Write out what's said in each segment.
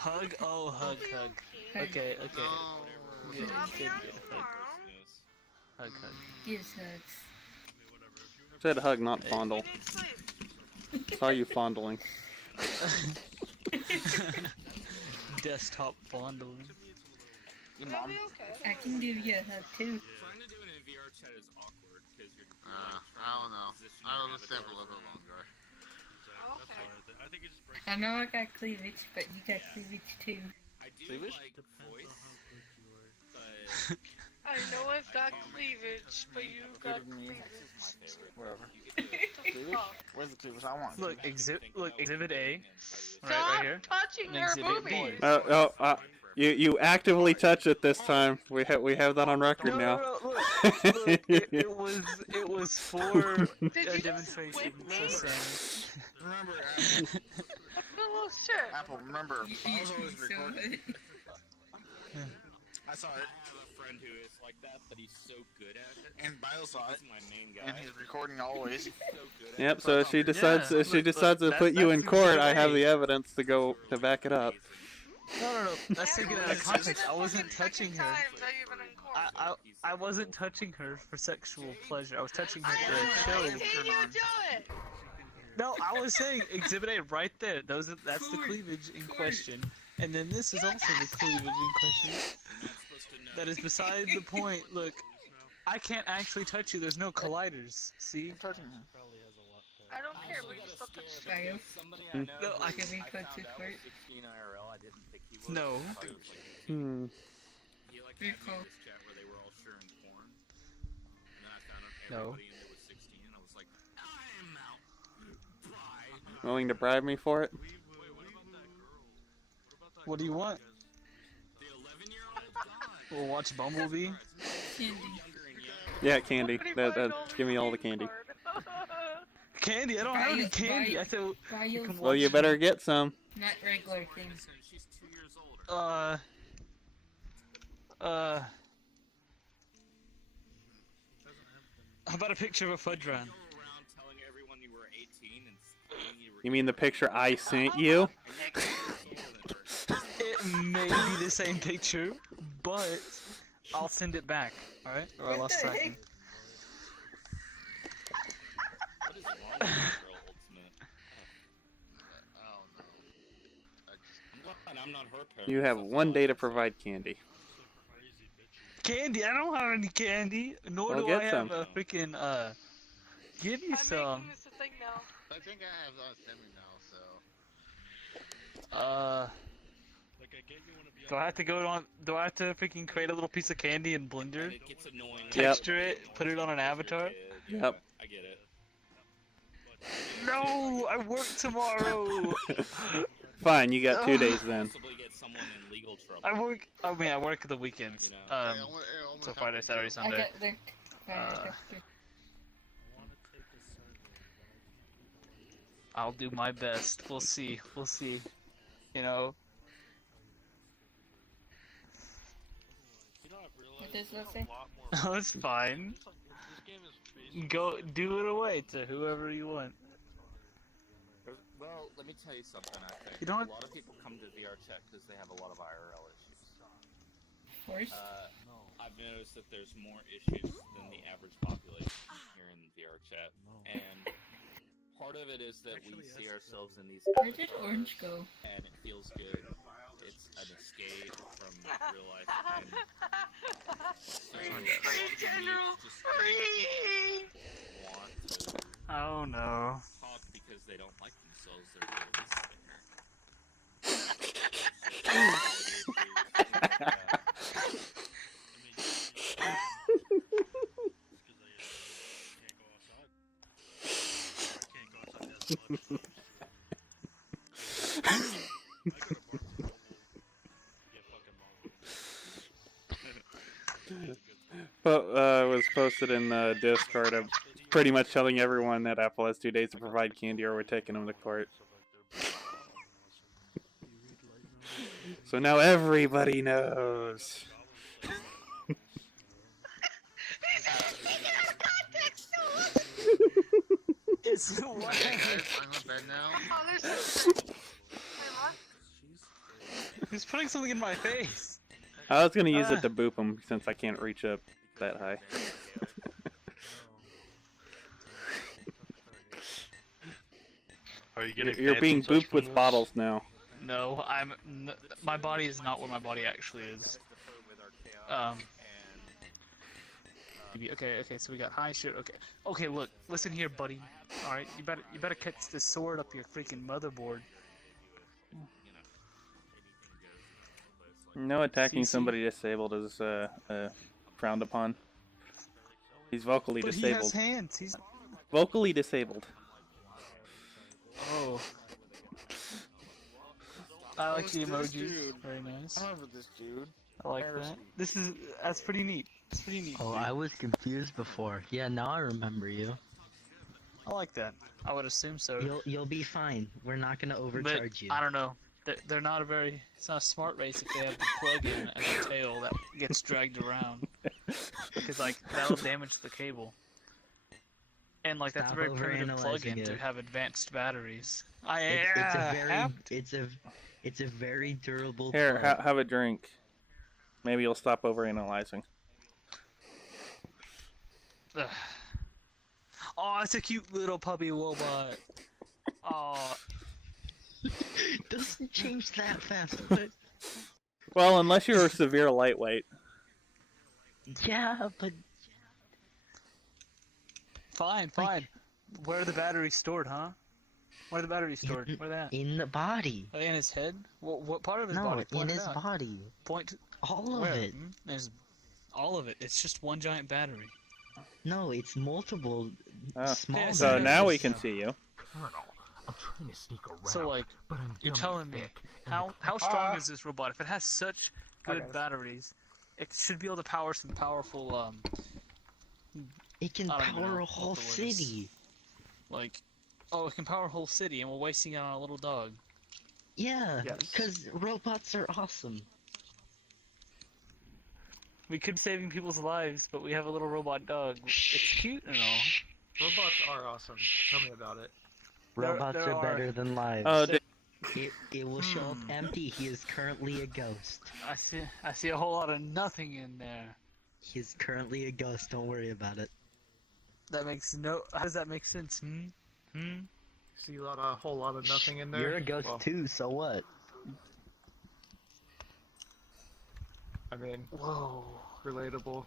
Hug? Oh, hug, hug. Okay, okay. No. Good, good, good. Hug, hug, hug. Gives hugs. Said hug, not fondle. Saw you fondling. Desktop fondling. Your mom? I can give you a hug too. Trying to do it in VR chat is awkward because you're I don't know. I'll step a little bit longer. I know I got cleavage, but you got cleavage too. I do Cleavage? like voice, but I know I've got cleavage, but you got cleavage. Whatever. Cleavage? Where's the cleavage? I want Look, exhibit A. Stop Right here. touching her Exhibit B. boobies! You actively touch it this time. We have that on record now. No, look, it was for Did a you demonstration. just whip me? So saying. Remember, What the little shit? Apple, remember, I was always recording. I saw it. I have a friend who is like that, but he's so good at it. And Bio saw it. He's my main guy. And he's recording always. So good at Yep. So if she decides Yeah, if she look, decides to look, put you that's in court, I have exhibit the A. evidence to back it up. No. That's taken out of context. I wasn't touching her. I wasn't touching her for sexual pleasure. I was touching her to show. I've seen you do it! No, I was saying Exhibit A right there. That's the cleavage in question. And then this is also the cleavage in question. That is beside the point. Look, I can't actually touch you. There's no colliders. See? I'm touching him. I don't care, but you still touch Bio. No, I Can can. we put you for it? No. Hmm. He like Very had me cool. in this chat where they were all sharing porn. And then I found out No. everybody in there was 16, and I was like, I am out. Bye. Willing to bribe me for it? Wait, what about that girl? What about that What do you want? The 11-year-old? God. We'll watch Bumblebee. Candy. Younger and younger. Yeah, candy. Give me all the candy. Candy? I don't have any candy. I said. Bio. can Well, you better get some. Not regular things. She's 2 years older. How about a picture of a fudge run? Go around telling everyone you were 18 and saying you were You mean the picture I sent you? It may be the same picture, but I'll send it back. All right? Or I lost What the tracking. What is wrong with this girl, Ultimate? I don't know. I'm glad I'm not her parent. You have one day to provide candy. Candy? I don't have any candy. Nor Well, do get I some. have a freaking Give me I'm some. making this a thing now. I think I have semi now, so. Do I have to go on? Do I have to freaking create a little piece of candy in Blender? And it gets annoying. Yep. Texture it, put it on an avatar? Yep. I get it. No, I work tomorrow. Fine, you got 2 days then. Possibly get someone in legal trouble. I work. I mean, I work the weekends. You know. It only So Friday, happens Saturday, I Sunday. got the. I'll do my best. We'll see. We'll see. You know. What does that say? Oh, it's fine. Go do it away to whoever you want. Well, let me tell you something. I think You don't- a lot of people come to VR chat because they have a lot of IRL issues. Of course. I've noticed that there's more issues than the average population here in VR chat, and part of it is that we see ourselves in these Where did Orange go? and it feels good. It's an escape from real life. And so a lot of the General, youths just free! want to Oh no. talk because they don't like themselves. They're But was posted in the Discord of pretty much telling everyone that Apple has 2 days to provide candy or we're taking them to court. So now everybody knows. It's what? Guys, I'm in bed now. Oh, there's some... Wait, what? He's putting something in my face. I was gonna use it to boop him since I can't reach up that high. Are you getting You're being fancy booped with such bottles now. No, my body is not where my body actually is. Okay, so we got high shit. Okay, look, listen here, buddy. All right, you better catch this sword up your freaking motherboard. No attacking CC? somebody disabled is frowned upon. He's vocally But he disabled. has hands. He's Vocally disabled. oh. I like the Who's this emojis. dude? Very nice. I remember this dude. I like that. That's pretty neat. It's pretty neat. Oh, I was confused before. Yeah, now I remember you. I like that. I would assume so. You'll be fine. We're not gonna But overcharge you. I don't know. They're not a very. It's not a smart race if they have the plug-in and the tail that gets dragged around. Because like that'll damage the cable. And like that's Stop a very primitive overanalyzing plug-in to it. have advanced batteries. It's a very durable. Here, plug. have a drink. Maybe you'll stop overanalyzing. Ugh. Oh, it's a cute little puppy robot. Oh, Doesn't change that fast. But Well, unless you're a severe lightweight. yeah, but fine. Where are the batteries stored, huh? Where are the batteries stored? Where are they at? in the body. Are they in his head? What part of his No, body? in Point it his out. body. Point to All of where? it. There's all of it. It's just one giant battery. No, it's multiple Oh. small. Yeah, So Yeah. now we can see you. Colonel, I'm trying to sneak around, So like, but I'm you're dumb telling and me thick, and how strong is this robot? If it has such good batteries, it should be able to power some powerful It can I don't even power know a what whole the word is. city. like, oh, it can power a whole city, and we're wasting it on a little dog. Yeah, Yes. because robots are awesome. We could be saving people's lives, but we have a little robot dog. It's cute and all. Robots are awesome. Tell me about it. Robots there are are- better than lives. Oh, It will show up empty. He is currently a ghost. I see a whole lot of nothing in there. He is currently a ghost. Don't worry about it. That makes no. How does that make sense? See a whole lot of nothing in there. You're a ghost Well, too. So what? I mean, Whoa. relatable.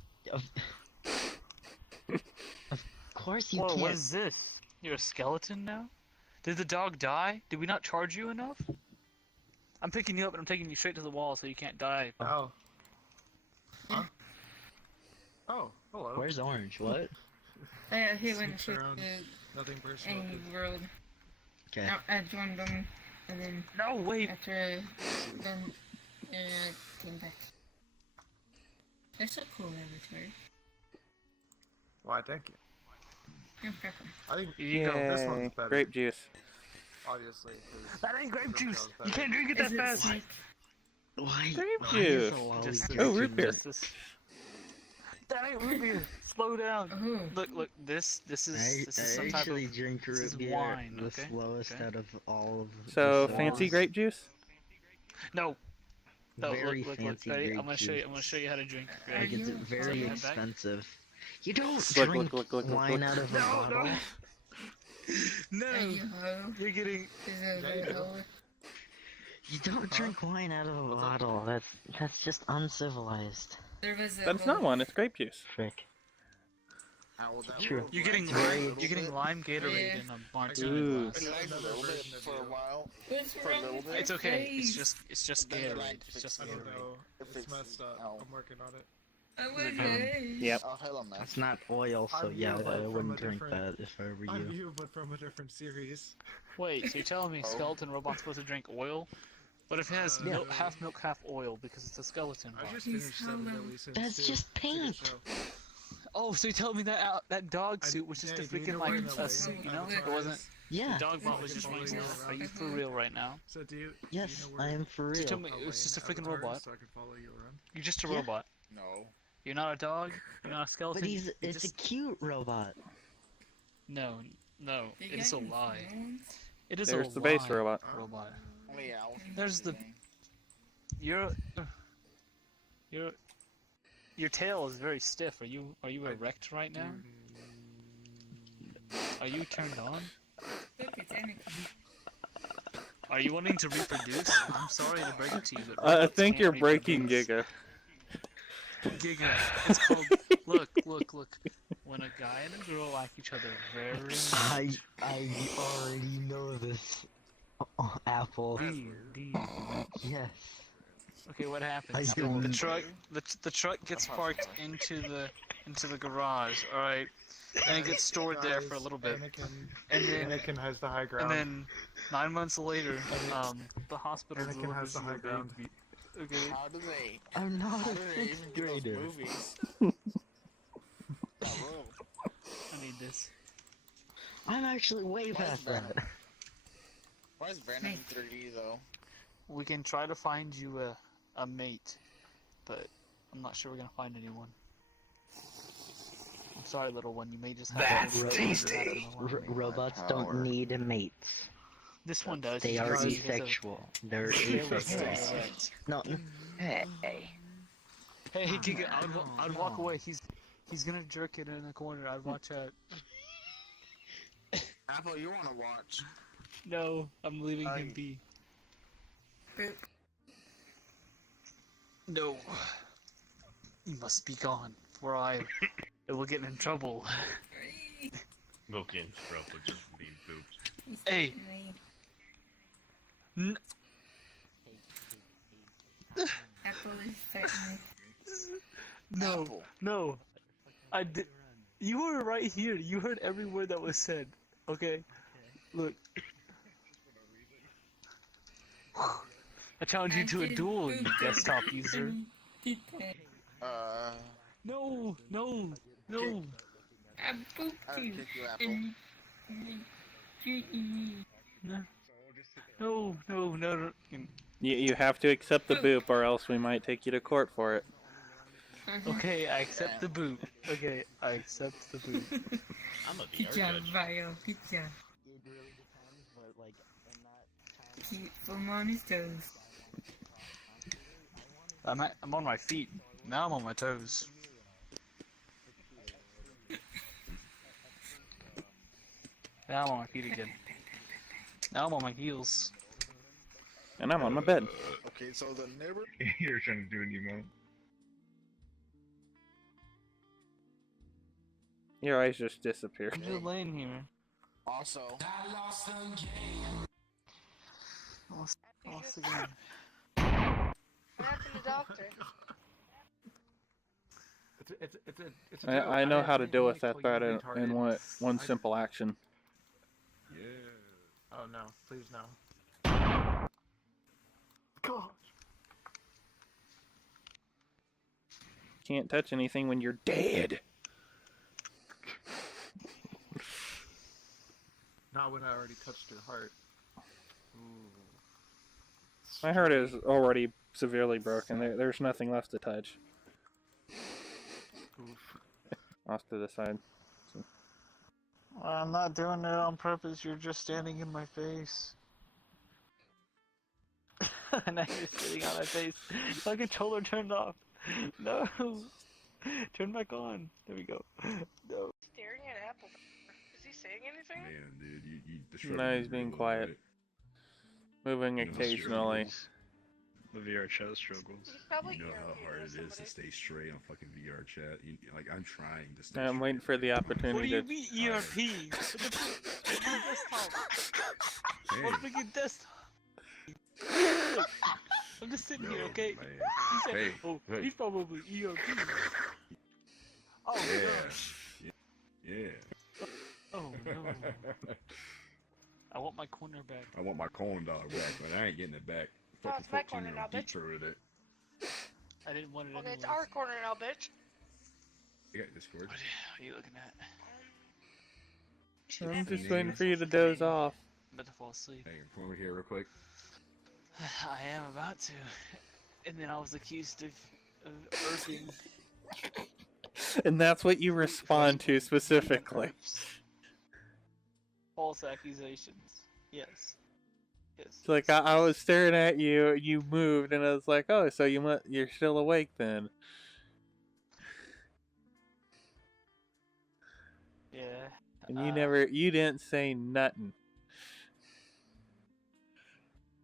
Of course you Whoa, can't. what is this? You're a skeleton now? Did the dog die? Did we not charge you enough? I'm picking you up and I'm taking you straight to the wall so you can't die. Oh. Huh? Oh, hello. Where's Orange? What? He went Sneaks to around. Nothing personal. any world. Okay. I joined them, and then No, wait. after then came back. It's a cool laboratory. Why, thank you. You're welcome. I think this Yay. one's better. Grape juice. Obviously. 'cause That ain't grape Root juice. Beer's You better. can't drink it that Is it fast. sweet? Why? Grape why juice. is a lollipop Just Oh, root drinking beer. this? That ain't root beer. Slow down. Oh, Look. This is I some type actually of. drink this root is beer wine, the okay? slowest Okay. out of all of. So the fancy sauce. grape juice? No. No. Very Look. fancy Ready? grape I'm gonna show you. juice. I'm gonna show you how to drink. Are Like Ready? it's you- very Sorry, head back. expensive. You don't Look, drink look, wine look. out of a No, bottle. no. are No. you ho? You're getting. Is it Yeah, you do. ho? You don't drink wine out of a What's up? bottle. That's just uncivilized. There was a That's not whole- one, it's grape juice. Frick. How will that True. work? You're getting. Like, a You're little getting bit? lime Gatorade Yeah. in a martini Ooh. glass. It lagged a Another little bit version of for a you. while. What's For a wrong little with bit. your It's okay. face? It's just But then I Gatorade. like It's just I fixing don't Gatorade. know. If It's it's- messed up. ow. I'm working on it. I went face. Yep. Oh, hello, man. That's not oil, so I'm yeah, you, but I from wouldn't a drink different- that if I were I'm you. you, but from a different series. Wait, so you're telling me Oh. skeleton robot's supposed to drink oil? But if it has Yeah. half milk, half oil, because it's a skeleton I bot. just He's finished 7 hollow. Deadly Sins That's 2. just It's a good paint. show. Oh, so you telling me that dog suit was just a Yeah, do you freaking know like where a the suit, you know? Avatar It wasn't. is? Yeah. The dog bot was Yeah. just Yeah. running. Yeah. Are you for real right now? So do you Yes, know where I am for So real. tell me, it was just a freaking Avatar is, robot. So I can follow you around. You're just a Yeah. robot. No. You're not a dog. You're not a skeleton. But you're it's just... a cute robot. No. You It is a got lie. phones? It is There's a the base lie, robot. robot. Only Al. There's the- your tail is very stiff. Are you erect right now? Are you turned on? Look, it's Anakin. Are you wanting to reproduce? I'm sorry to break it to you, but I robots think can't you're breaking reproduce. Giga. Giga. It's called. Look. When a guy and a girl like each other very much. I already know this. Apple. D. Yes. Okay, what I happens? don't- The truck gets parked into the garage. All right, and it gets stored there for a little bit, and then Anakin has the high ground. 9 months later, the hospital Anakin delivers has the you high a ground. baby. Okay. How do they? I'm not How a do they sixth even get those grader. movies? I need this. I'm actually way Why is past Venom? that. Why is Venom in 3D though? We can try to find you a mate, but I'm not sure we're gonna find anyone. I'm sorry, little one. You may just have to. Robots Power. don't need mates. This one does. They you are can see he has a- asexual. They're Hey, asexual. No. Hey. Hey, Giga, I'd walk away. He's gonna jerk it in the corner. I'd watch out. Apple, you want to watch? No, I'm leaving him be. Boop. No. You must be gone, for it will get in trouble. Look in trouble just being pooped. Hey. Apple is certainly. No, Apple. no. I did. You were right here. You heard every word that was said. Okay. Look. I challenge you to a duel, you desktop user. No. I booped I'll you. kick you, Apple. No. You have to accept the boop, or else we might take you to court for it. Okay, I accept the boot. Okay, I accept the boot. I'm a Good VR job, judge. Bio. Good job. It really depends, but like in that time. Keep them on his toes. I'm on my feet. Now I'm on my toes. Now I'm on my feet again. Now I'm on my heels. And I'm on my bed. Okay, so the neighbor. You're trying to do an emote. Your eyes just disappear. I'm just laying here. Also, Lost again. What happened to Doctor? It's I know how to deal with that threat in one simple action. Yeah. Oh no, please no. Can't touch anything when you're dead. Not when I already touched your heart. My heart is already severely broken. There's nothing left to touch. Oof. Off to the side. I'm not doing it on purpose. You're just standing in my face. Now you're sitting on my face. My controller turned off. No. Turn back on. There we go. No. Staring at Apple. Is he saying anything? Man, dude, the No, struggle he's is being real, quiet. right? Moving You know, occasionally. struggles. The VR chat struggles. He's probably You know how irritated hard with it is to somebody. stay straight on fucking VR chat. Like, I'm trying to stay I'm waiting for the What do opportunity you to... mean ERP? What the desktop? Hey, What freaking desktop? I'm just sitting here, yo, okay? man. He said, Hey, oh, hey. he's probably ERP. Oh, Yeah. Yeah. no. Oh, no. I want my corner back. I want my corn dog back, but I ain't getting it back. No, Fucking it's my 14 corner year now, old bitch. detroited it. I didn't want it Okay, it's anyways. our corner now, bitch. You got Discord? What are you looking at? I'm just waiting for you to doze off. I'm about to fall asleep. Hey, come over here real quick. I am about to. And then I was accused of irking. And that's what you respond to specifically. False accusations. Yes. Yes. It's like I was staring at you, you moved, and I was like, "Oh, so you're still awake then?" Yeah. And you didn't say nothing.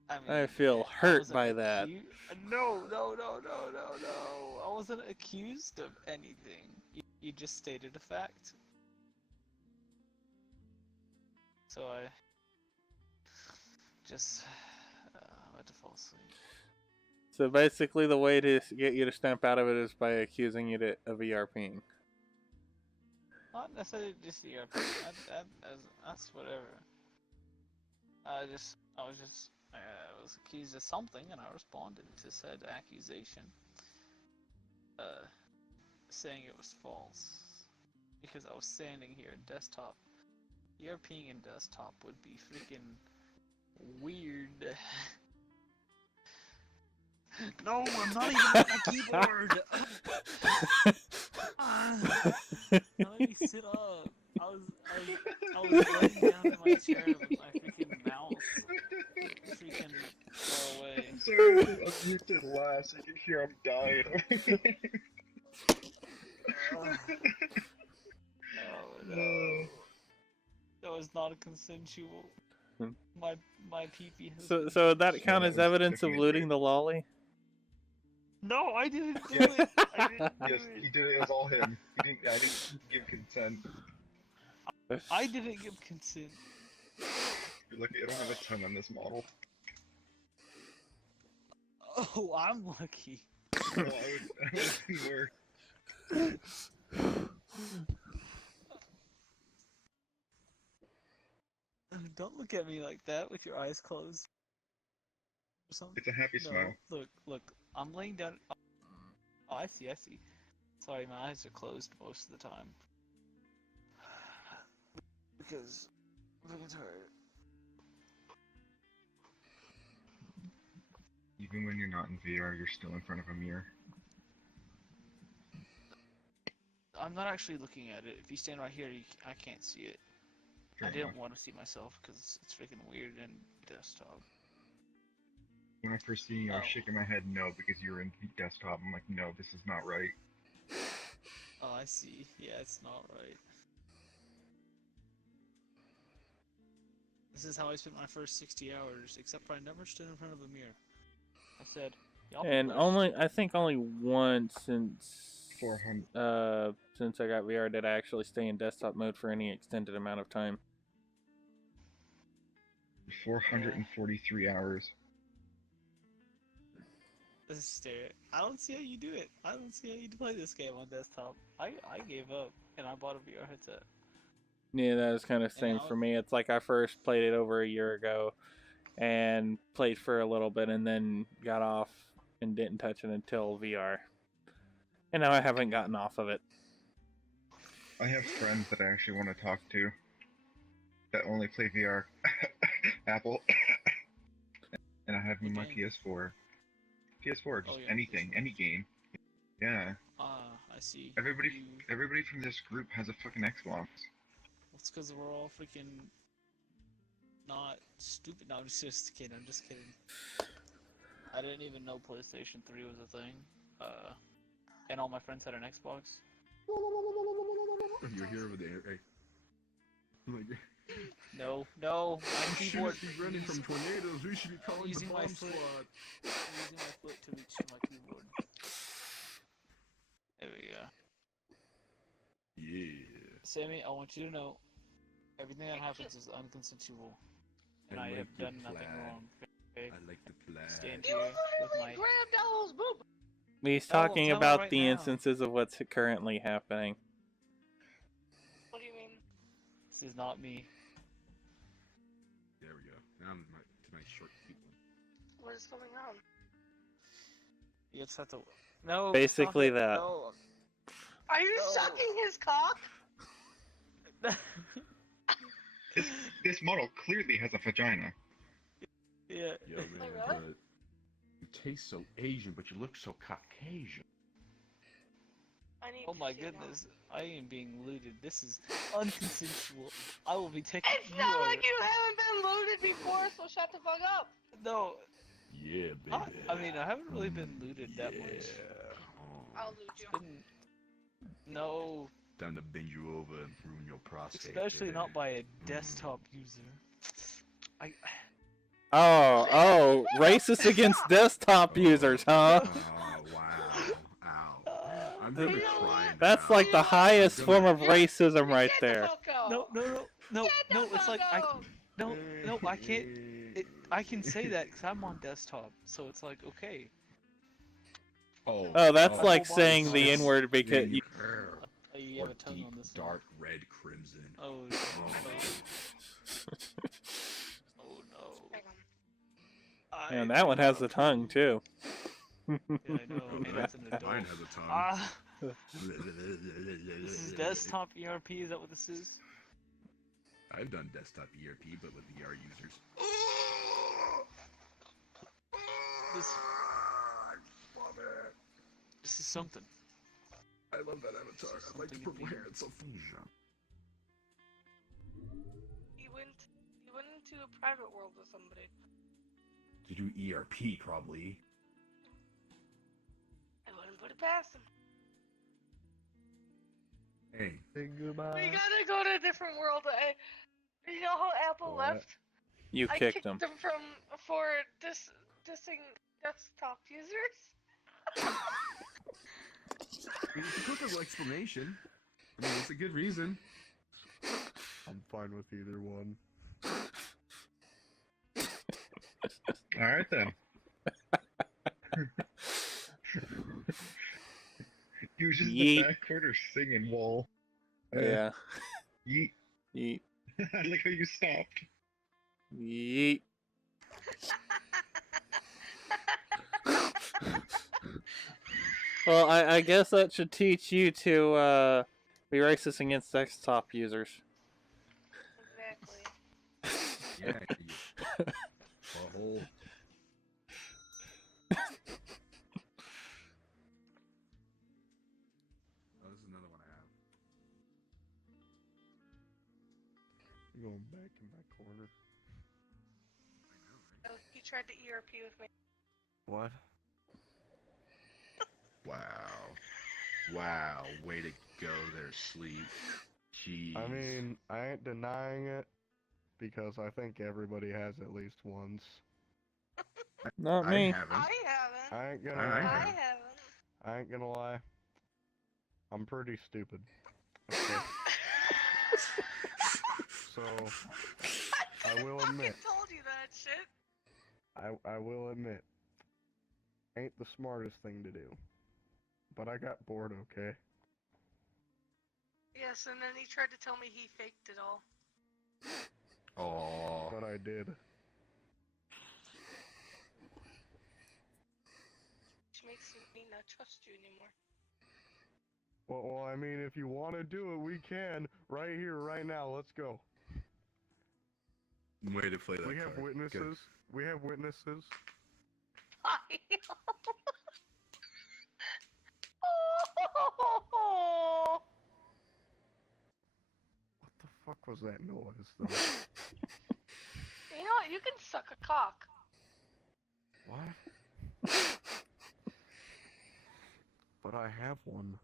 I mean, I feel I hurt wasn't by that. No. I wasn't accused of anything. You just stated a fact. So I just went to fall asleep. So basically, the way to get you to snap out of it is by accusing you of ERPing. Not necessarily just the ERP. That's whatever. I was accused of something, and I responded to said accusation, saying it was false because I was standing here in desktop. ERPing in desktop would be freaking weird. No, I'm not even at my keyboard. Let me sit up. I was laying down in my chair with my freaking mouse freaking far away. I'm sorry, I'm muted last. I can hear I'm dying. Oh no. That was not consensual. My pee-pee has So would that count as evidence of looting the lolly? No, I didn't do it. I didn't do Yes, it. he did it. It was all him. I didn't give consent. I didn't give consent. You're lucky I don't have a tongue on this model. Oh, I'm lucky. No, I would be worse. Don't look at me like that with your eyes closed. Or something. It's a happy smile. Look. I'm laying down. Oh, I see. Sorry, my eyes are closed most of the time. Because I'm freaking tired. Even when you're not in VR, you're still in front of a mirror. I'm not actually looking at it. If you stand right here, I can't see it. Fair I didn't enough. want to see myself because it's freaking weird in desktop. When I first seen you, I was Oh. shaking my head no because you were in the desktop. I'm like, no, this is not right. Oh, I see. Yeah, it's not right. This is how I spent my first 60 hours, except I never stood in front of a mirror. I said, y'all And I think only once since 400. Since I got VR did I actually stay in desktop mode for any extended amount of time. 443 hours. This is stare. I don't see how you do it. I don't see how you play this game on desktop. I gave up and I bought a VR headset. Yeah, that was kind of the same for me. It's like I first played it over a year ago and played for a little bit and then got off and didn't touch it until VR. And now I haven't gotten off of it. I have friends that I actually want to talk to that only play VR. Apple. And I have my PS4. PS4, just anything, any game. Yeah. I see. Everybody from this group has a fucking Xbox. It's because we're all freaking not stupid. No, I'm just kidding. I'm just kidding. I didn't even know PlayStation 3 was a thing. And all my friends had an Xbox. You're here over there, hey. No, my keyboard. He's running from tornadoes. We should be calling the using my bomb foot. squad. I'm using my foot to reach to my keyboard. There we go. Yeah. Sammy, I want you to know, everything that happens is unconsensual, and I have done nothing wrong. Okay? I like the plan. Stand here with my. He's Oh, I'm talking telling about right the now. instances of what's currently happening. What do you mean? This is not me. There we go. Now I'm to my short cute one. What is going on? You just have to. No. Basically stop it. that. No. Are you sucking his cock? This model clearly has a vagina. Yeah. Yo, man, really? but you taste so Asian, but you look so Caucasian. I I need Oh to my see now. goodness, I am being looted. This is unconsensual. I will be taking. It's not like you haven't been looted before, so shut the fuck up. No, Yeah, baby. I mean I haven't really been looted that much. I'll loot you. It's been no, Time to bend you over and ruin your prostate. especially baby. not by a desktop user. I Oh, racist against desktop users, huh? Oh, wow. Ow. I'm really You know what? trying. That's now. like the highest I'm form gonna- of racism right Get the there. fuck out. no. Get the It's like fuck I out. no I can't. I can say that because I'm on desktop, so it's like okay. Oh, that's Oh, like whole saying body's the just- N-word because you... Oh, you have a tongue on this one. dark red crimson. Oh, oh no. Hang on. Man, that one has the tongue too. Yeah, I know. And it's an adult. Mine has a tongue. Ah, this is desktop ERP. Is that what this is? I've done desktop ERP, but with VR users. This I love it. this is something. I love that avatar. I like the purple hair. It's so fun. You went into a private world with somebody. To do ERP, probably. I wouldn't put it past him. Hey. Say goodbye. We gotta go to a different world. You know how Apple What? left? You I kicked him. them for dissing desktop users. It's a quick explanation. I mean, it's a good reason. I'm fine with either one. Alright then. You was just in Yeet. the back corner singing, Wall. Yeah. Yeet. Yeet. I like how you stopped. Yeet. Well, I guess that should teach you to be racist against desktop users. Exactly. Yeah. Butthole. Oh, this is another one I have. I'm going back in my corner. Oh, he tried to ERP with me. What? Wow. Wow. Way to go there, Sleep. Jeez. I mean, I ain't denying it because I think everybody has at least once. Not I me. haven't. I haven't. I ain't gonna. I I haven't. haven't. I ain't gonna lie. I'm pretty stupid. Okay. So I will admit. I told you that shit. I will admit. Ain't the smartest thing to do. But I got bored, okay? Yes, and then he tried to tell me he faked it all. Aww. But I did. Which makes me not trust you anymore. Well, I mean, if you want to do it, we can. Right here, right now. Let's go. Way to play that We have card. witnesses. Good. We have witnesses. What the fuck was that noise, though? You know what? You can suck a cock. What? But I have one.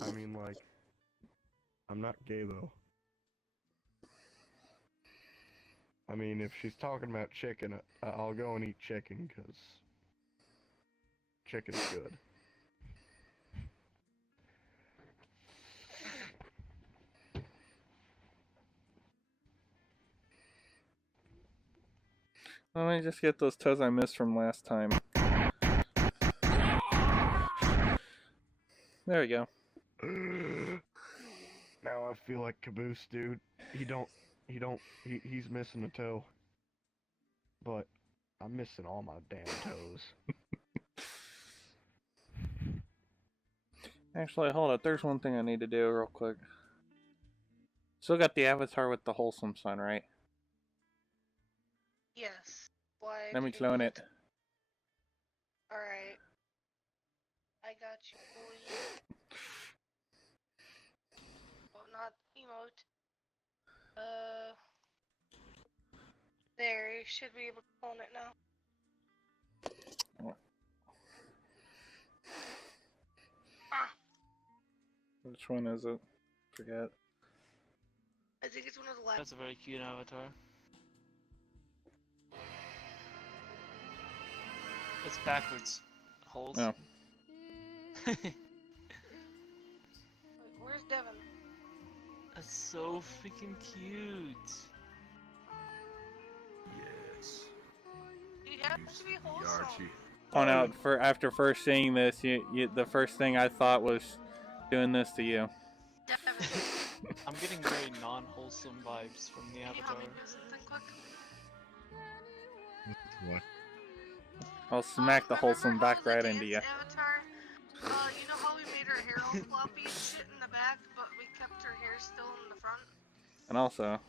I mean, like, I'm not gay though. I mean, if she's talking about chicken, I'll go and eat chicken, because chicken's good. Let me just get those toes I missed from last time. There we go. Now I feel like Caboose, dude. He's missing a toe. But I'm missing all my damn toes. Actually, hold up. There's one thing I need to do real quick. Still got the avatar with the wholesome sign, right? Yes. Why? Let me did clone you- it. Alright. I got you, boy. Oh, not emote. There, you should be able to clone it now. Which one is it? Forget. I think it's one of the last. That's a very cute avatar. It's backwards. Holes. Oh. Wait, where's Devin? That's so freaking cute. Yes. He has to be wholesome. Archie. Oh no! After first seeing this, the first thing I thought was doing this to you. Devin, I'm getting very non-wholesome vibes from the can you avatar. help me do something quick? What? I'll smack the Remember wholesome how back the right into you. dance Avatar, you know how we made her hair all floppy and shit in the back, but we kept her hair still in the front? And also,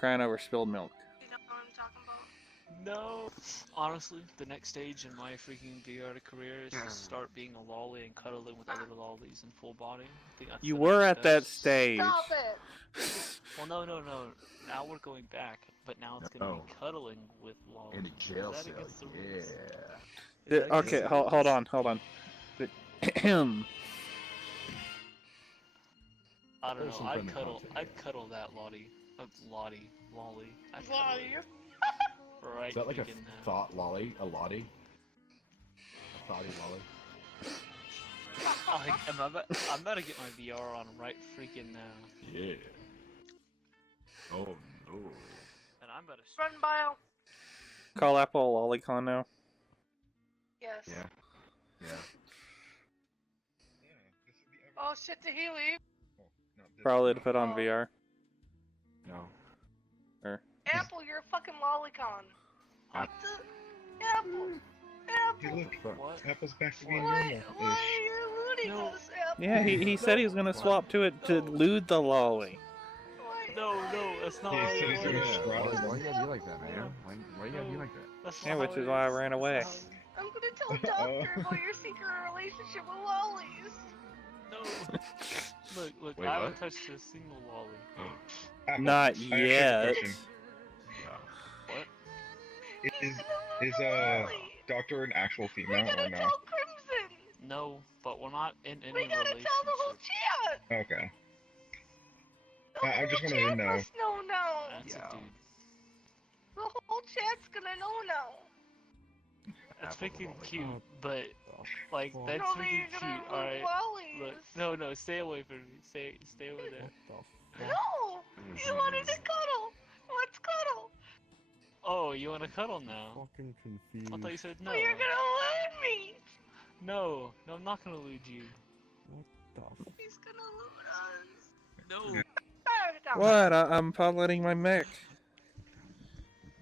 crying over spilled milk. You know what I'm talking about? No. Honestly, the next stage in my freaking VR career is to start being a lolly and cuddling with other lollies in full body. I think that's You the were next at that step. stage. Stop it! Well, no. Now we're going back, but now it's gonna be Oh. cuddling with lollies. In a jail Is that cell, against the rules? yeah. Is that against Okay, the hold rules? on. But, ahem. I don't know. Wholesome I'd friendly cuddle. content, I'd yeah. cuddle that lolly. Lolly. I'd cuddle Lolly. it right Is that like a freaking now. thought lolly? A lottie? A thoughty lolly? I'm about to get my VR on right freaking now, Yeah. Oh no. and I'm about to. Run bio. Call Apple a lolicon now. Yes. Yeah. Yeah. Oh shit, did he leave? Probably to put on Oh. VR. No. Apple, you're a fucking lolicon. What the? Apple! Hey, Apple! look, What? Apple's back to being Why normal. are you looting No. us, Apple? Yeah, he said he was gonna swap to it to lewd the lolly. No, that's not Yeah, what so it he's gonna was. throttle Why him. you gotta be like that, man? Why you gotta be like that? That's Yeah, not which how is it why I is. ran That's away. not how it- I'm gonna tell Doctor about your secret relationship with lollies. No. Look, Wait, I haven't what? touched a single lolly. Apple, Not I actually have a yet. question. What? Is He's is gonna lose a lolly. Doctor an actual We female gotta or no? tell Crimson. No, but we're not in any We gotta relationship. tell the whole chat. Okay. The I whole just wanted to chat know. must know now. That's Yeah. a dude. The whole chat's gonna know now. That's Apple's a freaking lolly. cute, but like Oh. that's No, that freaking you're gonna cute. lose Alright. lollies. Look, no, stay away from me. Stay over there. No, you wanted to cuddle. Let's cuddle. Oh, you want to cuddle now? Fucking confused. I thought you said no. Oh, you're gonna elude me. No, I'm not gonna elude you. He's gonna elude us. No. What? I'm piloting my mech.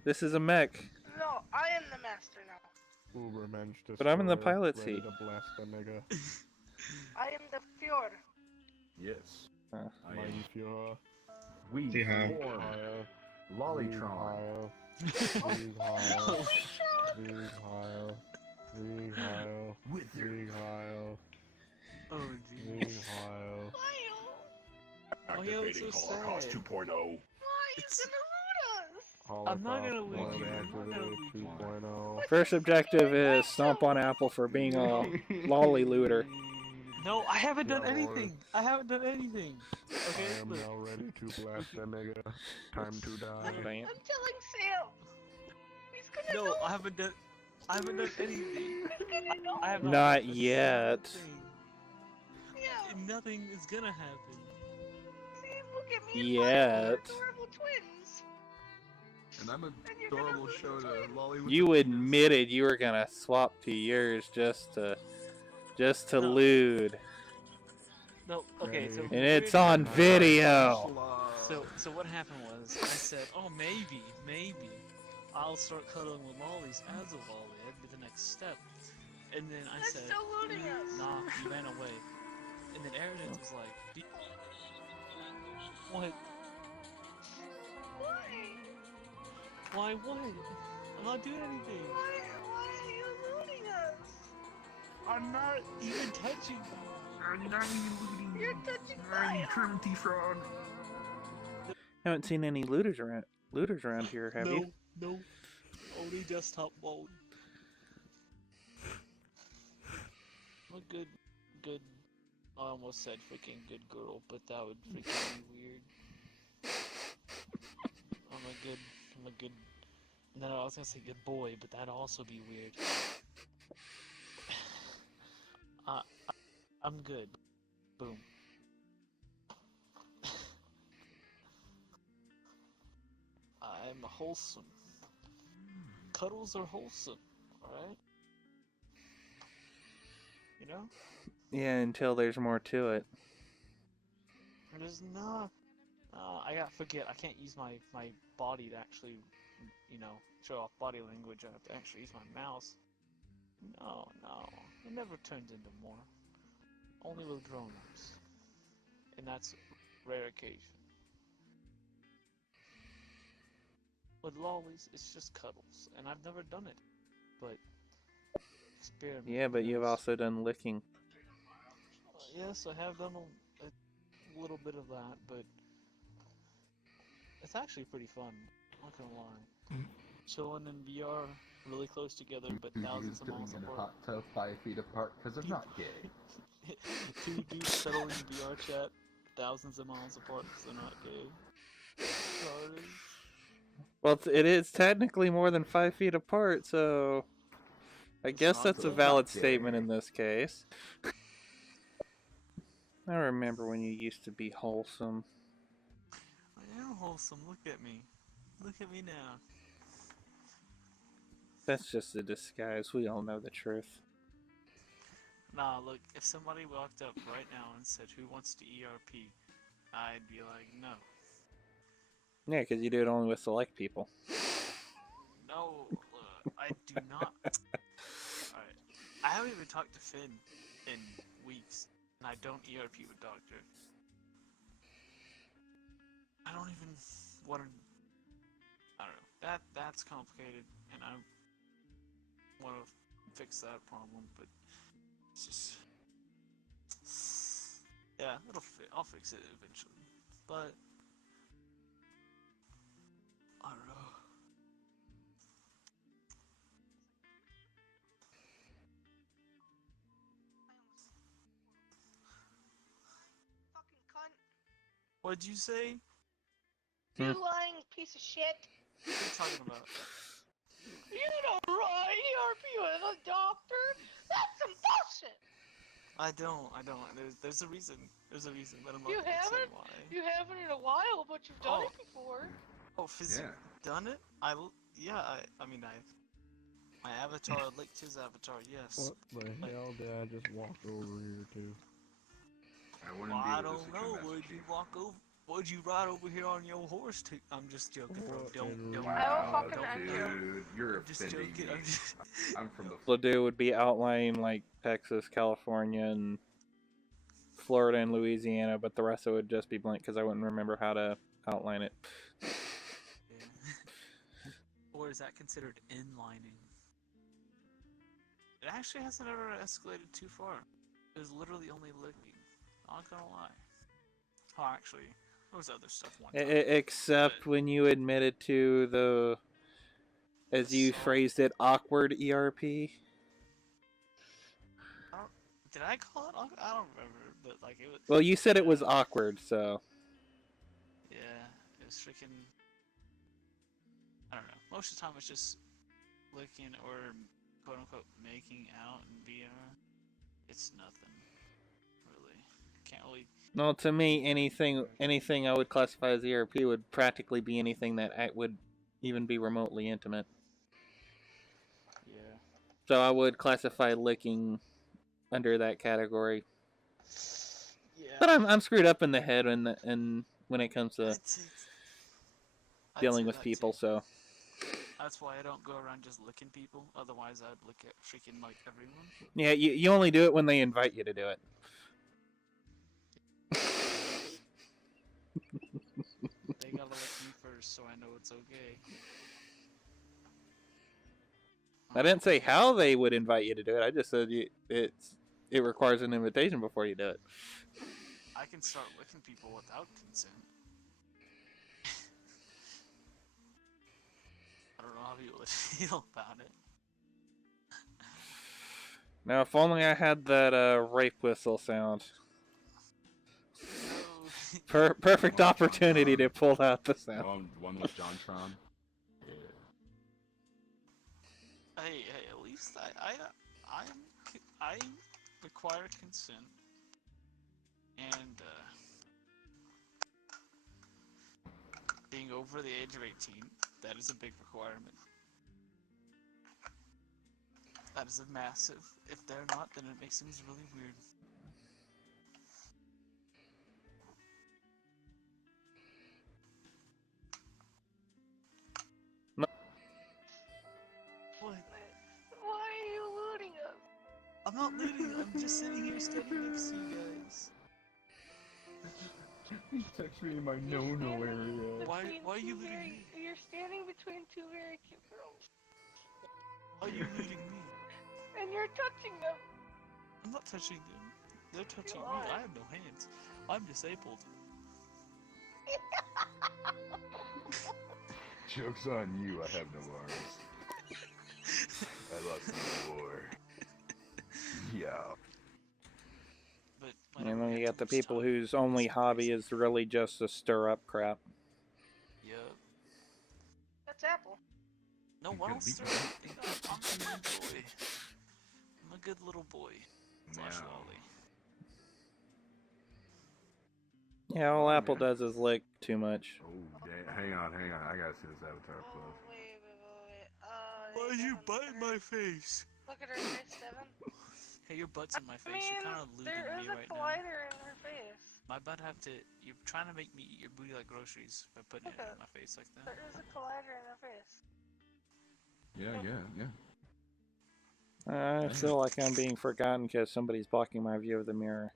This is a mech. No, I am the master now. Ubermensch But I'm in the destroyer, pilot ready seat. to blast the nigga. I am the Fjord. Yes. Uh, I Mighty am. Führer. We See how- form Heil. Lollytron. Krieg Heil. Lollytron. Krieg Heil. Krieg Heil. With your Krieg Heil. Oh, Krieg Heil. Oh, yeah, it's so Holocaust sad. 2.0. Why are you gonna elude us? I'm not gonna Holocaust leave you. I'm not gonna Activated leave you. 2.0. First objective is stomp on Apple for being a lolly looter. No, I haven't done Yeah, anything. I haven't done anything. I Okay, am look. now ready to blast that nigga. Time to die. Dang it. I'm telling Sam. He's gonna No, know. I haven't done anything. He's gonna know. I have Not done a yet. single thing. Yeah. Nothing is gonna happen. See, look at me. And Mike, we're Yet. adorable twins. And I'm And you're gonna adorable lose show the to twins. Lolly with You the penis. admitted you were gonna swap to yours just to No. lewd. No, okay, so And it's on video. So what happened was I said, oh maybe I'll start cuddling with lollies as a lolly. That'd be the next step. And then I That's said, still looting us. nah, you ran away. And then Aridance was like, what? Why? Why what? I'm not doing anything. Why are you looting us? I'm not even touching you. I'm not even looting. You're touching I'm my cruelty fraud. Haven't seen any looters around here, have you? No. Only desktop mode. I'm a good. I almost said freaking good girl, but that would freaking be weird. I'm a good. No, I was gonna say good boy, but that'd also be weird. I'm good. Boom. I'm wholesome. Cuddles are wholesome, alright? You know? Yeah, until there's more to it. There's not. I gotta forget. I can't use my body to actually, show off body language. I have to actually use my mouse. No. It never turns into more. Only with grown-ups. And that's rare occasion. With lollies, it's just cuddles. And I've never done it. But, experiment. Yeah, but you've also done licking. Yes, I have done a little bit of that, but it's actually pretty fun. I'm not gonna lie. Chilling in VR, really close together, but thousands of miles in a apart. hot tub 5 feet apart because I'm not gay. Two dudes settling in VR chat, thousands of miles apart because they're not gay. Retarded. Well, it is technically more than 5 feet apart, so I guess not that's a good. valid Not gay. statement in this case. I remember when you used to be wholesome. I am wholesome. Look at me. Look at me now. That's just a disguise. We all know the truth. Nah, look, if somebody walked up right now and said, "Who wants to ERP?" I'd be like, no. Yeah, because you do it only with select people. No, I do not. Alright. I haven't even talked to Finn in weeks, and I don't ERP with Doctor. I don't even want to. I don't know. That's complicated, and I want to fix that problem, but it's just. Yeah, I'll fix it eventually. But I don't know. Fucking cunt. What'd you say? You lying piece of shit. What are you talking about? You don't run ERP with a doctor? That's some bullshit! I don't. There's a reason. There's a reason, but I'm not You gonna say haven't? why. You haven't in a while, but you've done it before. Oh, physically done it? I mean, my avatar licked his avatar, yes. What the hell did I just walk over here to? I wouldn't Well, be I able to don't secure know. message Would you you. walk over? Would you ride over here on your horse? I'm just joking, bro. What Don't. in Wow, fucking dude, you're I'm just offending joking. me. I'm just. I'm from the Ladue would be outlining like Texas, California, and Florida and Louisiana, but the rest of it would just be blank because I wouldn't remember how to outline it. Yeah. Or is that considered inlining? It actually hasn't ever escalated too far. It was literally only licking. Not gonna lie. Oh, actually, there was other stuff one time. Except when you admitted to the, as you phrased it, awkward ERP. Did I call it awkward? I don't remember, but like it was. Well, you said it was awkward, so. Yeah, it was freaking. I don't know. Most of the time it's just licking or quote unquote making out in VR. It's nothing. Really. Can't really. No, to me, anything I would classify as ERP would practically be anything that would even be remotely intimate. Yeah. So I would classify licking under that category. Yeah. But I'm screwed up in the head and when it comes to dealing with people, so. That's why I don't go around just licking people. Otherwise, I'd lick at freaking like everyone. Yeah, you only do it when they invite you to do it. They gotta lick me first, so I know it's okay. I didn't say how they would invite you to do it. I just said it requires an invitation before you do it. I can start licking people without consent. I don't know how people would feel about it. Now, if only I had that rape whistle sound. No. Perfect opportunity to pull out the sound. One with JonTron. Yeah. Hey, at least I require consent, and being over the age of 18, that is a big requirement. That is a massive. If they're not, then it makes things really weird. What? Why are you looting us? I'm not looting. I'm just sitting here standing next to you guys. He's texting me in my no-no area. Why are you looting me? You're standing between two very cute girls, Why are you looting me? and you're touching them. I'm not touching them. They're touching You me. are. I have no hands. I'm disabled. Joke's on you, I have no arms. I lost in the war. Yeah. But And whenever then we you have got the too much people time, whose only it's hobby crazy. is really just to stir up crap. Yup. That's Apple. No, I'm why gonna don't beat stir you. up? I'm a good boy. I'm a good little boy. Flash Meow. Wally. Yeah, all Oh, Apple man. does is lick too much. Oh, hang on. I gotta see this avatar Oh, close. wait. Why are you Devin, biting my face? Look at her face, Devin. Hey, your butt's in my I face. mean, You're kind of looting there me is a right now. collider in her face. My butt have to. You're trying to make me eat your booty like groceries by putting it Okay. in my face like that. There is a collider in her face. Yeah. I feel like I'm being forgotten because somebody's blocking my view of the mirror.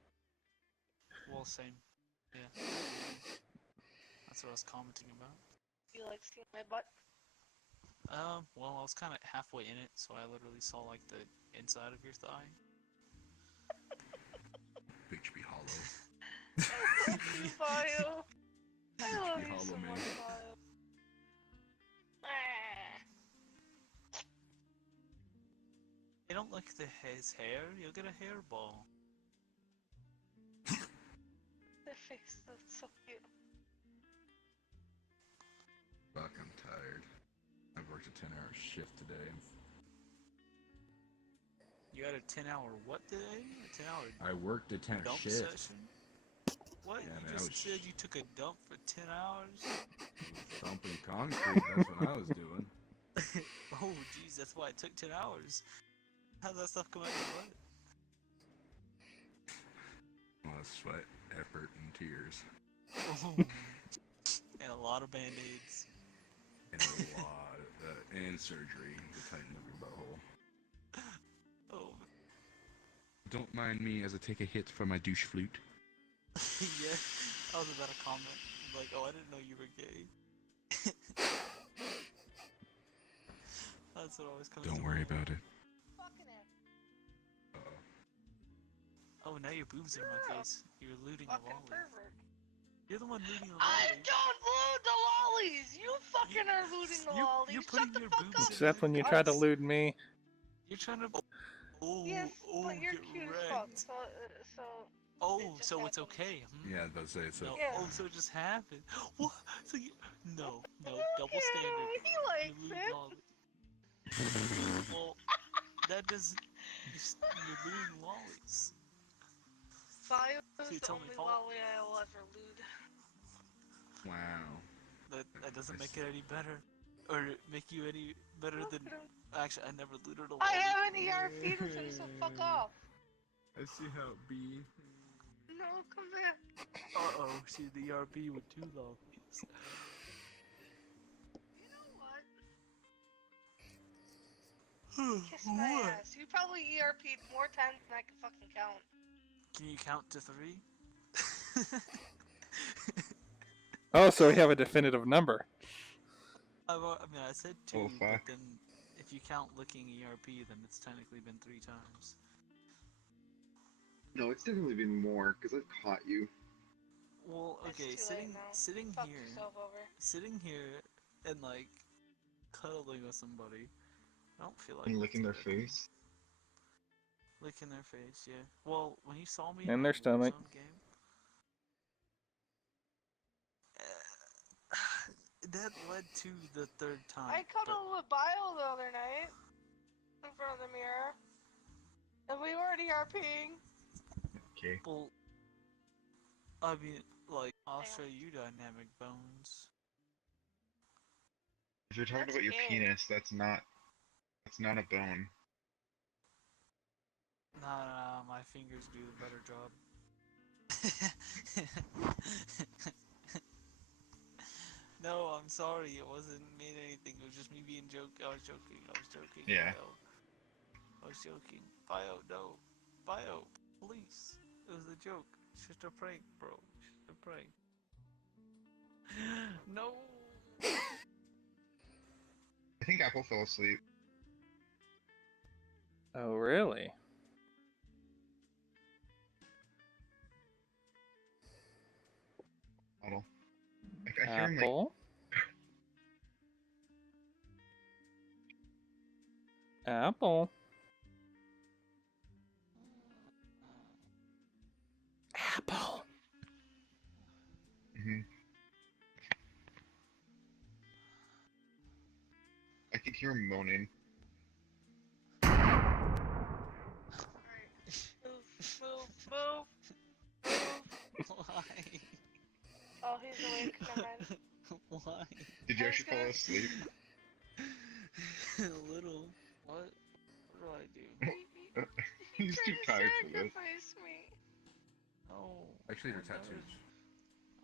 Well, same. Yeah. That's what I was commenting about. You like seeing my butt? Well, I was kind of halfway in it, so I literally saw like the inside of your thigh. Bitch be hollow. I love you, Bio. I love you hollow, so man. much, Bio. Ah. You don't like his hair? You'll get a hairball. That face, that's so cute. Fuck, I'm tired. I've worked a 10-hour shift today. You had a 10-hour what today? A 10-hour I worked a 10-hour dump shift. session? What? Yeah, You man, I just was said you took a dump for 10 hours? Thumping concrete, that's what I was doing. Oh, jeez, that's why it took 10 hours. How'd that stuff come out of your butt? A lot of sweat, effort, and tears. Oh. And a lot of band-aids. And a lot of, and surgery to tighten up your butthole. Oh. Don't mind me as I take a hit from my douche flute. Yeah, I was about to comment. Like, oh, I didn't know you were gay. That's what always comes Don't to worry mind. about it. Fucking it. Oh, now your boobs are in my face. You're looting a Fucking lolly. pervert. You're the one looting a I lolly. don't loot the lollies! You fucking are looting the lollies! You're Shut putting the your fuck boobs up! in Except when you my tried to face. lewd me. You're trying to. Oh, Yes, oh, but you're get cute as fuck, wrecked. so Oh, it just so it's happened. okay. Hmm? Yeah, that's it. So No. Yeah. Oh, so it just happened. What? So you? No, double Okay, standard. he You likes loot it. lolly. Well, that doesn't. You're looting lollies. Bio So is you the tell me only Paul- lolly I'll ever loot. wow. That doesn't I make see. it any better, or make you any better than. Actually, I never looted a lolly. I have an ERP to say, so fuck off. I see how it be. No, come back. Uh-oh, see the ERB with 2 lollies. You know what? Kiss my What? ass. You probably ERP'd more times than I can fucking count. Can you count to 3? Oh, so we have a definitive number. I mean, I said 2, Oh, but fuck. then if if you count licking ERP, then it's technically been 3 times. No, it's definitely been more because I've caught you. Well, It's okay, too late now. sitting Fuck here, yourself over. sitting here, and like cuddling with somebody, I don't feel like And it's licking their good. face. Licking their face, yeah. Well, when you saw me And in their that stomach. Warzone game, that led to the 3rd time. I cuddled with Bio the other night in front of the mirror, and we weren't ERPing. Okay. Well, I mean, like, I'll Hang on. show you dynamic bones. If you're talking That's about your it. penis, that's not a bone. Nah, my fingers do the better job. No, I'm sorry. It wasn't mean anything. It was just me being I was joking. Yeah. Bio. I was joking. Bio, no. Bio, please. It was a joke. It's just a prank, bro. It's just a prank. No. I think Apple fell asleep. Oh, really? Model. Like, I hear him like, Apple? Apple? Apple? I could hear him moaning. Move. Why? Oh, he's awake. Never mind. Why? Did you I was actually fall gonna- asleep? A little. What? What do I do? He's too tired for this. Sacrifice me. No. Actually, I they're would never- tattoos.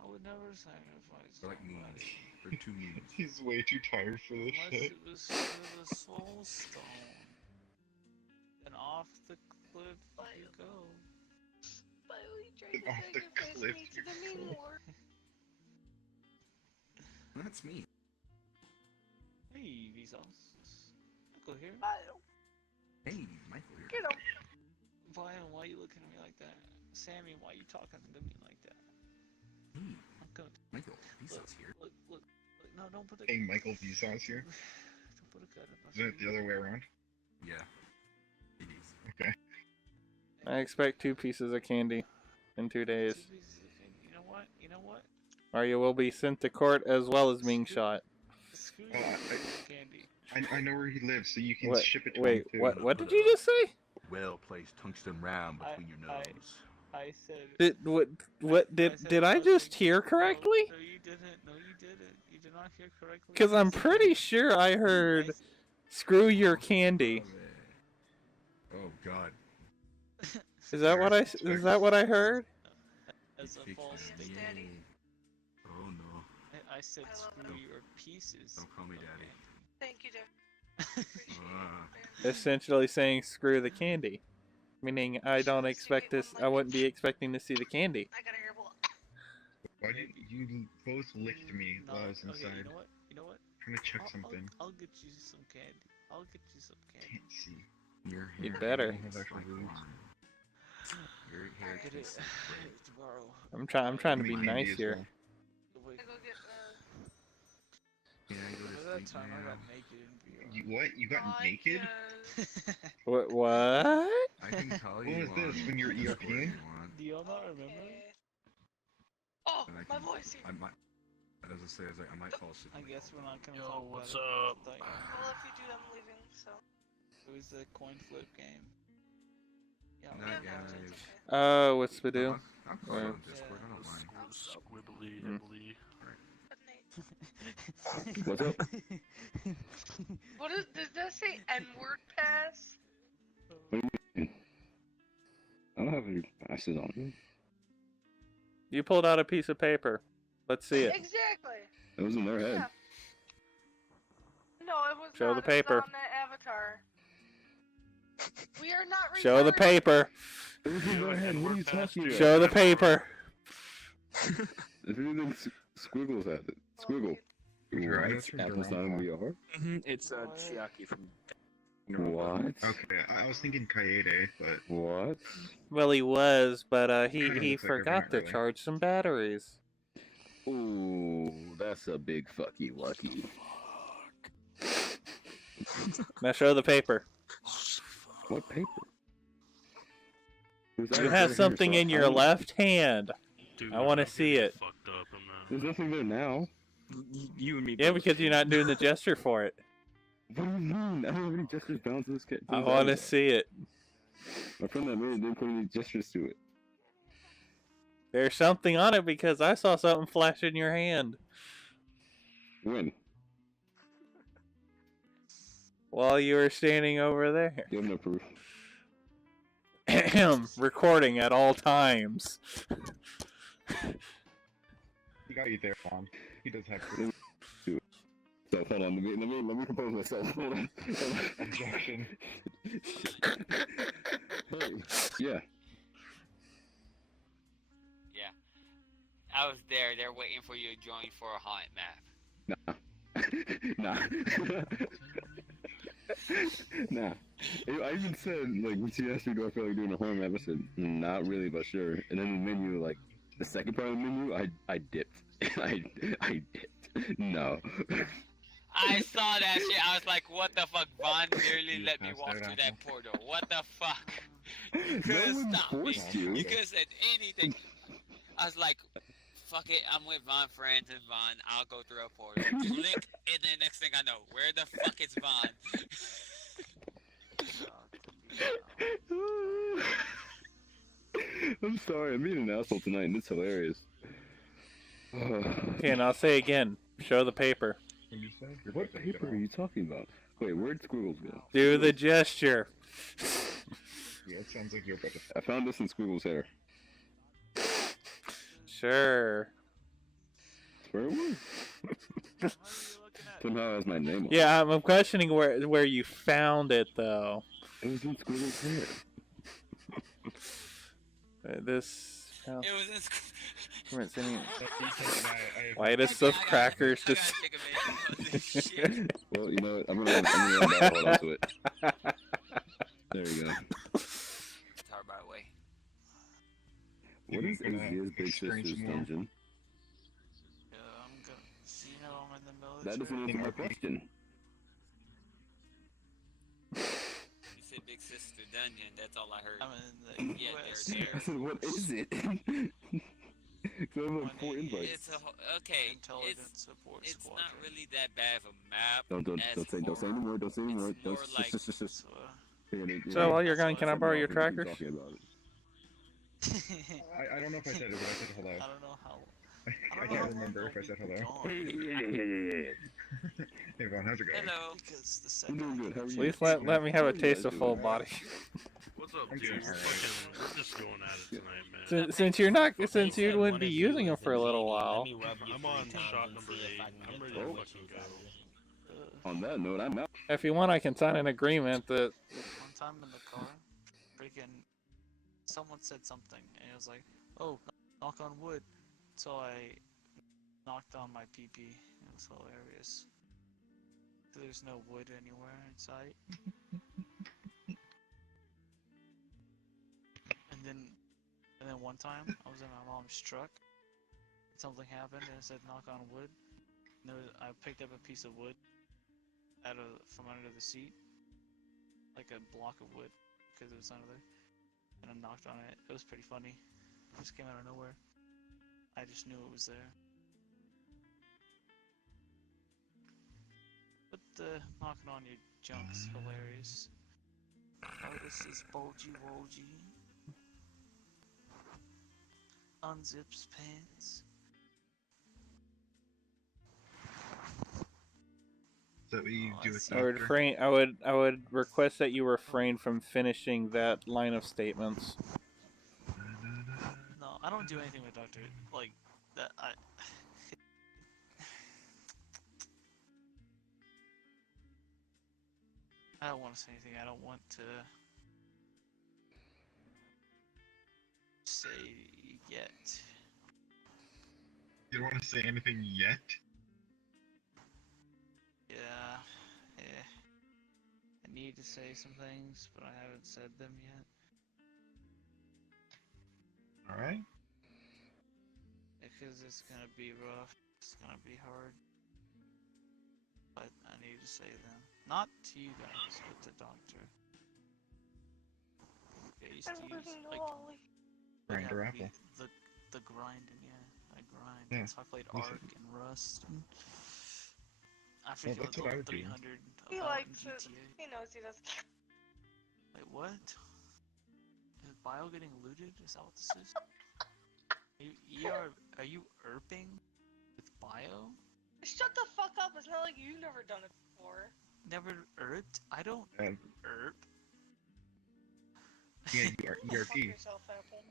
I would never sacrifice. They're like nobody. memes. They're 2 memes. He's way too tired for this Unless shit. it was for the soul stone. Then off the cliff you go. Bio, he tried to Off the sacrifice cliff me to you the meme go. war. That's me. Hey, Vsauce. Go here. Bio, Hey, Michael here. get him. Vion, why you looking at me like that? Sammy, why you talking to me like that? Hey, I'm going to Michael. Vsauce here. look. No, don't put a Hey, Michael Vsauce here. Don't put a gun in my Isn't it the other way around? Yeah. It is. Okay. I expect 2 pieces of candy in 2 days. You know what? You know what? Or you will be sent to court as well as being shot. Screw Oh, you, candy. I know where he lives, so you can What? ship it to Wait, him too. what did you just say? Well-placed tungsten round between your I- nose. I said. What did I just hear correctly? No, you didn't. No, you didn't. You did not hear correctly. Because I'm pretty sure I heard, screw your candy. Oh God. Is that what I heard? As a Big false fan. statement. Daddy. Oh no. I said I love screw it. your pieces. Don't call me of daddy. candy. Thank you, Dad. Appreciate Ah. it. man. Essentially saying screw the candy. Meaning I don't expect this, I wouldn't be expecting to see the candy. I got a hairball. Why did you both licked me No, while I was okay, inside? you know what? You know what? Trying to check something. I'll get you some candy. I'll get you some candy. Can't see. Your You hair better. tastes Have actual like boobs. wine. Your hair Get it tastes like bread. tomorrow. I'm trying to be Give me candy nice as here. well. Wait, I go get Can I go remember to that sleep time I now? got naked in VR? You what? You got naked? What? I can call What you was this, on when you were Discord if ERPing? you want. Do y'all not remember? Oh, And I my can- voice here. I might. As I say, I might fall asleep. I in the guess middle we're of not gonna Yo, talk what's about up? it. Well, if you do, I'm leaving, so. It was the coin flip game. Yeah, Night, yeah, guys. it's okay. Oh, what's it. Badoo? I'll call you Yeah. on Discord. I don't mind. Squibbly Hmm. dibbly. Good night. What's up? What is? Does that say N-word pass? I don't have any passes on me. You pulled out a piece of paper. Let's see it. Exactly. It was in their head. Yeah. No, it was Show not. the It was paper. on that avatar. We are not. Show the retarded. paper. It was in their head. What are you talking about? Show the paper. If anything, Squiggles had it. Squiggle. Your eyes Right? turned Apple's around. not in VR. It's Chiaki from What? Okay, I was thinking Kaede, but What? Well, he was, but he Kinda looks like forgot to everyone, really. charge some batteries. Ooh, that's a big fucky lucky. Now show the paper. What paper? You have something in your left hand. I want to see it. There's nothing there now. You and me. Yeah, because you're not doing the gesture for it. What do you mean? I don't have any gestures bound to this kit. I want to see it. My friend that made it didn't put any gestures to it. There's something on it because I saw something flash in your hand When? while you were standing over there. You have no proof. Recording at all times. he got you there, Juan. He does have proof. So hold on, let me compose myself. Hold on. Objection. Hey, yeah. Yeah. I was there. They're waiting for you to join for a haunt map. Nah. Nah. I even said, like, when she asked me, do I feel like doing a horror map? I said, not really, but sure. And then the menu, like, the second part of the menu, I dipped. I dipped. No. I saw that shit. I was like, what the fuck? Vaughn literally let me walk through that portal. What the fuck? You could have stopped me. You could have said anything. I was like, fuck it. I'm with Vaughn, friends, and Vaun. I'll go through a portal. Click, and then next thing I know, where the fuck is Vaun? I'm sorry, I'm being an asshole tonight, and it's hilarious. Okay, and I'll say again, show the paper. What paper are you talking about? Wait, where'd Squiggles go? Do the gesture. Yeah, it sounds like you're about to... I found this in Squiggles' hair. Sure. Where it was? Somehow it has my name on it. Yeah, I'm questioning where you found it, though. It was in Squiggles' hair. This... It was in Why does stuff crackers just... Well, you know what? I'm gonna hold on to it. There you go. It's hard by the way. What is Azia's Big Sister's dungeon? I'm in the military. That doesn't answer my question. You said Big Sister Dungeon, that's all I heard. I'm in the US. I said, what is it? So I have like 4 invites. It's okay. Intelligence support It's squadron. not really that bad of a map. Don't say anymore. Don't say anymore. More like So while you're gone, can I borrow your trackers? I don't know if I said it, but I said hello. I don't know how. I can't remember if I said hello. Hey, Vaughn, how's it going? Hello. Because the I'm second doing good. How are you? Please let me have a taste of full body. What's up, dude? We're just going at it tonight, man. Since you wouldn't be using them for a little while. I'm on shot number 8. I'm ready to fucking go. On that note, I'm out. If you want, I can sign an agreement that. one time in the car, freaking, someone said something, and it was like, "Oh, knock on wood." So I knocked on my PP. It was hilarious. There's no wood anywhere in sight. And then one time, I was in my mom's truck. Something happened, and it said knock on wood. And I picked up a piece of wood from under the seat, like a block of wood, because it was under there. And I knocked on it. It was pretty funny. It just came out of nowhere. I just knew it was there. But knocking on your junk's hilarious. Oh, this is Bulgy Wolgy. Unzips pants. So we do it I would request that you refrain from finishing that line of statements. No, I don't do anything with Doctor like that. I don't want to say anything. I don't want to say yet. You don't want to say anything yet? Yeah. I need to to say some things, but I haven't said them yet. Alright. Because it's gonna be rough. It's gonna be hard. But I need to say them. Not to you guys, but to Doctor. Yeah, used to use, like, Grinder yeah, apple. The grinding, yeah. I grind. Yeah, So I played we Ark should- and Rust. And I Well, figured that's what I would do. 300 He about in likes it. GTA. He knows he doesn't. Wait, what? Is Bio getting looted? Is that what this is? Are you erping with Bio? Shut the fuck up. It's not like you've never done it before. Never erped? I don't erp. Yeah, you are Go fuck ERP. yourself, Apple.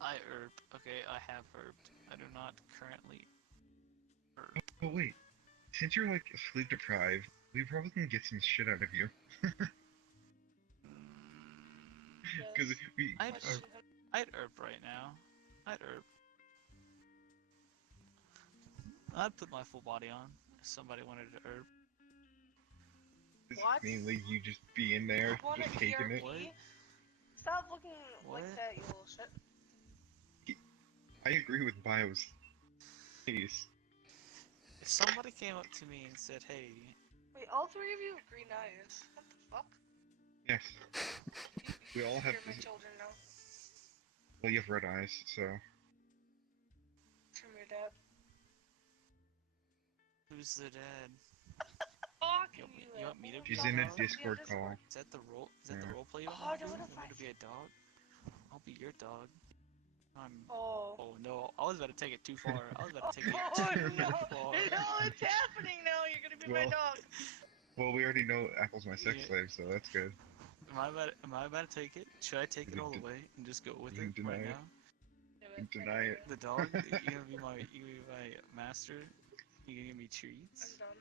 I erp. Okay, I have erped. I do not currently erp. Oh wait, since you're like sleep deprived, we probably can get some shit out of you. Because we. I'd erp right now. I'd erp. I'd put my full body on if somebody wanted to erp. What? Mainly you just be in there, Want just a taking it. ERP? Stop looking What? like that, you little shit. I agree with Bio's case. If somebody came up to me and said, "Hey," Wait, all three of you have green eyes. What the fuck? Yes. We all have. You're my children now. Well, you have red eyes, so. From your dad. who's the dad? Fuck You want me to be She's the in a dog? Discord call. Is that the role? Is that the Yeah. role play you Oh, want me to no, do? no, You want me to be a dog? I'll be your dog. Oh. Oh no! I was about to take it too far. I was about to take it Oh too no! far. No, it's happening now. You're gonna be my Well- dog. Well, we already know Apple's my sex Yeah. slave, so that's good. Am I about to take it? Should I take it all the way and just go with you it can right deny it. now? Deny it. The dog? You're gonna be my master? You gonna give me treats? I'm done.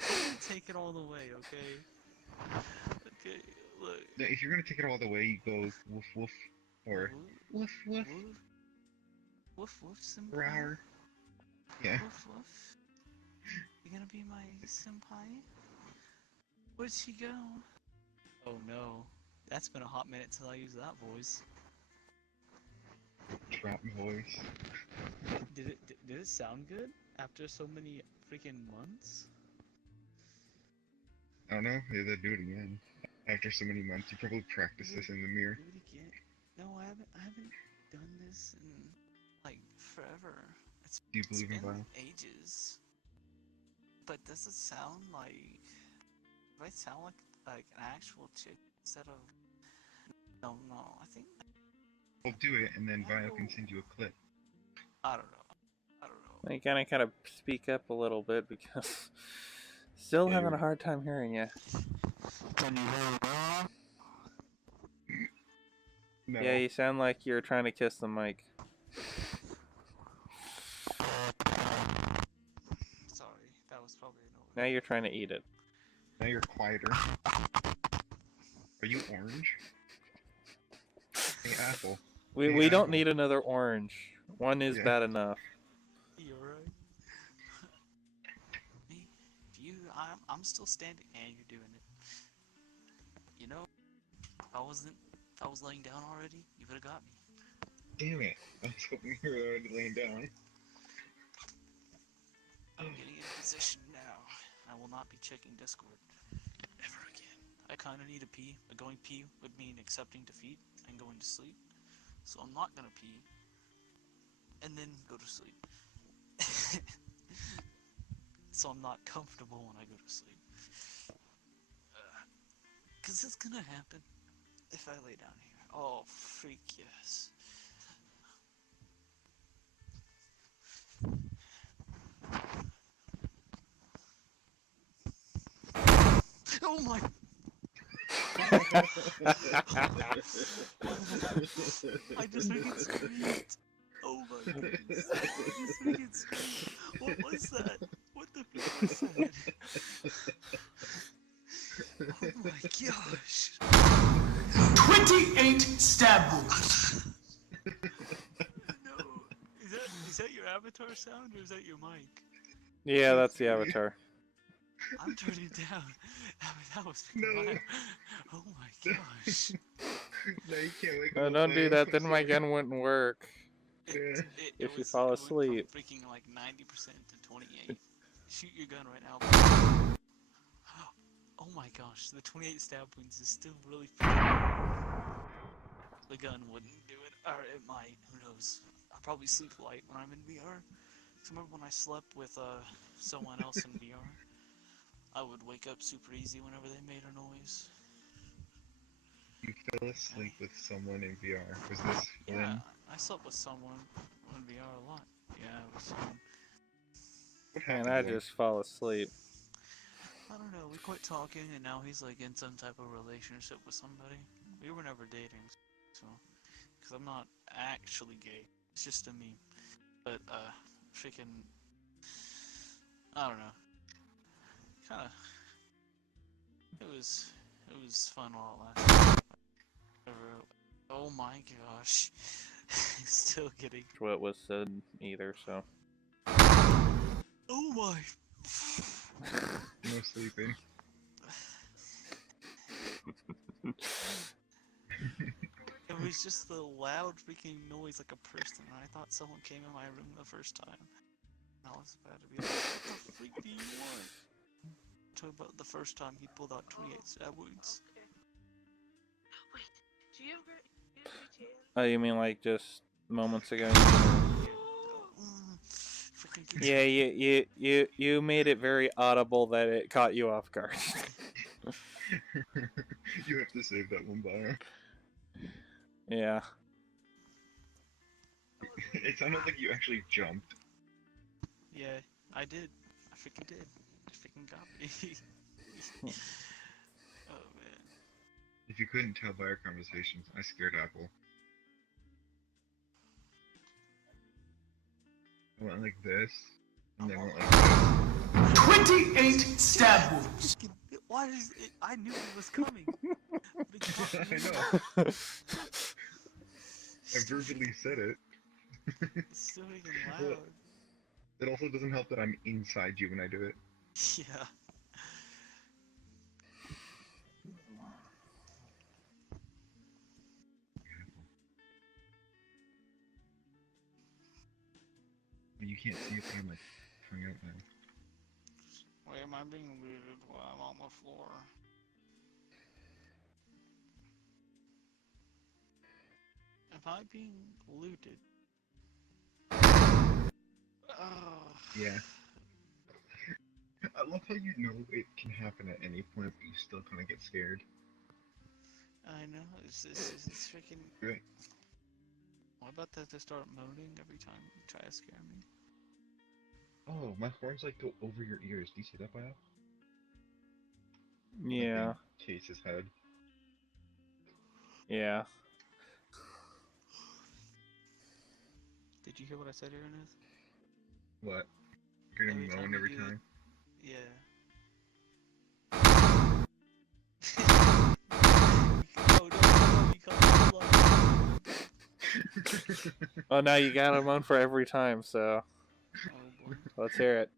You can't take it all the way, okay? Okay, look. No, if you're gonna take it all the way, you go woof woof or woof woof. Woof woof senpai. Rawr. Yeah. Woof woof. You gonna be my senpai? Where'd she go? Oh no. That's been a hot minute till I use that voice. Drop voice. Did it sound good after so many freaking months? I don't know. Maybe they'll do it again. After so many months, you probably practice this in the mirror. Do it again? No, I haven't done this in like forever. Do you believe in been Bio? ages. But does it sound like? Do I sound like an actual chick instead of? No, I think We'll do it, and then Bio can send you a clip. I don't know. You gotta kind of speak up a little bit because still Yeah, having you're- a hard time hearing you. Can you hear me now? No. Yeah, you sound like you're trying to kiss the mic. Sorry, that was probably an Now you're trying to eat it. Now you're quieter. Are you orange? Hey, Apple. We Hey, don't Apple. need another orange. One is Yeah. bad enough. You're right. Me, I'm still standing, and you're doing it. You know, if I was laying down already, you would have got me. Damn it. I was hoping you were already laying down. I'm getting in position now. I will not be checking Discord ever again. I kind of need to pee. But going pee would mean accepting defeat and going to sleep. So I'm not gonna pee and then go to sleep. So I'm not comfortable when I go to sleep. Cause it's gonna happen if I lay down here. Oh, freak yes. Oh my! I just freaking screamed! Oh my goodness! I just freaking screamed! What was that? What the fuck was that? Oh my gosh! 28 stab wounds. No! Is that your avatar sound or is that your mic? Yeah, that's the avatar. I'm turning down. That was No. loud. Oh my gosh. No, you can't wake No, up. don't do that. Then my sorry. gun wouldn't work. Yeah. If you fall It went from asleep. freaking like 90% to 28. Shoot your gun right now. Oh my gosh, the 28 stab wounds is still really The gun wouldn't do it, or it might, who knows. I'll probably sleep light when I'm in VR. Cause remember when I slept with someone else in VR? I would wake up super easy whenever they made a noise. You fell asleep with someone in VR. Was this Yeah, Flynn? I slept with someone in VR a lot. Yeah, it was What And happened I to him? just fall asleep. I don't know, we quit talking and now he's like in some type of relationship with somebody. We were never dating, so, cause I'm not actually gay, it's just a meme. But, freaking, I don't know, kinda, it was fun while it lasted. Oh my gosh, still getting. What was said either, so. Oh my. No sleeping. It was just the loud freaking noise like a person, and I thought someone came in my room the first time. And I was about to be like, what the freak do you want? Talk about the first time he pulled out 28 stab wounds. Wait, do you have GTA? Oh, you mean like just moments ago? Freaking Yeah, you made it very audible that it caught you off guard. You have to save that one, Byron. Yeah. It sounded like you actually jumped. Yeah, I did. I freaking did. It freaking got me. Oh man. If you couldn't tell by our conversations, I scared Apple. I went like this, and then went like this. 28 stab wounds. Why is it? I knew it was coming. I know. I verbally said it. It's still making loud. It also doesn't help that I'm inside you when I do it. Yeah. You can't see it, but I'm like coming out now. Why am I being looted while I'm on the floor? Am I being looted? Oh. Yeah. I love how you know it can happen at any point, but you still kind of get scared. I know, it's freaking... Right. What about that to start moaning every time you try to scare me? Oh, my horns like go over your ears. Do you see that, Bio? Yeah. Case his head. Yeah. Did you hear what I said, Ernest? What? You're gonna Every time moan you every do time? Yeah. Oh, no, you can't Oh, now you got him on for every time, so. Oh, boy. Let's hear it.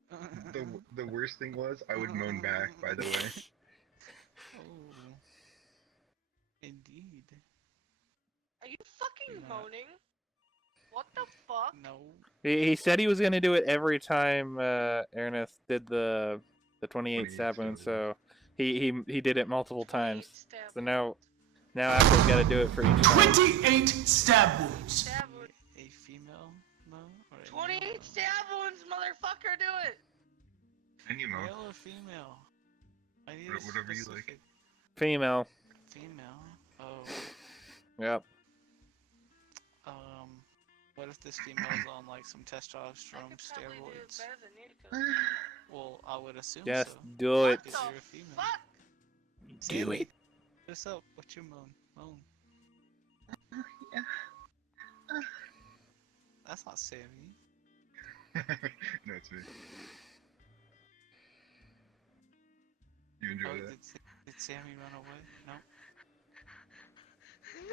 The worst thing was, I would moan back, by the way. Oh. Indeed. Are you fucking moaning? What the fuck? No. He said he was gonna do it every time Ernest did the 28 stab wound, so he did it multiple times. So now Apple's got to do it for each time. 28 stab wounds. Stab wound. A female moan? Or a 28 stab wounds, motherfucker, do it! Any moan. male or female? I need a Whatever you specific like. Female. female. Oh. Yep. What if this female's on like some testosterone steroids? Well, I would assume Just so. do it. Because you're a female. Do it. What's up? What's your moan? Moan. That's not Sammy. No, it's me. You enjoy Oh, that? did Sammy run away? No.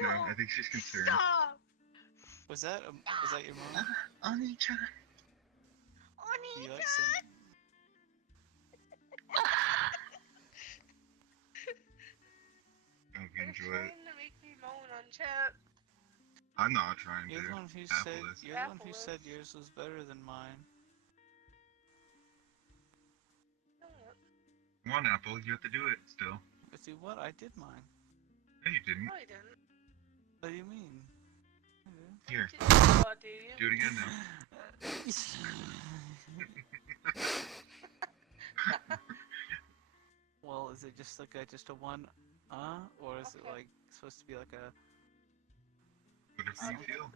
No, I think she's concerned. Stop! Was that your moan? Oni-chan. Do you like Sammy? I'm not trying You're to. the one who Apple said is. you're the one who said yours was better than mine. Come on, Apple, you have to do it still. But see what? I did mine. No, you didn't. No, I didn't. What do you mean? Here. What do you? Do it again now. Well, is it just like a one, or is it like supposed to be like a? Whatever you feel.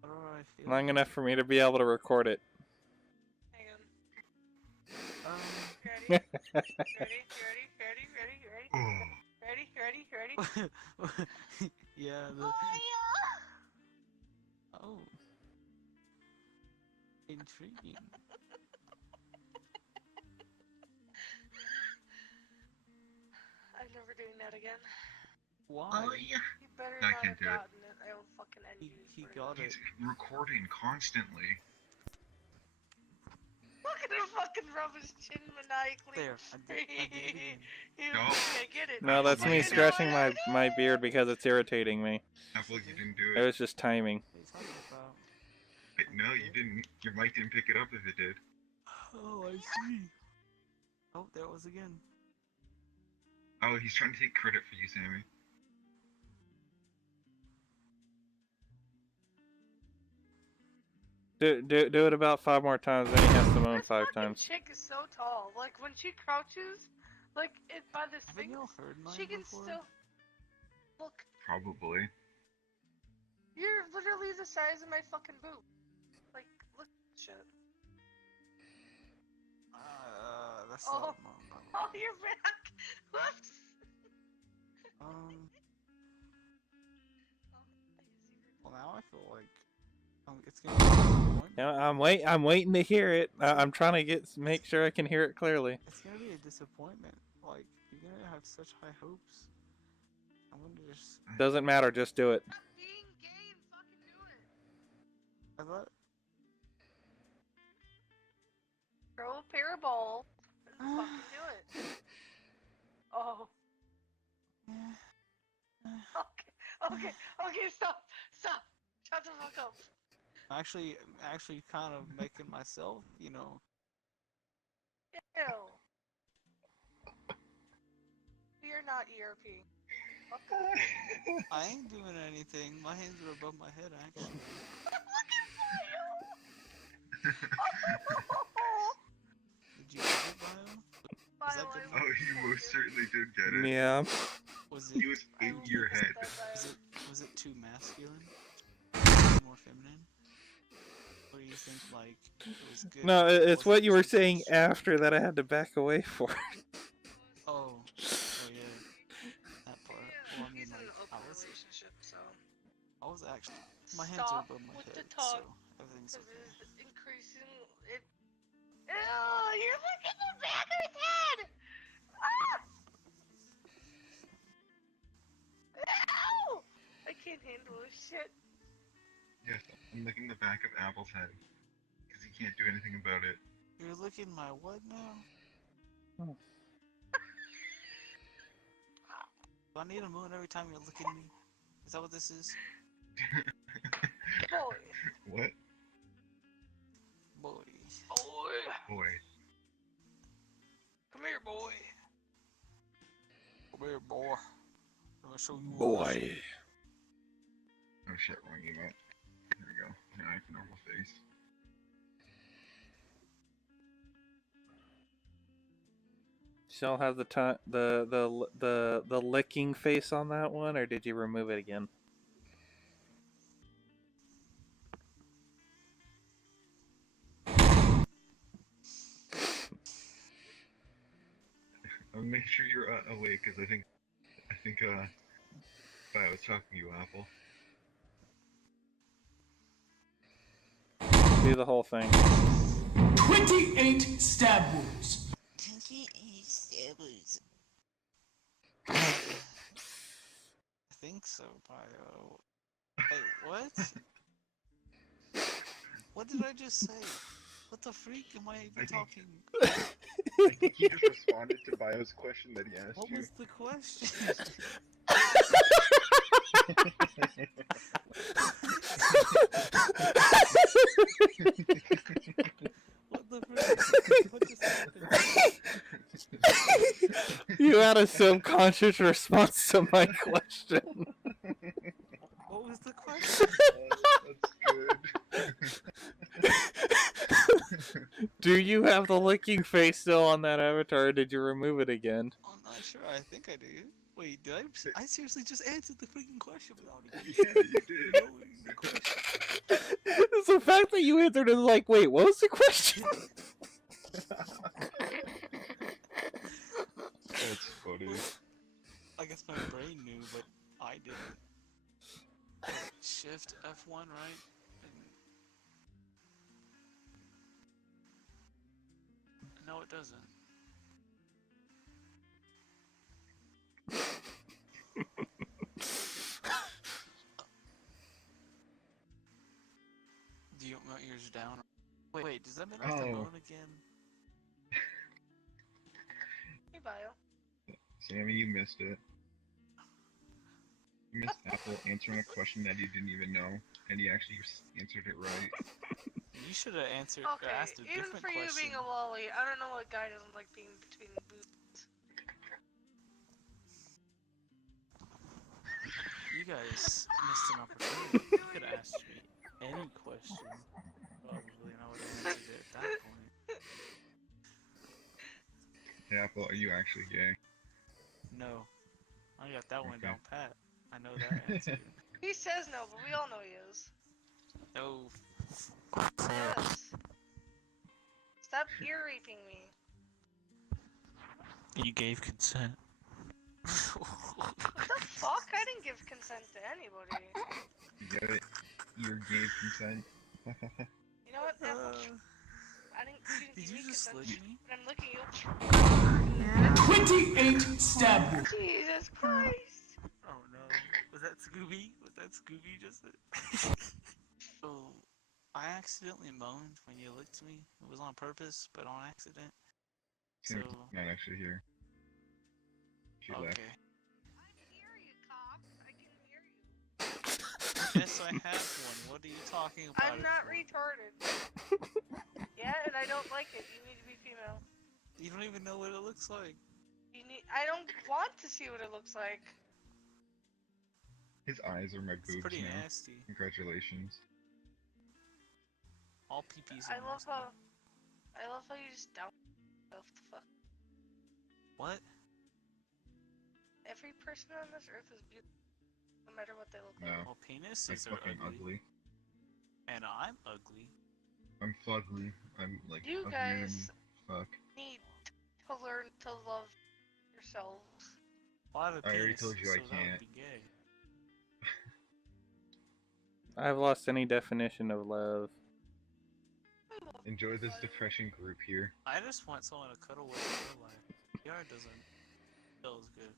What do I feel? Long enough for me to be able to record it. Hang on. Ready? Ready? Yeah. The... Oh. Intriguing. I'm never doing that again. Why? Oh, yeah. You better I not can't have do it. gotten it. I will fucking end you. He got it. He's recording constantly. Look at him fucking rub his chin maniacally. There, I did it again. No. I get it. No, that's me scratching my beard because it's irritating me. Apple, you didn't do It it. was just timing. What are you talking about? Wait, no, you didn't. Your mic didn't pick it up if it did. Oh, I see. Oh, there it was again. Oh, he's trying to take credit for you, Sammy. Do it about 5 more times, then he has to moan 5 times. Chick is so tall. Like when she crouches, like it by the Haven't you all heard mine she can before? still look. Probably. You're literally the size of my fucking boob. Like look at shit. That's Oh, not oh, you're back. Whoops. Well, now I feel like it's gonna be a disappointment. Yeah, I'm waiting to hear it. I'm trying to make sure I can hear it clearly. It's gonna be a disappointment. Like you're gonna have such high hopes. I'm gonna just. Doesn't matter, just do it. Being gay and fucking do it. I thought. Throw a pair of balls and fucking do it. Oh. Okay, stop. Shut the fuck up. Actually, kind of making myself, you know. Ew. You're not ERP. Okay. I ain't doing anything. My hands are above my head, actually. Did you get it, Bio? Is that good? Oh, you most certainly did get it. Yeah. Was it? He was in your head. Was it too masculine? More feminine? Or do you think like it was good? No, it's what you were saying just... after that I had to back away for. Oh yeah, that part. Well, I mean, like I was actually my hands are above my head, so everything's okay. It's increasing. Ew, you're looking at the back of his head. Ah! Ow! I can't handle this shit. Yes, I'm licking the back of Apple's head. Because he can't do anything about it. You're licking my what now? Oh. Do I need a moon every time you're licking me? Is that what this is? Boy. What? Boy. Boy. Come here, boy. Come here, boy. I'm gonna show you. Boy. Oh shit, wrong emote. There we go. Now I have normal face. Still have the licking face on that one, or did you remove it again? Make sure you're awake, because I think I was talking to you, Apple. Do the whole thing. 28 stab wounds. 28 stab wounds. I think so, Bio. Wait, what? What did I just say? What the freak am I even talking? I think you just responded to Bio's question that he asked What you. was the question? What the frick? What just happened? You had a subconscious response to my question. What was the question? That's good. Do you have the licking face still on that avatar, or did you remove it again? I'm not sure. I think I do. Wait, did I seriously just answered the freaking question without even Yeah, you did. knowing the question. It's the fact that you answered is like, wait, what was the question? That's funny. I guess my brain knew, but I didn't. Shift F1, right? No, it doesn't. Do you want yours down? Wait, does that mean I have to moan again? Hey, Bio. Sammy, you missed it. You missed Apple answering a question that you didn't even know, and he actually answered it right. You should have answered or Okay, asked a even different for you question. being a lolly, I don't know what guy doesn't like being between boots. You guys missed an opportunity. You could have asked me any question, probably, and I would have answered it at that point. Hey, Apple, are you actually gay? No. I got that one down pat. I know that answer. He says no, but we all know he is. No. Yes. Stop ear raping me. You gave consent. What the fuck? I didn't give consent to anybody. You get it? Ear gave consent? You know what, Apple? I didn't Did give you me just consent, lick me? but I'm looking you. 28 stab wounds. Jesus Christ! Oh no. Was that Scooby? Was that Scooby just So, I accidentally moaned when you licked me. It was on purpose, but on accident. So, Sammy's not actually here. She left. okay. I can hear you, cop. I can hear you. Yes, I have one. What are you talking about? I'm not retarded. Yeah, and I don't like it. You need to be female. You don't even know what it looks like. I don't want to see what it looks like. His eyes are my It's boobs pretty now. nasty. Congratulations. All peepees I are love nasty. how you just down yourself. The fuck. What? Every person on this earth is beautiful, no matter what they look No. like. Well, I'm penises are fucking ugly. ugly. And I'm ugly. I'm fugly. I'm like You uglier guys than fuck. need to learn to love yourselves. A lot of I already penis, told you I so that would can't. be gay. I've lost any definition of love. Enjoy this depression group here. I just want someone to cuddle with in real life. VR doesn't feel as good.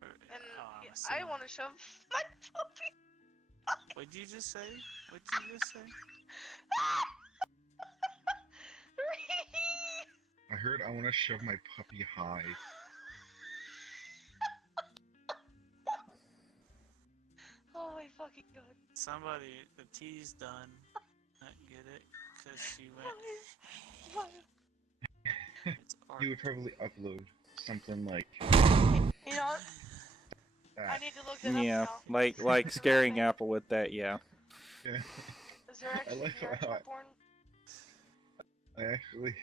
Or, And I'm I assuming. want to shove my puppy. What'd you just say? What'd you just say? I heard I want to shove my puppy high. Oh my fucking god. Somebody, the tea's done. I get it, cause she went. It's art. You would probably upload something like You know what? I that. need to look it up Yeah, now. like scaring Apple with that, yeah. Yeah. Is there actually like VR how chat porn? I actually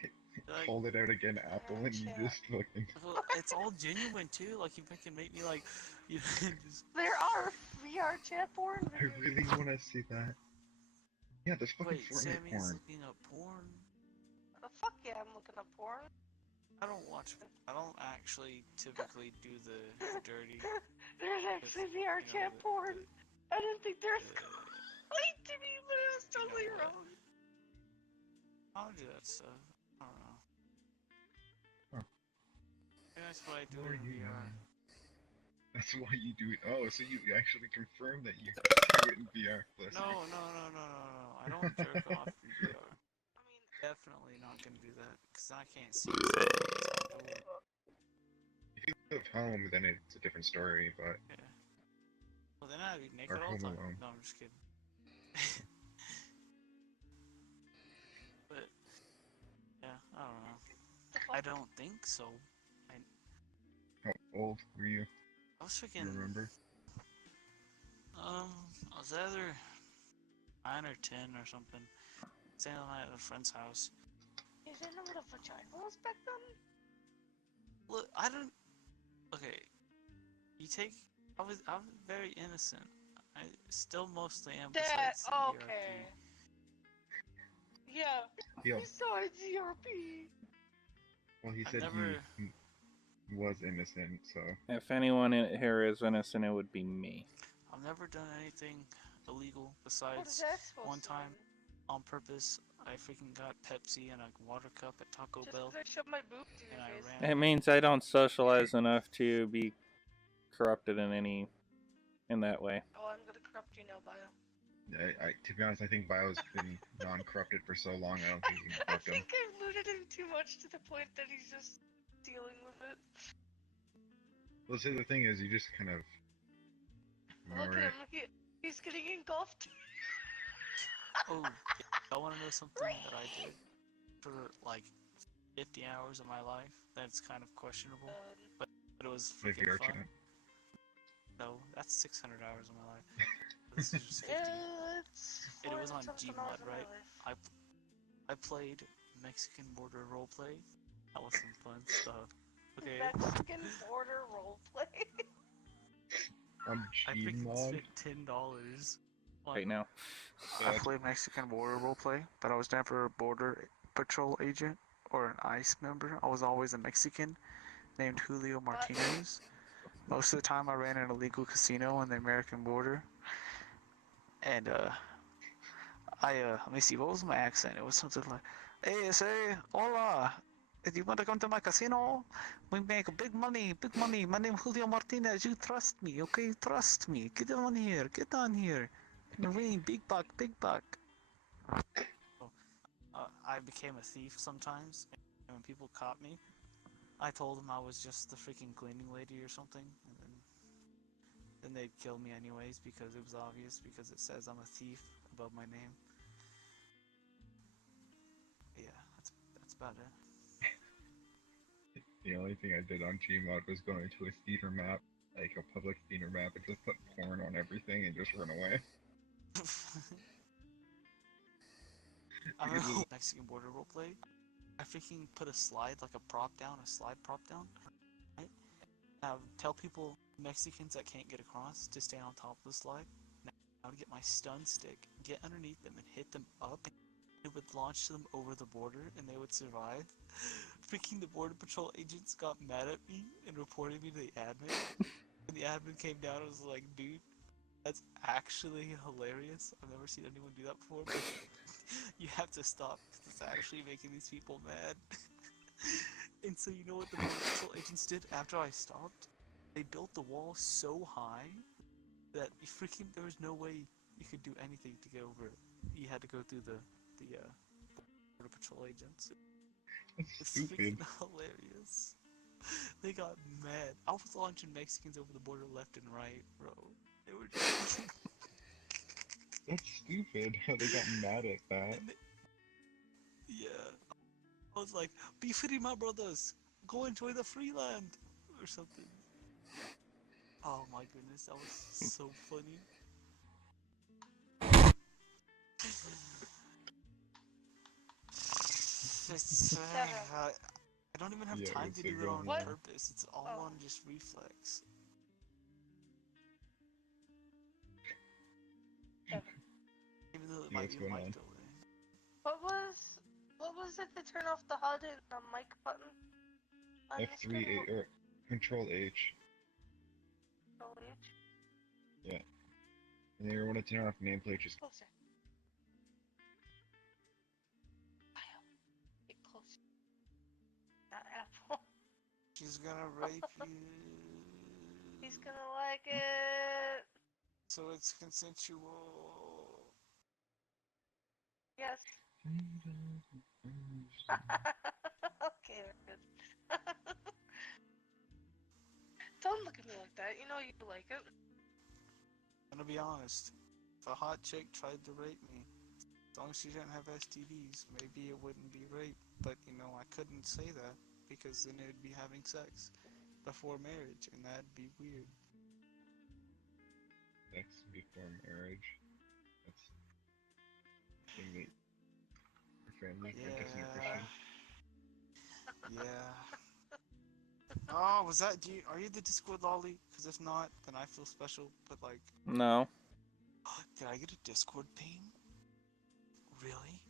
Like, called it out again, Apple, and you just fucking. well, it's all genuine too. Like you can make me like, you just. There are VR chat porn I videos. really want to see that. Yeah, there's fucking Wait, Fortnite Sammy's porn. looking up porn. Fuck yeah, I'm looking up porn. I don't actually typically do the dirty. There's actually VR you know, chat the- porn. I didn't think there's the- wait to me, but I was totally what? wrong. I don't do that stuff. I don't know. Huh. Maybe that's what I do What are in you VR. doing? That's why you do it. Oh, so you actually confirmed that you do it in VR. Bless you. No. I don't jerk off in VR. I mean, Definitely not gonna do that because I can't see. It's outdoor. If you live home, then it's a different story. But Yeah. Well, then I'd be naked Or all the Home time. Alone. No, I'm just kidding. But yeah, I don't know. I don't think so. How old were you? I was Do freaking. you remember? I was either 9 or 10 or something. Staying the night at a friend's house. You didn't know what a vagina was back then? Look, I don't. Okay, you take. I'm very innocent. I still mostly am. Besides Okay. Yeah. Yeah. Besides ERP. Well, he I said never- he was innocent, so. If anyone in here is innocent, it would be me. I've never done anything illegal What is besides that supposed one to time mean? on purpose. I freaking got Pepsi and a water cup at Taco Just Bell. 'cause I shoved my boobs in And your I face. ran. It means I don't socialize enough to be corrupted in that way. Oh, I'm gonna corrupt you now, Bio. To be honest, I think Bio's been non-corrupted for so long, I don't think you can I corrupt him. think I've looted him too much to the point that he's just dealing with it. Well, see, the thing is, you just kind of Look ignore at it. him, he's getting engulfed. Oh, I want to know something that I did for like 50 hours of my life. That's kind of questionable, but it was Play freaking VR fun. chat. No, that's 600 hours of my life. This is just 50. Yeah, it's And it was 40 on something Gmod, hours of my right? life. I played Mexican border roleplay. That was some fun stuff. Okay. Mexican border roleplay. On I freaking Gmod? spent $10 on. Right now. I played Mexican border roleplay, but I was never a border patrol agent or an ICE member. I was always a Mexican named Julio Martinez. Most of the time, I ran an illegal casino on the American border. And let me see, what was my accent? It was something like, "Hey, say, hola. If you want to come to my casino, we make big money, big money. My name is Julio Martinez. You trust me, okay? Trust me. Get on here, get on here. You're winning big buck, big buck." I became a thief sometimes, and when people caught me, I told them I was just the freaking cleaning lady or something, and then they'd kill me anyways because it was obvious because it says I'm a thief above my name. Yeah, that's about it. The only thing I did on Gmod was go into a theater map, like a public theater map, and just put porn on everything and just run away. I remember Mexican border roleplay. I freaking put a slide, like a slide prop down, right? I would tell people, Mexicans that can't get across, to stay on top of the slide. Now I would get my stun stick, get underneath them, and hit them up. It would launch them over the border, and they would survive. Freaking the border patrol agents got mad at me and reported me to the admin. And the admin came down and was like, "Dude, that's actually hilarious. I've never seen anyone do that before, but you have to stop because it's actually making these people mad." And so you know what the border patrol agents did after I stopped? They built the wall so high that there was no way you could do anything to get over it. You had to go through the border patrol agents. It's Stupid. freaking hilarious. They got mad. I was launching Mexicans over the border left and right, bro. They were just... That's stupid how they got mad at that. Yeah. I was like, "Be free, my brothers. Go enjoy the free land," or something. Oh my goodness, that was so funny. I don't even have time to do it on purpose. It's all on just reflex. Even though it might be a mic delay. What was it to turn off the HUD and the mic button? F3 or Control H. Control H? Yeah. And then you want to turn off nameplate, just Closer. Get closer. Not Apple. She's gonna rape you. He's gonna like it. So it's consensual. Yes. Okay, we're good. Don't look at me like that. You know you like it. gonna be honest. If a hot chick tried to rape me, as long as she didn't have STDs, maybe it wouldn't be rape. But, you know, I couldn't say that because then it would be having sex before marriage, and that'd be weird. Sex before marriage. That's thing that your family, I guess, you're Christian. Yeah. Oh, was that? Are you the Discord lolly? Because if not, then I feel special. But like, No. did I get a Discord ping? Really?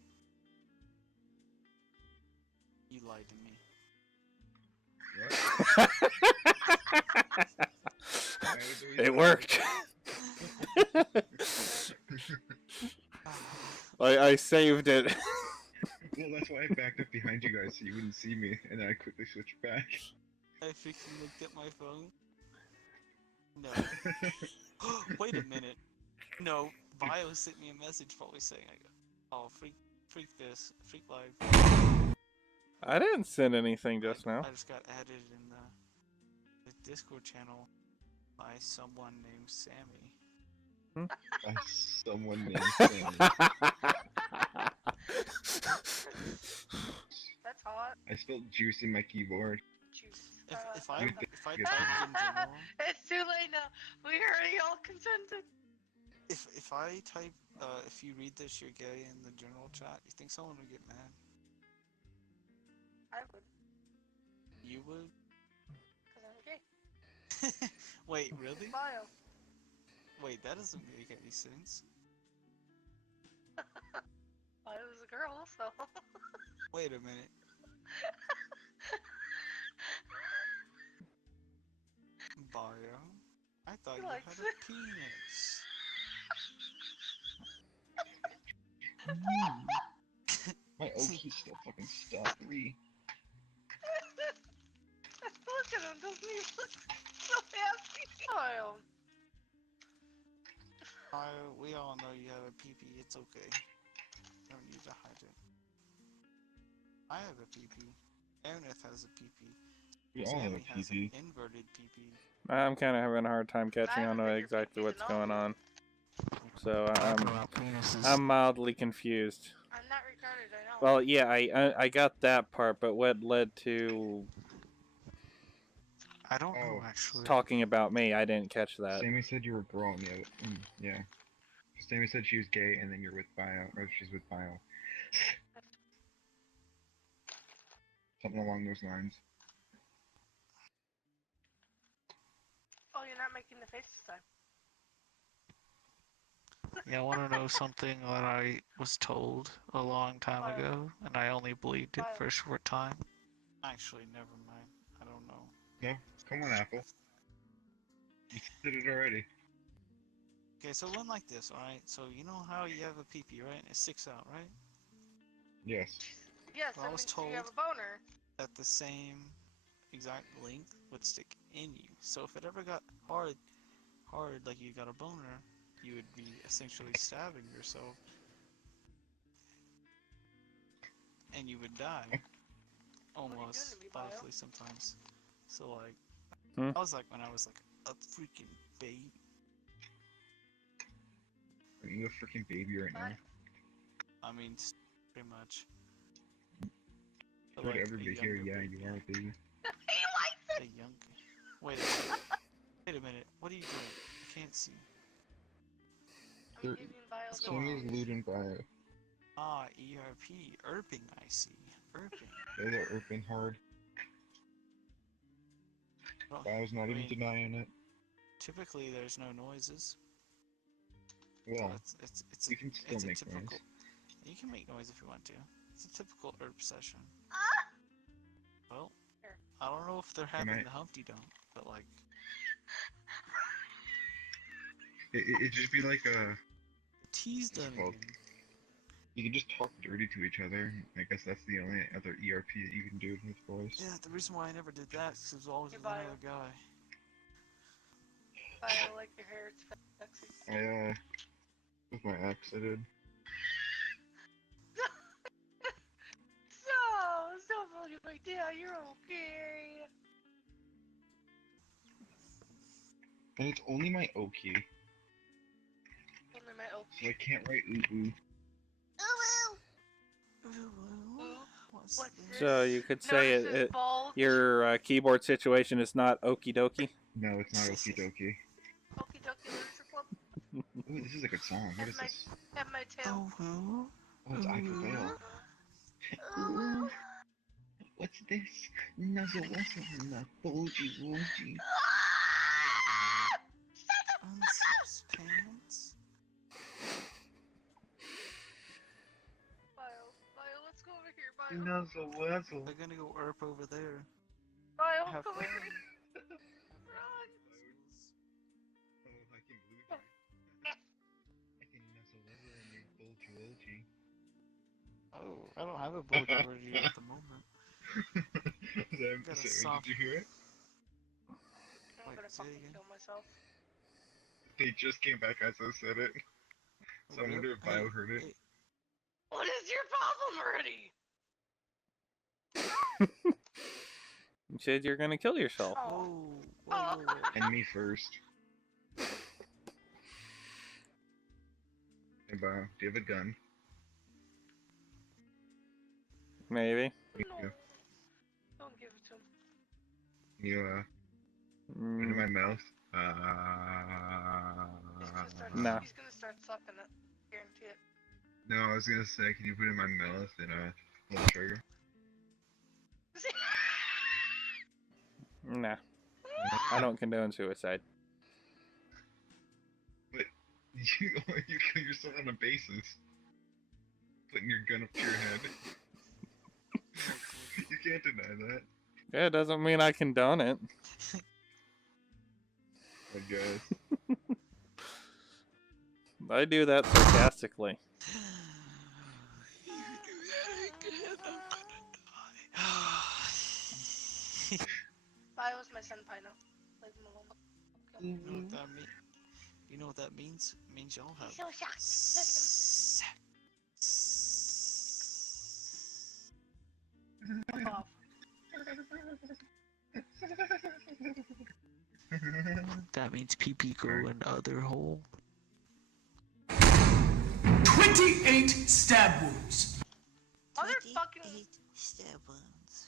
You lied to me. It worked. I saved it. Well, that's why I backed up behind you guys so you wouldn't see me, and then I quickly switched back. I freaking looked at my phone. No. Wait a minute. No, Bio sent me a message probably saying, "Oh, freak this, freak live." I didn't send anything just now. I just got added in the Discord channel by someone named Sammy. By someone named Sammy. That's hot. I spelled juice in my keyboard. Juice. If I typed in general, It's too late now. We already all consented. if I type if you read this you're gay in the general chat, you think someone would get mad? I would. You would? Because I'm gay. Wait, really? Bio. Wait, that doesn't make any sense. Bio was a girl, so. Wait a minute. Bio? I thought you had a penis. My OP still fucking stuck. Look at him, doesn't he look so happy? Bio. Bio, we all know you have a PP, it's okay. No need to hide it. I have a PP. Araneth has a PP. We all have a Sammy has an PP. inverted PP. I'm kind of having a hard time catching on to exactly what's going on. So I'm mildly confused. I'm not retarded, I know. Well, yeah, I got that part, but what led to I don't know actually. talking about me? I didn't catch that. Sammy said you were a girl, yeah. Sammy said she was gay, and then you're with Bio, or she's with Bio. Something along those lines. Oh, you're not making the face this time. Yeah, I want to know something that I was told a long time ago, and I only believed it for a short time. Actually, never mind. I don't know. No, come on, Apple. You did it already. Okay, so one like this, alright? So you know how you have a PP, right? It sticks out, right? Yes. Yes, Well, I was means told you have a boner. that the same exact length would stick in you. So if it ever got hard, like you got a boner, you would be essentially stabbing yourself. And you would die. Almost, lifelessly sometimes. So like, I was like, when I was like a freaking baby. Are you a freaking baby right now? I mean, pretty much. I heard everybody here, yeah, you are a baby. A young. Wait a minute. Wait a minute. What are you doing? I can't see. Sammy's looting Bio. Ah, ERP. Irping, I see. Irping. Those are irping hard. Well, Bio's not even denying it. Typically, there's no noises. Well, it's you can still make noise. You can make noise if you want to. It's a typical ERP session. Well, I don't know if they're having the Humpty Dump, but like... It'd just be like a... Tease them again. You can just talk dirty to each other. I guess that's the only other ERP that you can do with voice. Yeah, the reason why I never did that is because it was always with another guy. I like your hair, it's sexy. With my ex, I did. So funny, like, yeah, you're okay. And it's only my O key. my So I can't write ooh. What's this? So you could say Notice this bulge? your keyboard situation is not okie dokie. No, it's not okie dokie. Okie dokie literature club. Ooh, this is a good song. What is this? At my tail. Oh, it's I Prevail. Ooh. What's this? Nuzzle wuzzle, not bulgy woogy. Pants. Bio, let's go over here, Bio. Nuzzle wuzzle. They're gonna go herp over there. Bio, Have come fun. here. Run. Oh, I can believe it. I can nuzzle wuzzle and make bulgy woogy. Oh, I don't have a bulge orgy at the moment. Got a soft. Did you hear it? I'm Wait, gonna say it fucking again? kill myself. They just came back as I said it. So I wonder if Bio heard it. What is your problem already? You said you're gonna kill yourself. Oh. And me first. Hey Bio, do you have a gun? Maybe. Me No. too. Don't give it to him. Can you put it in my mouth? No. He's gonna start sucking it. Guarantee it. No, I was gonna say, can you put it in my mouth and pull the trigger? Nah. I don't condone suicide. But you kill yourself on a basis. Putting your gun up to your head. You can't deny that. Yeah, it doesn't mean I condone it. I guess. I do that sarcastically. Bio was my senpai now. Leave him alone. You know what that means? You know what that means? It means y'all have He's so shocked. Fuck off. That means pee go in the other hole. 28 stab wounds. Motherfucking. Stab wounds.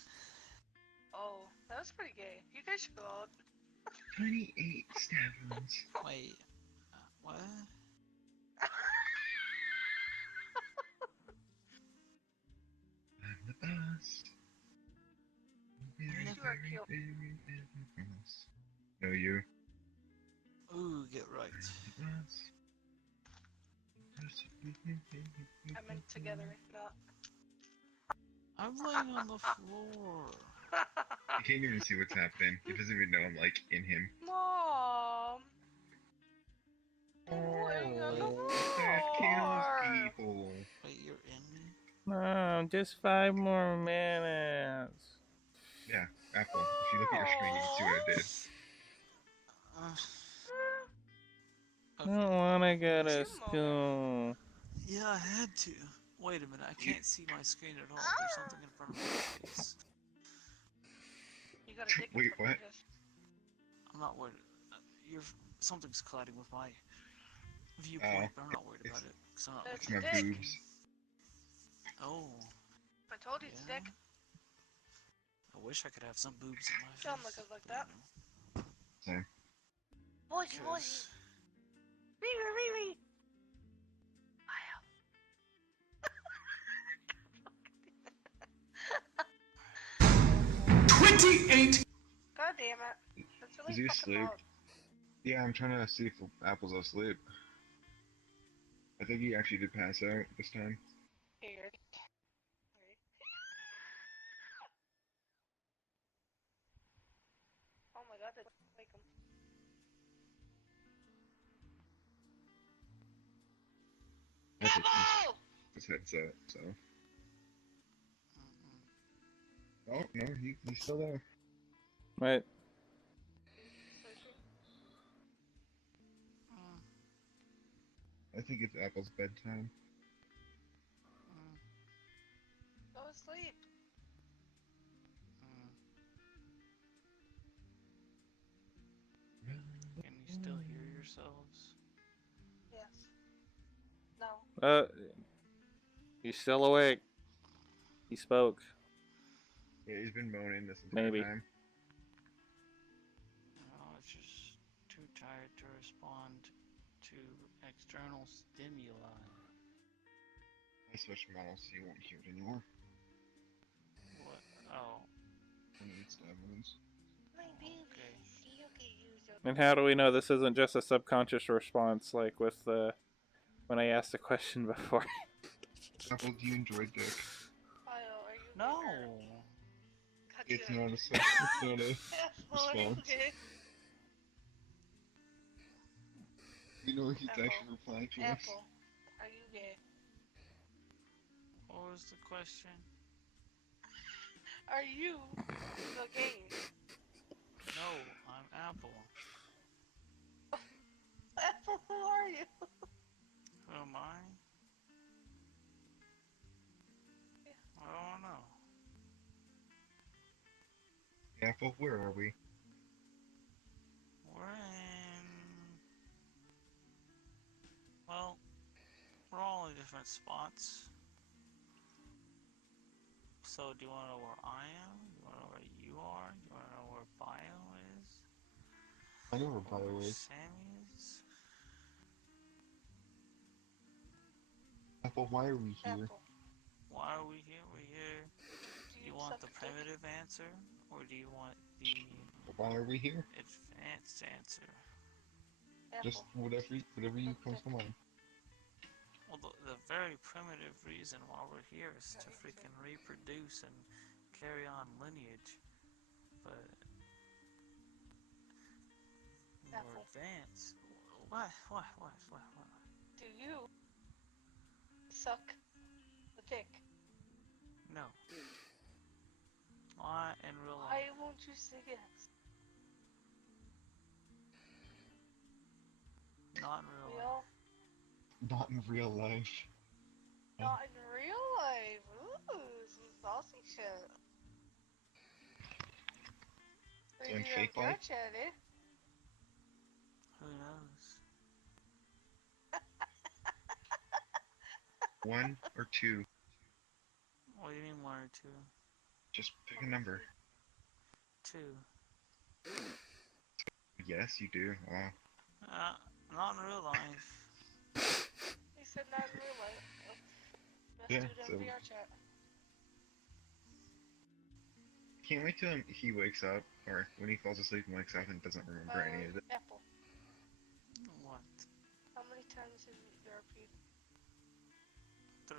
Oh, that was pretty gay. You guys should go out. 28 stab wounds. Wait. What? I'm the boss. You are cute. No, you. Ooh, get right. I meant together, not. I'm laying on the floor. You can't even see what's happening. He doesn't even know I'm like in him. Mom. I'm laying on the That kills floor. people. Wait, you're in me? No, just 5 more minutes. Yeah, Apple. If you look at your screen, you can see what I did. I don't want to go to school. Yeah, I had to. Wait a minute, I can't see my screen at all. There's something in front of my face. You got a dick in Wait, front of what? you. I'm not worried. Something's colliding with my viewpoint, but I'm not worried about it. 'Cause I'm not That's looking My at the boobs. screen. Oh, I told you it's Yeah. dick. I wish I could have some boobs in my face. Don't look at it like that. Same. Boise, boise. Ree. 28. God damn it. That's really Is he fucking asleep? loud. Yeah, I'm trying to see if Apple's asleep. I think he actually did pass out this time. Weird. Oh my god, did wake him. I think Gabbo! his headset, so. Oh, no, he's still there. Wait. I think it's Apple's bedtime. Go to sleep. Can you still hear yourselves? Yes. He's still awake. He spoke. Yeah, he's been moaning this entire Maybe. time. Oh, it's just too tired to respond to external stimuli. I switched models so you won't hear it anymore. What? Oh. I need stab wounds. And how do we know this isn't just a subconscious response, like with the when I asked the question before? Apple, do you enjoy dick? No. It's not a response. You know he's actually replying to us. Apple, are you gay? What was the question? Are you the gay? No, I'm Apple. Apple, who are you? Who am I? I don't know. Apple, where are we? We're in... Well, we're all in different spots. So, do you want to know where I am? Do you want to know where you are? Do you want to know where Bio is? I know where Bio Where is. Sammy is? Apple, why are we here? Apple. Why are we here? We're here. Do you want the primitive answer? Or do you want the Why are we here? advanced answer? Just whatever you comes to mind. Well, the very primitive reason why we're here is to freaking reproduce and carry on lineage. But more advanced. What? Do you suck the dick? No. Why in real life? Why won't you say yes? Not in real life. Not in real life. Not in real life. Ooh, some saucy shit. In Maybe fake on life? Chat, eh? Who knows? One or two? What do you mean 1 or 2? Just pick a number. 2. Yes, you do. Not in real life. He said not in real life. Let's Yeah, do it so- on VR chat. Can't wait till he wakes up, or when he falls asleep and wakes up and doesn't remember any of it. Apple, What? how many times have you ERP'd? 3.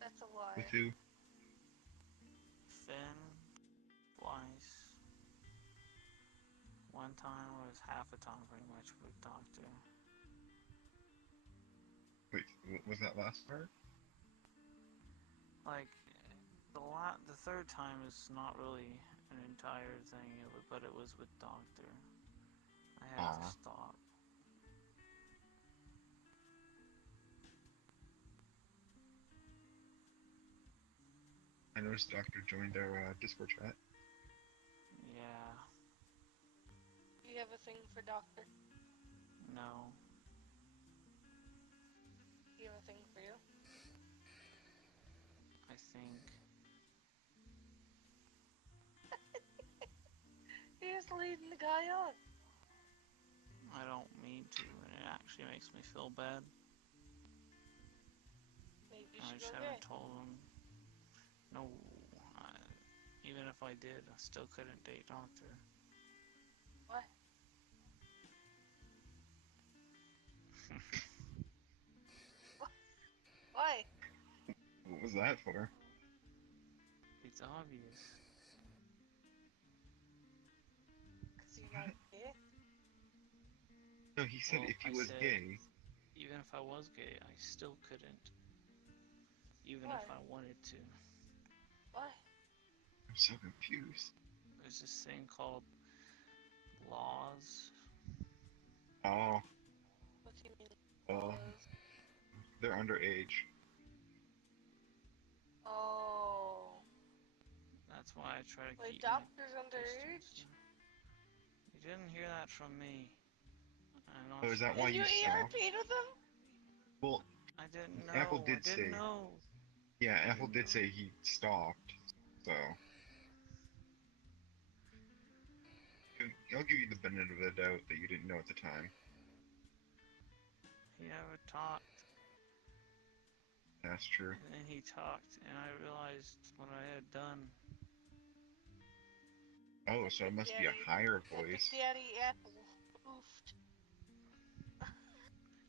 That's a lie. With who? Finn. Twice. One time was half a time pretty much with Doctor. Wait, was that last part? Like, the third time is not really an entire thing, but it was with Doctor. I had to stop. I noticed Doctor joined our Discord chat. Yeah. Do you have a thing for Doctor? No. Do you have a thing for you? I think. He's leading the guy on. I don't mean to, and it actually makes me feel bad. Maybe you I should just go haven't gay. told him. No. Even if I did, I still couldn't date Doctor. Why? Why? What was that for? It's obvious. Cause you're not gay? No, he said Well, if he I was said, gay. Even if I was gay, I still couldn't. Even Why? if I wanted to. Why? I'm so confused. There's this thing called laws. Oh, What do you mean? well, they're underage. Oh. That's why I try to Wait, keep my Doctor's underage? distance. You didn't hear that from me. Oh, is that why you stopped? ERP'd with him? Well, I didn't know. Apple did I didn't say. know. Yeah, Apple did say he stopped. So. I'll give you the benefit of the doubt that you didn't know at the time. He never talked. That's true. And then he talked, and I realized what I had done. Oh, so it must be a higher voice. Daddy Apple. Oofed.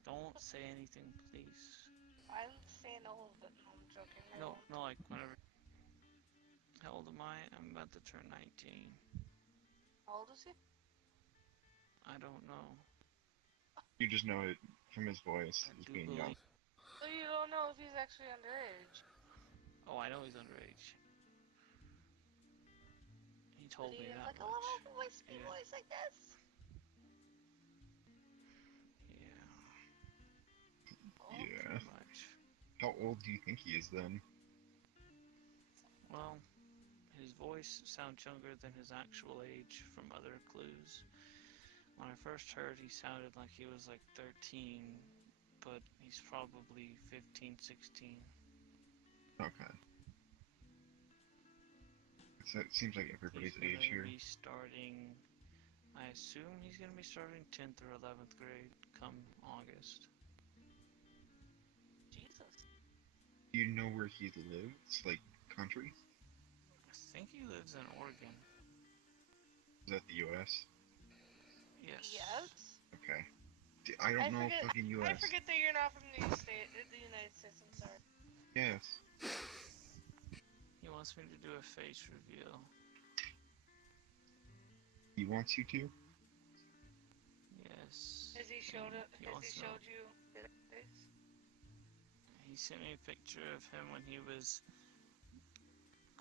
Don't say anything, please. I'm saying all of it. No, I'm joking. No, like whenever. How old am I? I'm about to turn 19. How old is he? I don't know. You just know it from his voice. He's being young. So you don't know if he's actually underage? Oh, I know he's underage. He told me that like much. a little wispy voice like this? Yeah. How old do you think he is then? Well, his voice sounds younger than his actual age from other clues. When I first heard, he sounded like he was like 13, but he's probably 15, 16. Okay. So it seems like everybody's He's age here. gonna be starting, I assume he's gonna be starting 10th or 11th grade come August. Jesus. Do you know where he lives? Like, country? I think he lives in Oregon. Is that the U.S.? Yes. Okay. I don't know fucking U.S. I forget that you're not from the United States. I'm sorry. Yes. He wants me to do a face reveal. He wants you to? Yes. Has he showed it? He Has wants he to know. showed you his face? He sent me a picture of him when he was,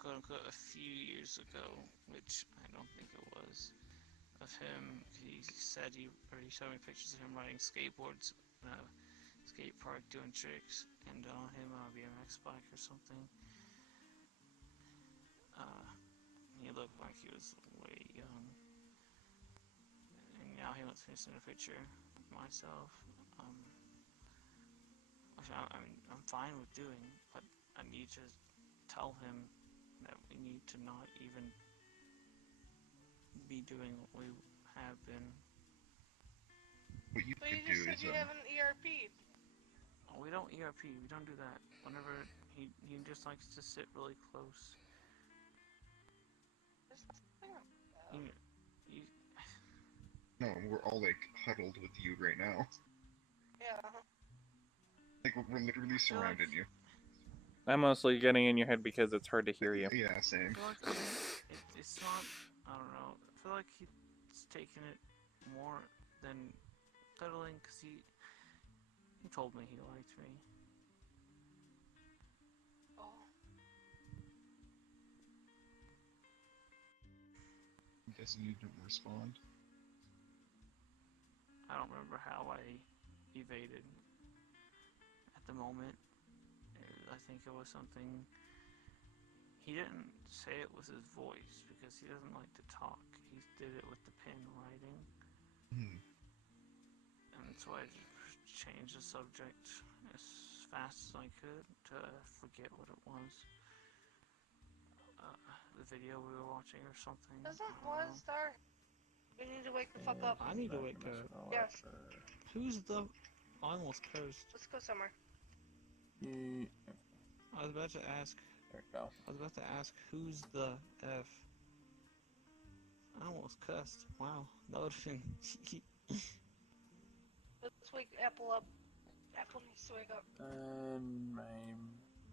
quote unquote, a few years ago, which I don't think it was. Of him, he said he showed me pictures of him riding skateboards in a skate park doing tricks, and on him on a BMX bike or something. He looked like he was way young. And now he wants me to send a picture of myself. Which I mean, I'm fine with doing, but I need to tell him that we need to not even be doing what we have been. What you But could you just do said is, you haven't ERP'd. Oh, we don't ERP, we don't do that. Whenever he just likes to sit really close. No, we're all like huddled with you right now. Yeah. Like we're literally surrounded you. I'm mostly getting in your head because it's hard to hear you. Yeah, same. I feel like it's not, I don't know, I feel like he's taking it more than cuddling, because he told me he liked me. Oh. I'm guessing you didn't respond. I don't remember how I evaded at the moment. I think it was something. He didn't say it was his voice because he doesn't like to talk. He did it with the pen writing. And so I just changed the subject as fast as I could to forget what it was. The video we were watching or something. Doesn't one start? You need to wake the fuck up. I need to wake up. Yes. Who's the... I almost cursed. Let's go somewhere. I was about to ask... There we go. I was about to ask, who's the F? I almost cussed. Wow. That would've been... Let's wake Apple up. Apple needs to wake up.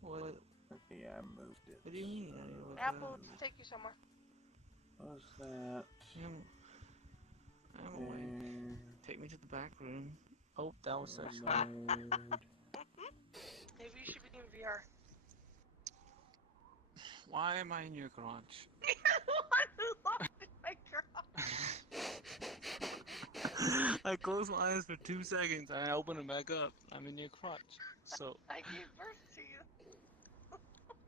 What? Okay, I moved it. What do you mean? Apple, take you somewhere. What's that? I'm awake. Take me to the back room. Oh, that was such Maybe you should be in VR. Why am I in your garage? My garage. I closed my eyes for 2 seconds and I open them back up. I'm in your crotch. So. I gave birth to you.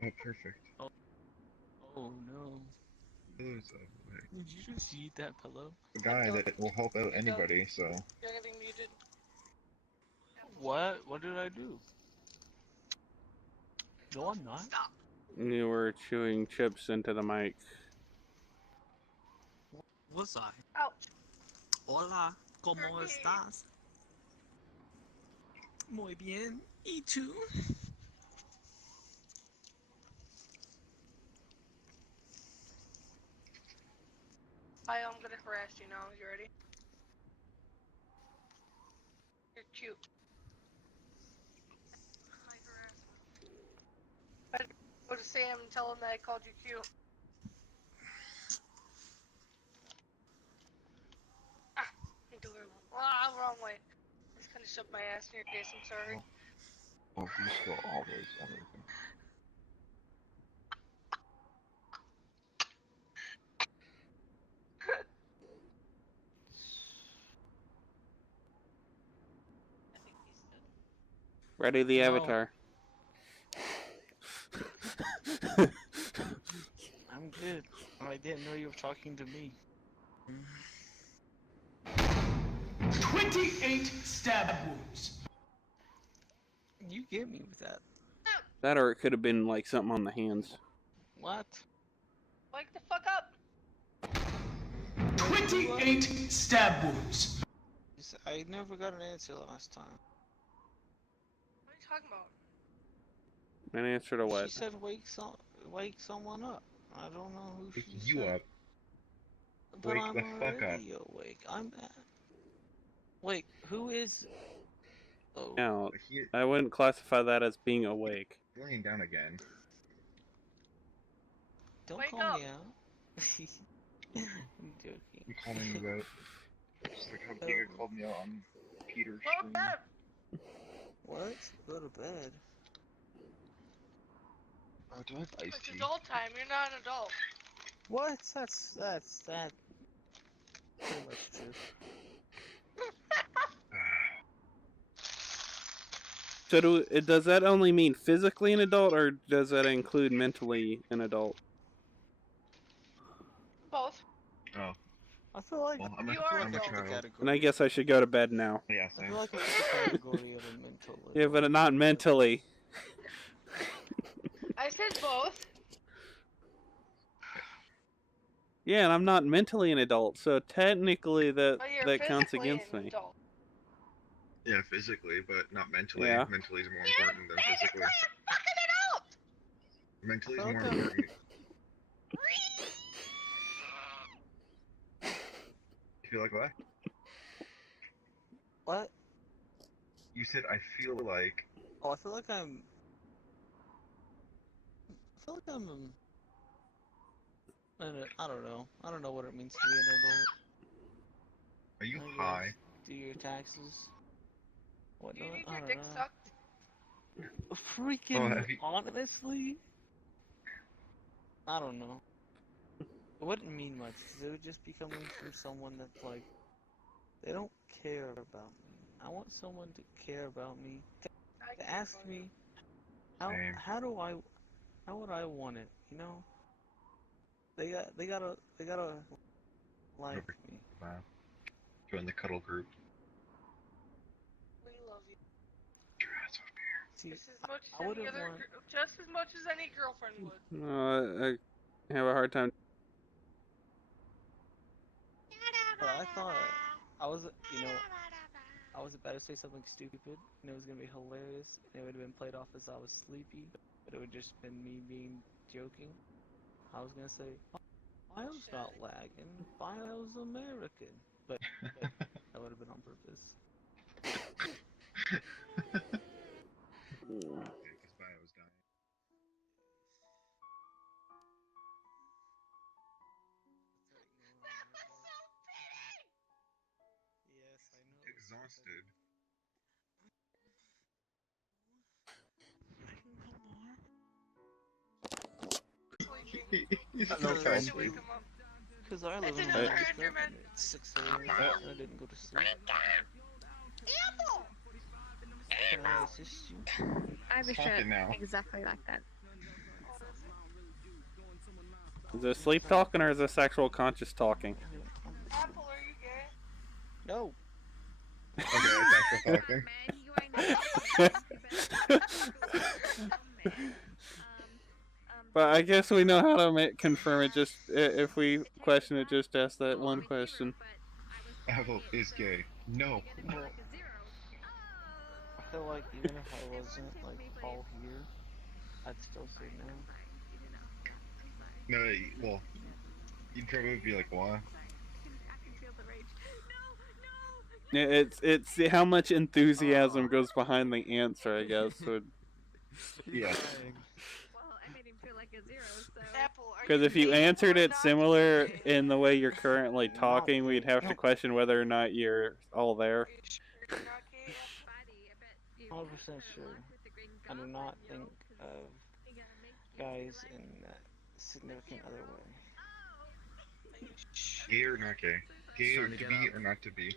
Oh, perfect. Oh no. Those away. Did you just eat that pillow? A guy that will help out anybody, so. You're getting muted. What? What did I do? No, I'm not. Stop. You were chewing chips into the mic. Was I? Ouch. Hola, ¿cómo estás? Muy bien. ¿Y tú? I'm gonna harass you now. You ready? You're cute. Go to Sam and tell him that I called you cute. Wrong way. I just kind of shoved my ass in your face. I'm sorry. Oh, you still always everything. Ready the No. avatar. I'm good. I didn't know you were talking to me. 28 stab wounds. You get me with that. That or it could have been like something on the hands. What? Wake the fuck up. 28 stab wounds. I never got an answer last time. What are you talking about? An answer to what? She said wake someone up. I don't know who Wake she you said. up. But Wake I'm the fuck up. already awake. Wait, who is? Oh. Now, I wouldn't classify that as being awake. Laying down again. Don't Wake call up. me out. I'm joking. You calling me about? Just like how Giga called me out on Peter's Go to stream. bed. What? Go to bed. Oh, do I have iced It's tea? adult time. You're not an adult. What? That's pretty much true. So does that only mean physically an adult, or does that include mentally an adult? Both. Oh. I feel like Well, You are I'm a adult. child. And I guess I should go to bed now. Yeah, I same. feel like it's the category of a mental. Yeah, but not mentally. I said both. Yeah, and I'm not mentally an adult, so technically But you're that counts physically against an me. adult. Yeah, physically, but not mentally. Yeah. Mentally is more You're important than physically. physically a fucking adult. Mentally is I more felt that- important. You feel like what? What? You said I feel like. Oh, I feel like I'm. I don't know. I don't know what it means to be an adult. Are you I guess. high? Do your taxes. What? Do you need I your don't dick know. sucked? Freaking have you- honestly, I don't know. It wouldn't mean much. 'Cause it would just be coming from someone that's like, they don't care about me. I want someone to care about me. To ask me, Same. how would I want it? You know? They gotta like me. Wow. Join the cuddle group. We love you. See, Just as much I as wouldn't any other, want. just as much as any girlfriend would. No, I have a hard time. But I thought I was, I was about to say something stupid, and it was gonna be hilarious, and it would have been played off as I was sleepy, but it would just been me being joking. I was gonna say, Bio's not lagging, Bio's American, but that would have been on purpose. Because Bio was dying. Yes, I know. Exhausted. He's I so know, kind. Wake him up. Because I live That's in another Alaska, Enderman. and it's 6 a.m. and I didn't go to sleep. Apple. Can I assist you? I have a Talking shirt now. exactly like that. Is it sleep talking or is it sexual conscious talking? Apple, are you gay? No. Okay, it's actually talking. But I guess we know how to confirm it. Just if we question it, just ask that one question. Apple is gay. No. I feel like even if I wasn't like all here, I'd still say no. No, well, you'd probably be like, why? It's how much enthusiasm goes behind the answer, I guess. Yeah. Because if you answered it similar in the way you're currently talking, we'd have to question whether or not you're all there. 100% sure. I do not think of guys in that significant other way. Gay or not gay? Gay or to be or not to be?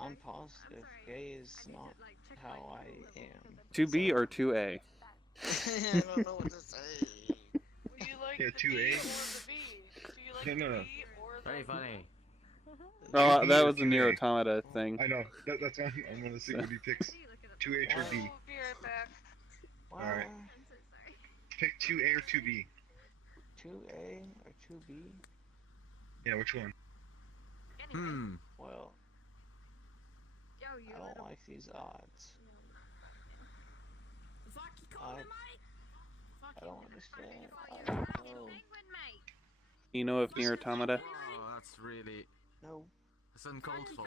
I'm positive gay is not how I am. 2B or 2A? I don't know what to say. Do you like Yeah, the 2A. B or the B? Do you like No. the B or the Very funny. Oh, that was the Nier Automata thing. I know. That's why I'm gonna see what he picks. 2H or B. We'll be right back. Alright. Pick 2A or 2B. 2A or 2B? Yeah, which one? Well, I don't like these odds. I don't understand. I don't know. You know of Nier Automata? Oh, that's really. No. It's uncalled for.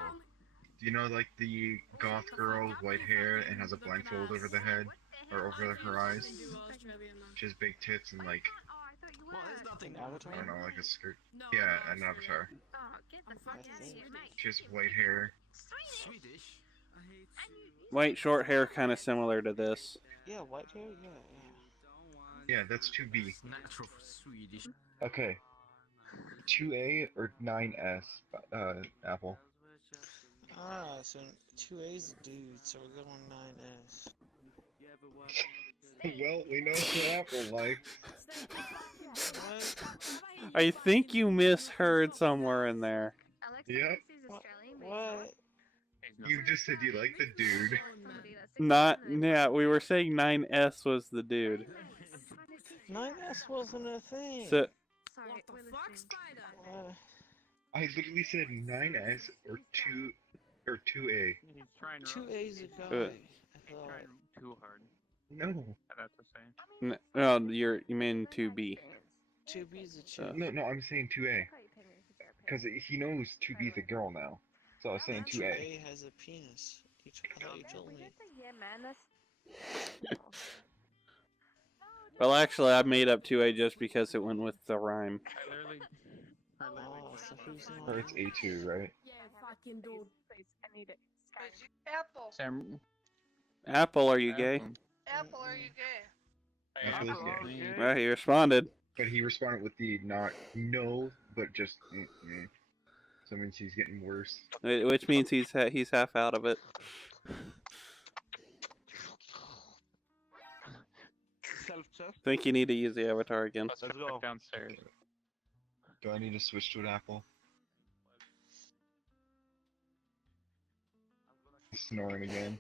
Do you know, like, the goth girl with white hair and has a blindfold over the head? Or over her eyes? She has big tits and, like, Avatar? I don't know, like a skirt. Yeah, an avatar. She has white hair. Swedish. White short hair, kind of similar to this. Yeah, white hair? Yeah. Yeah, that's 2B. Natural for Swedish. Okay. 2A or 9S, Apple? Ah, so 2A's a dude, so we're going 9S. Well, we know what Apple likes. I think you misheard somewhere in there. Yep. What? You just said you like the dude. Yeah, we were saying 9S was the dude. 9S wasn't a thing. So, I literally said 9S or 2A. 2A's a guy. I thought. Too hard. No. That's the same. no, you mean 2B. 2B's a chick. No, I'm saying 2A. Because he knows 2B's a girl now. So I was saying 2A. 2A has a penis. I thought you told me. Well, actually, I made up 2A just because it went with the rhyme. Oh, so who's not? Or it's A2, right? Apple. Sam. Apple, are you gay? Apple, are you gay? Apple is gay. Well, he responded. But he responded with the not no, but just mm-mm. So it means he's getting worse. Which means he's half out of it. I think you need to use the avatar again. Let's go downstairs. Do I need to switch to an Apple? Snoring again.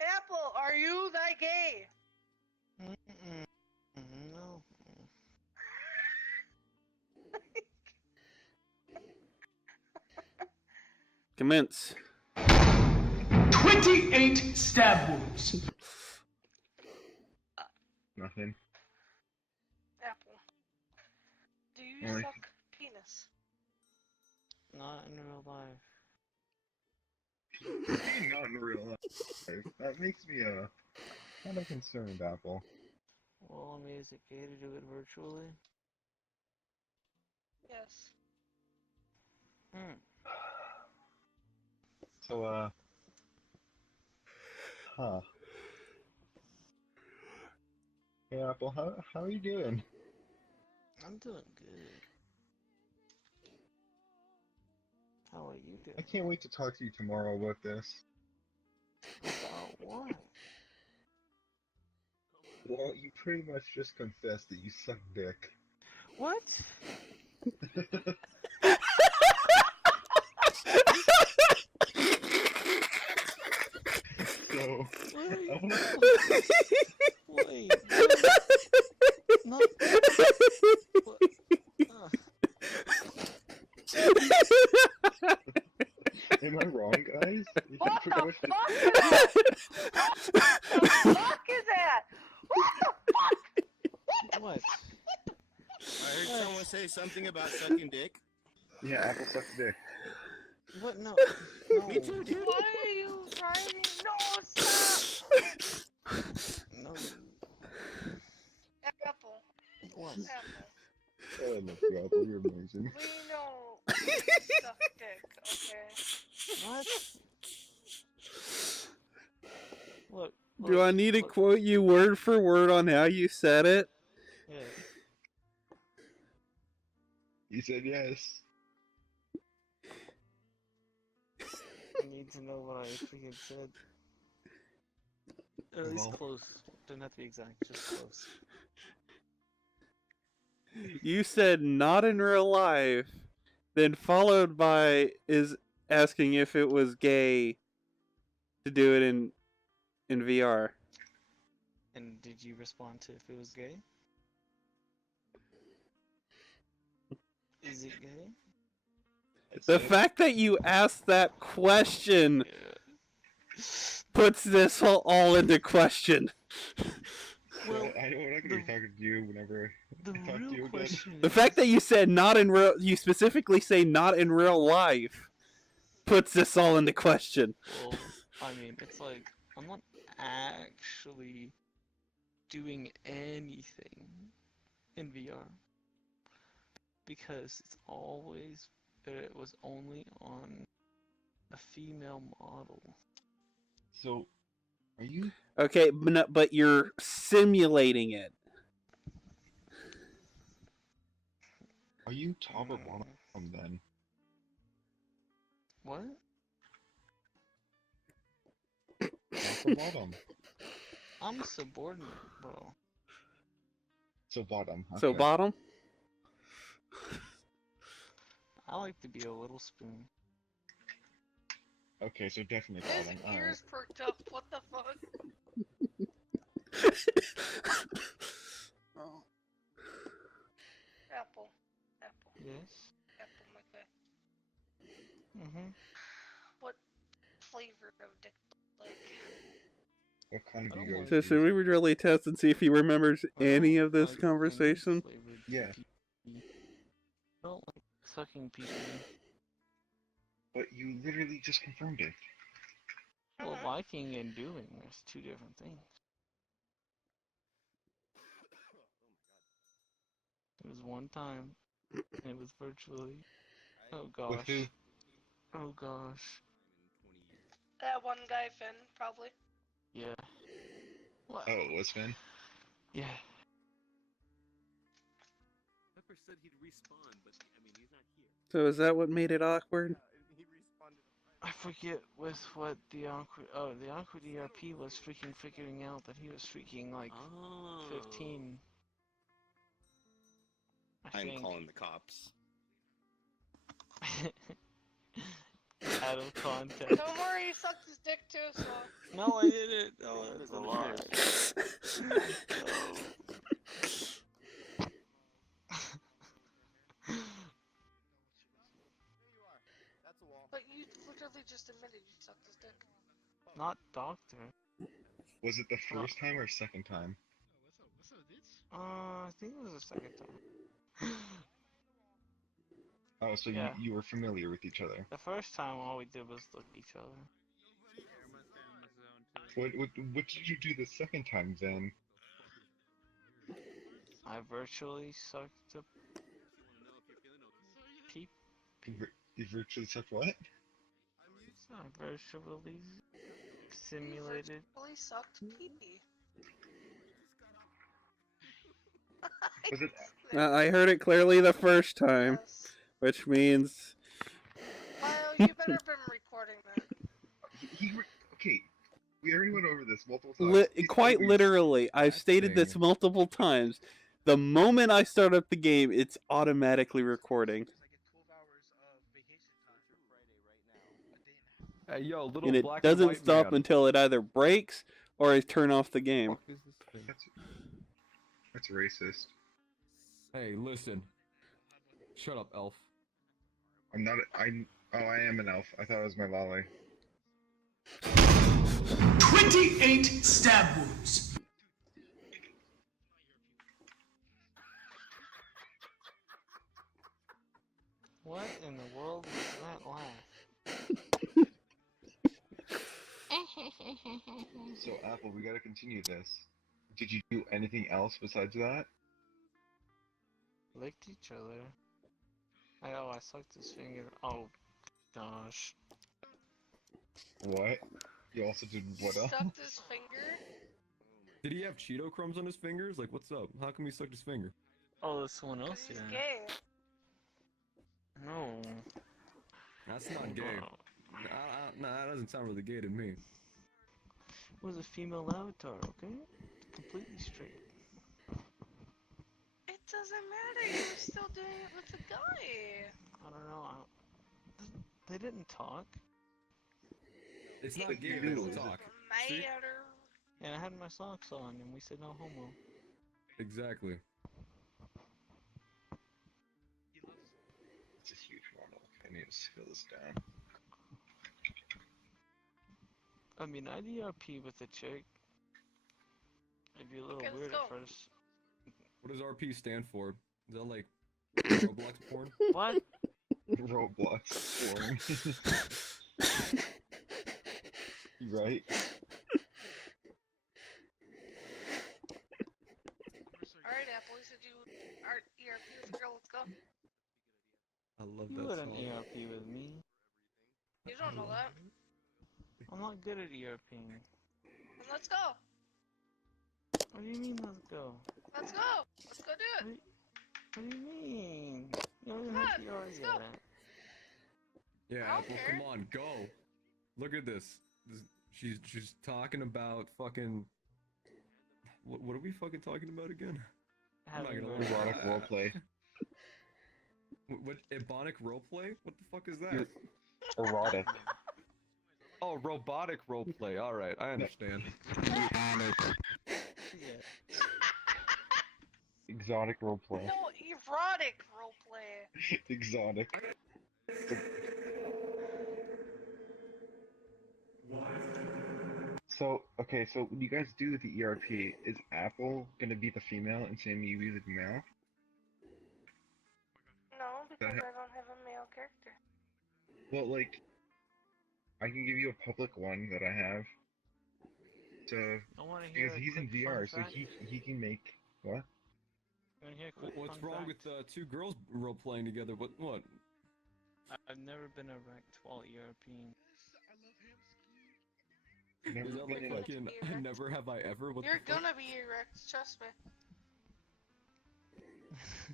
Apple, are you that gay? No. Commence. 28 stab wounds. Nothing. Apple. Do you Only- suck penis? Not in real life. Not in real life. That makes me kind of concerned, Apple. Well, I mean, is it gay to do it virtually? Yes. So, huh. Hey, Apple, how are you doing? I'm doing good. How are you doing? I can't wait to talk to you tomorrow about this. About what? Well, you pretty much just confessed that you suck dick. What? So, Wait. No. am I wrong, guys? You What pretty the much fuck is that? What the fuck is that? What? I heard someone say something about sucking dick. Yeah, Apple sucks dick. What? No. Me too, dude. Why are you writing? No, stop! No. Apple. What? Apple. I love you, Apple. You're amazing. We know you suck dick, okay? What? Look. Do I need to quote you word for word on how you said it? Yeah. You said yes. I need to know what I freaking said. At least close. Doesn't have to be exact, just close. You said not in real life, then followed by is asking if it was gay to do it in VR. And did you respond to if it was gay? Is it gay? The fact that you asked that question puts this all into question. Well, I know we're not gonna be talking to you whenever I talk to you again. The fact that you said not in real, you specifically say not in real life, puts this all into question. Well, I mean, it's like, I'm not actually doing anything in VR. Because it was only on a female model. So, are you? Okay, but you're simulating it. Are you top or bottom then? What? Top or bottom? I'm a subordinate, bro. So bottom. So okay. bottom? I like to be a little spoon. Okay, so definitely his bottom. ears perked up. What the fuck? Apple. Apple. Yes. Apple, my guy. Mm-hmm. What flavor of dick like? What kind do you guys So should we really test and see if he remembers any of this conversation? Yeah. I don't like sucking people. But you literally just confirmed it. Well, liking and doing is two different things. It was one time, and it was virtually. Oh gosh. With who? Oh gosh. That one guy, Finn, probably. Yeah. What? Oh, it was Finn? Yeah. Pepper said he'd respawn, but I mean, he's not here. So is that what made it awkward? I forget with what the Awkward ERP was freaking figuring out that he was freaking like 15. I'm think. calling the cops. Out of context. Don't worry, you sucked his dick too, so. No, I didn't. No, that's a lie. But you literally just admitted you sucked his dick. Not doctor. Was it the first time or second time? I think it was the second time. Oh, so Yeah. you were familiar with each other. The first time, all we did was look at each other. What did you do the second time then? I virtually sucked a peep. You virtually sucked what? I virtually simulated. Really sucked pee-pee. Was it? I heard it clearly the first time, which means. Lyle, you better been recording that. Okay, We already went over this multiple times. Quite literally, I've stated this multiple times. The moment I start up the game, it's automatically recording. Hey, yo, little And it black doesn't white stop man. until it either breaks or I turn off the game. That's racist. Hey, listen. Shut up, elf. I'm not. I am an elf. I thought it was my lolly. 28 stab wounds. What in the world was that laugh? So Apple, we gotta continue this. Did you do anything else besides that? Licked each other. I sucked his finger. Oh, gosh. What? You also did what else? Sucked his finger? Did he have Cheeto crumbs on his fingers? Like, what's up? How come he sucked his finger? Oh, there's someone else He's here. gay. No. That's not gay. Nah, that doesn't sound really gay to me. It was a female avatar, okay? Completely straight. It doesn't matter. You were still doing it with the guy. I don't know. They didn't talk. It's not gay if they don't talk. See? Matter. And I had my socks on, and we said no homo. Exactly. It's a huge model. I need to scale this down. I mean, I'd ERP with a chick. It'd be a little Okay, let's weird go. at first. What does RP stand for? Is that like Roblox porn? What? Roblox porn. You right? Alright, Apple, you said you are ERP with a girl. Let's go. I love You that wouldn't song. ERP with me. You don't know that. I'm not good at ERPing. Then let's go. What do you mean, let's go? Let's go. Let's go do it. What do you mean? You don't even Come have on, to ER let's yet. go. Yeah, I don't Apple, care. come on, go. Look at this. She's talking about fucking. What are we fucking talking about again? I'm not Having gonna a- Erotic roleplay. What ebonic roleplay? What the fuck is that? Erotic. Oh, robotic roleplay. All right, I understand. Yeah. Exotic roleplay. No, erotic roleplay. Exotic. So, okay, so when you guys do the ERP, is Apple gonna be the female and Sammy you be the male? No, because I don't have a male character. Well, like, I can give you a public one that I have. So, I want to hear because a he's in quick VR, fun so fact. he can make what? You wanna hear a quick What's fun wrong fact? with two girls role playing together? What? I've never been erect while ERPing. Is that like You're fucking erect. never have I ever? What You're the fuck? gonna be erect, trust me.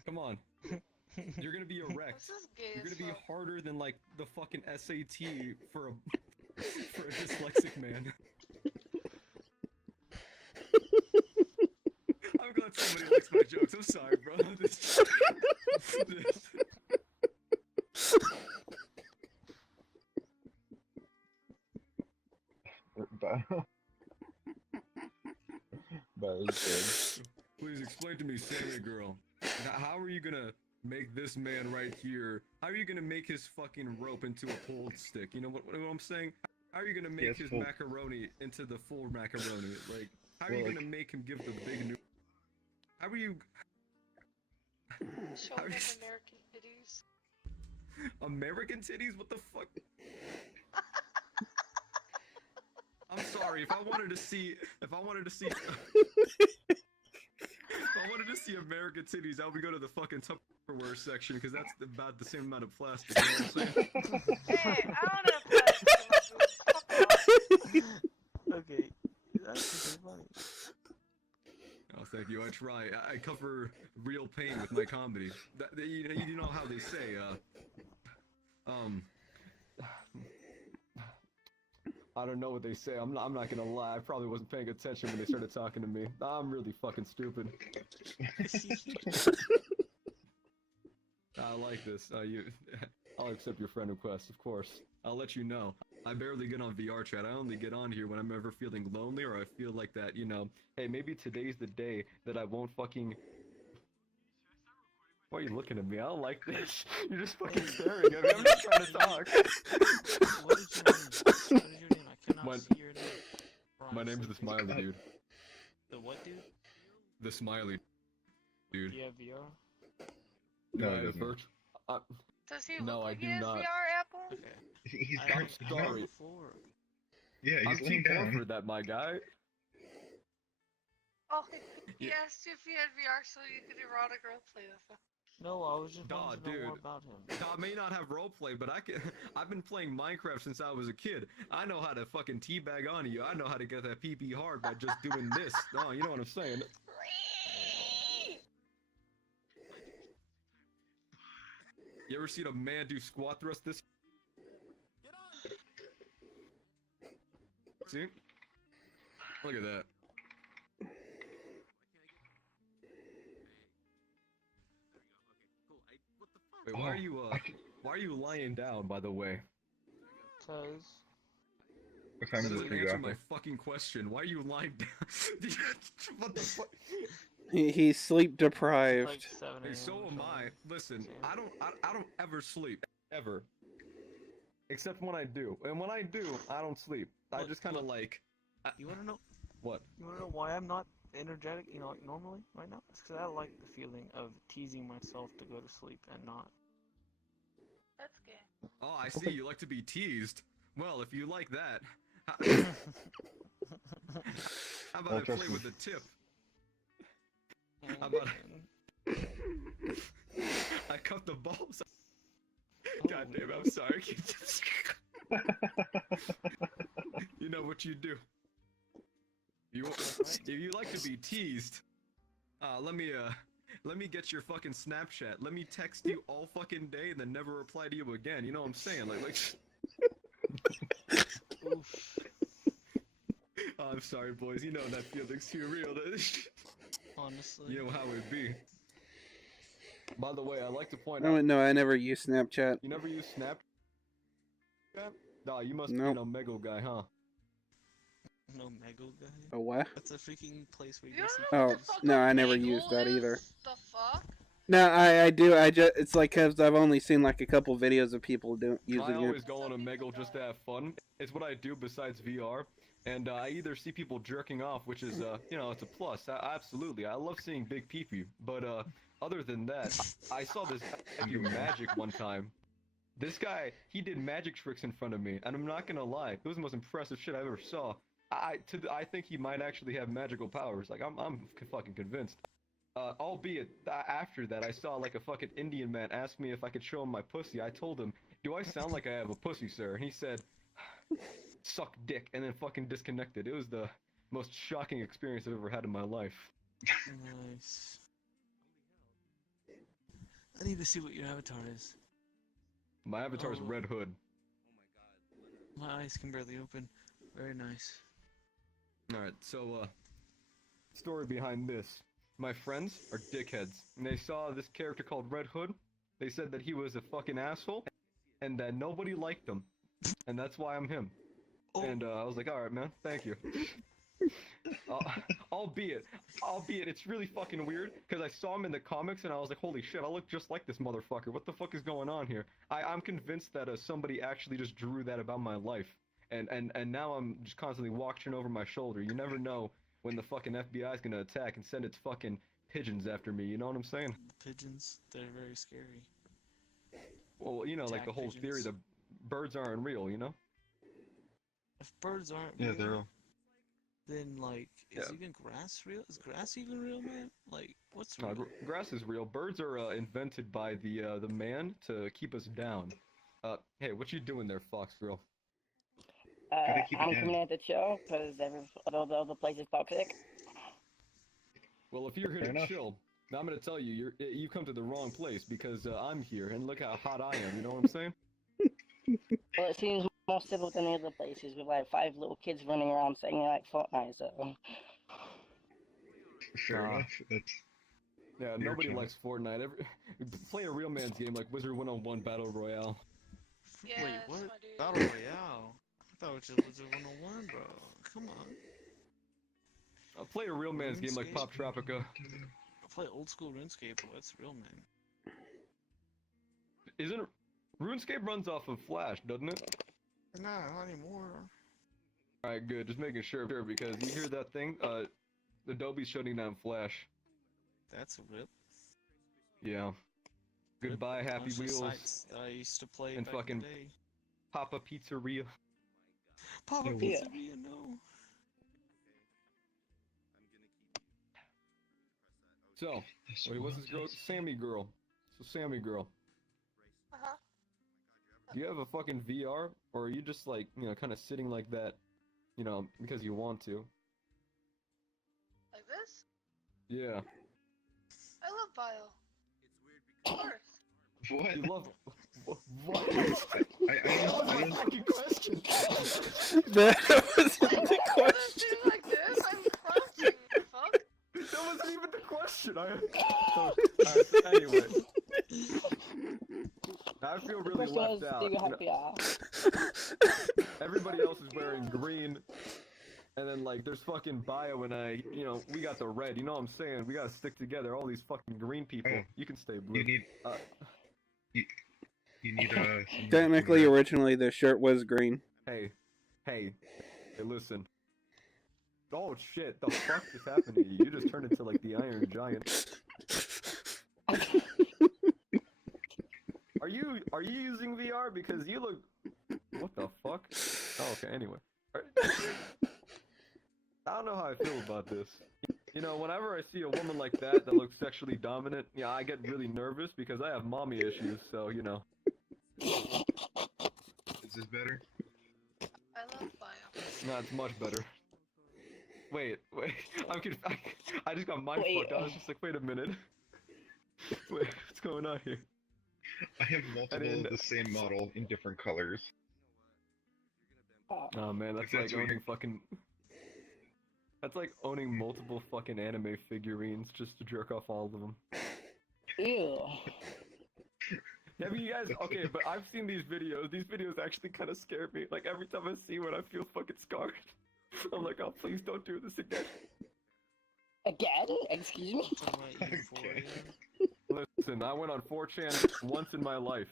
Come on. You're gonna be erect. This is gay You're as gonna be fuck. harder than like the fucking SAT for a for a dyslexic man. I'm glad somebody likes my jokes. I'm sorry, bro. Please explain to me, Sammy girl. How are you gonna make this man right here? How are you gonna make his fucking rope into a pulled stick? You know what I'm saying? How are you gonna make Yes, his full- macaroni into the full macaroni? Like, how are Well, you like- gonna make him give the big new? How are you? Show How are him you- American titties. American titties? What the fuck? I'm sorry. If I wanted to see American titties, I would go to the fucking Tupperware section because that's about the same amount of plastic. You know what I'm saying? Hey, I don't have plastic in my boobs. Fuck off. Okay, that's pretty funny. Oh, thank you. I try. I cover real pain with my comedy. You know how they say, I don't know what they say. I'm not gonna lie. I probably wasn't paying attention when they started talking to me. I'm really fucking stupid. I like this. I'll accept your friend request, of course. I'll let you know. I barely get on VR chat. I only get on here when I'm ever feeling lonely or I feel like that, you know, hey, maybe today's the day that I won't fucking... Why are you looking at me? I don't like this. You're just fucking staring at me. I'm just trying to talk. What is your name? What is your name? I cannot see your name. My name's the Smiley Dude. The what dude? The Smiley Dude. Do you have VR? No, he I doesn't. Does he No, look I like do he has not. VR, Apple? Okay. He's I'm sorry. Yeah, I'm he's too laying poor down. for that, my guy. Oh, he asked you if he had VR so you could erotic roleplay with him. No, I was just Aw, wanting to know more dude. about him. I may not have roleplay, but I've been playing Minecraft since I was a kid. I know how to fucking teabag onto you. I know how to get that PP hard by just doing this. Oh, you know what I'm saying? You ever seen a man do squat thrust this? See? Look at that. Wait, why are you lying down, by the way? Cause What time That is it doesn't for you, answer Apple? my fucking question. Why are you lying down? What the fuck? He's sleep deprived. like 7 Hey, a.m. so or am something. I. Listen, I don't ever sleep. Ever. Except when I do. And when I do, I don't sleep. I Look, just kind of look. like... You wanna know? What? You wanna know why I'm not energetic? You know, like normally right now. It's because I like the feeling of teasing myself to go to sleep and not. That's gay. Oh, I see. You like to be teased. Well, if you like that... How about I play with the tip? How about I cut the balls? God damn, I'm sorry. You know what you do. If you like to be teased, let me get your fucking Snapchat. Let me text you all fucking day and then never reply to you again. You know what I'm saying? Like. Oof. Oh, I'm sorry, boys. You know that feeling's too real. Honestly. You know how it be. By the way, I'd like to point Oh out. no, I never use Snapchat. You never use Snapchat? Nah, you must Nope. be an Omegle guy, huh? No Mego guy. A what? That's a freaking place where you You go don't see know Oh what the fuck no, a I never bagel used that is? either. The fuck? No, I do. I just it's like because I've only seen like a couple videos of people using I it. always go on Omegle just to have fun. It's what I do besides VR. And I either see people jerking off, which is, you know, it's a plus. Absolutely. I love seeing big pee-pee. But, other than that, I saw this guy do magic one time. This guy, he did magic tricks in front of me. And I'm not gonna lie, it was the most impressive shit I ever saw. I think he might actually have magical powers. Like, I'm fucking convinced. Albeit, after that, I saw, like, a fucking Indian man ask me if I could show him my pussy. I told him, do I sound like I have a pussy, sir? And he said... suck dick, and then fucking disconnected. It was the most shocking experience I've ever had in my life. Nice. I need to see what your avatar is. My avatar's Oh. Red Hood. My eyes can barely open. Very nice. Alright, so, story behind this. My friends are dickheads, and they saw this character called Red Hood. They said that he was a fucking asshole, and that nobody liked him. And that's why I'm him. Oh. And I was like, alright, man, thank you. Albeit, it's really fucking weird, because I saw him in the comics, and I was like, holy shit, I look just like this motherfucker. What the fuck is going on here? I'm convinced that somebody actually just drew that about my life. And now I'm just constantly watching over my shoulder. You never know when the fucking FBI is gonna attack and send its fucking pigeons after me, you know what I'm saying? Pigeons, they're very scary. Well, you know, like Attack the whole theory pigeons. that birds aren't real, you know? If birds aren't Yeah, real, they're real. then like, is Yeah. even grass real? Is grass even real, man? Like, what's No, real? grass is real. Birds are invented by the man to keep us down. Hey, what you doing there, Fox Girl? Gotta keep it I'm down. coming at the show because all the place is toxic. Well, if you're here Fair to enough. chill, now I'm gonna tell you, you come to the wrong place because I'm here, and look how hot I am. You know what I'm saying? Well, it seems more civil than the other places with like 5 little kids running around saying they like Fortnite, so. Fair enough. That's Yeah, your nobody channel. likes Fortnite. Play a real man's game like Wizard 101 Battle Royale. Yeah, Wait, that's what? my dude. Battle Royale? I thought it was just Wizard 101, bro. Come on. Play a real man's game like Pop Tropica. I play old school RuneScape, but that's real, man. Isn't RuneScape runs off of Flash, doesn't it? Nah, not anymore. Alright, good. Just making sure because you hear that thing? Adobe's shutting down Flash. That's a rip. Yeah. Goodbye, Happy Bunch of Wheels. sites that I used to play And back in fucking the day. Papa Pizzeria. Papa Yeah. Pizzeria, no. So, wait, what's this girl? Sammy girl. So, Sammy girl. Uh-huh. Do you have a fucking VR? Or are you just like, you know, kind of sitting like that, you know, because you want to? Like this? Yeah. I love bio. Of course. What? You love. What? I fucking question. That wasn't the I'm question. doing like this. I'm crouching. Fuck. That wasn't even the question. Anyway. I feel really left out. You know, everybody else is wearing green, and then like there's fucking bio and I, you know, we got the red. You know what I'm saying? We gotta stick together. All these fucking green people. Oh. You can stay blue. You need. You need Technically, originally the shirt was green. Hey, listen. Oh shit! The fuck just happened to you? You just turned into like the Iron Giant. Are you using VR? Because you look. What the fuck? Oh, okay. Anyway, I don't know how I feel about this. You know, whenever I see a woman like that looks sexually dominant, yeah, I get really nervous because I have mommy issues. So you know. Is this better? I love bio. No, it's much better. Wait, I'm confused. I just got mind fucked. I was just like, wait a minute. Wait, what's going on here? I have multiple of the same model in different colors. Oh man, that's like owning fucking. That's like owning multiple fucking anime figurines just to jerk off all of them. Ew. Have you guys? Okay, but I've seen these videos. These videos actually kind of scare me. Like every time I see one, I feel fucking scarred. I'm like, oh, please don't do this again. Again? Excuse me? Listen, I went on 4chan once in my life.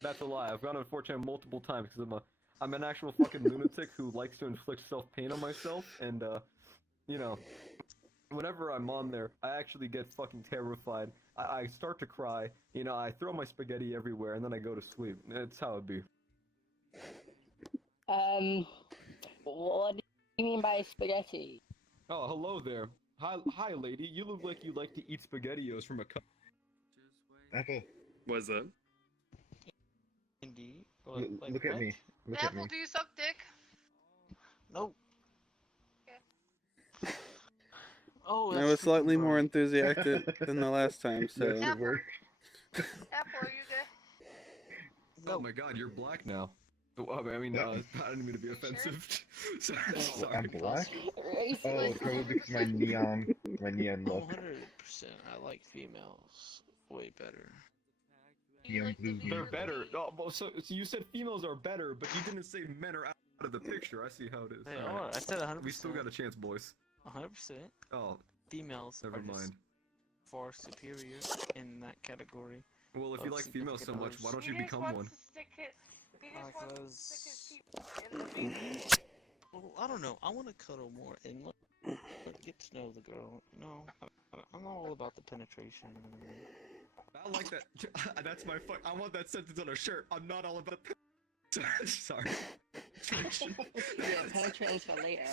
That's a lie. I've gone on 4chan multiple times because I'm an actual fucking lunatic who likes to inflict self-pain on myself, and you know, whenever I'm on there, I actually get fucking terrified. I start to cry, you know, I throw my spaghetti everywhere, and then I go to sleep. That's how it be. What do you mean by spaghetti? Oh, hello there. Hi, lady. You look like you like to eat SpaghettiOs from a cup. Apple. What's that? Indeed. Look at me. Look at me. Apple, do you suck dick? Nope. Oh, I was slightly more enthusiastic than the last time, so. Apple, are you gay? Oh my god, you're black now. Well, I mean, I didn't mean to be offensive. Sorry. I'm black? Oh, probably because my neon look. 100%. I like females way better. Neon blue. They're better. Oh, well, so you said females are better, but you didn't say men are out of the picture. I see how it is. They All are. I said 100%. We still got a chance, boys. 100%. Oh, Females never are just mind. far superior in that category. Well, if you like females so much, why don't you become one? Well, I don't know. I want to cuddle more and get to know the girl. You know, I'm all about the penetration. I like that. That's my fuck. I want that sentence on a shirt. I'm not all about. Sorry. Yeah, penetration's for later.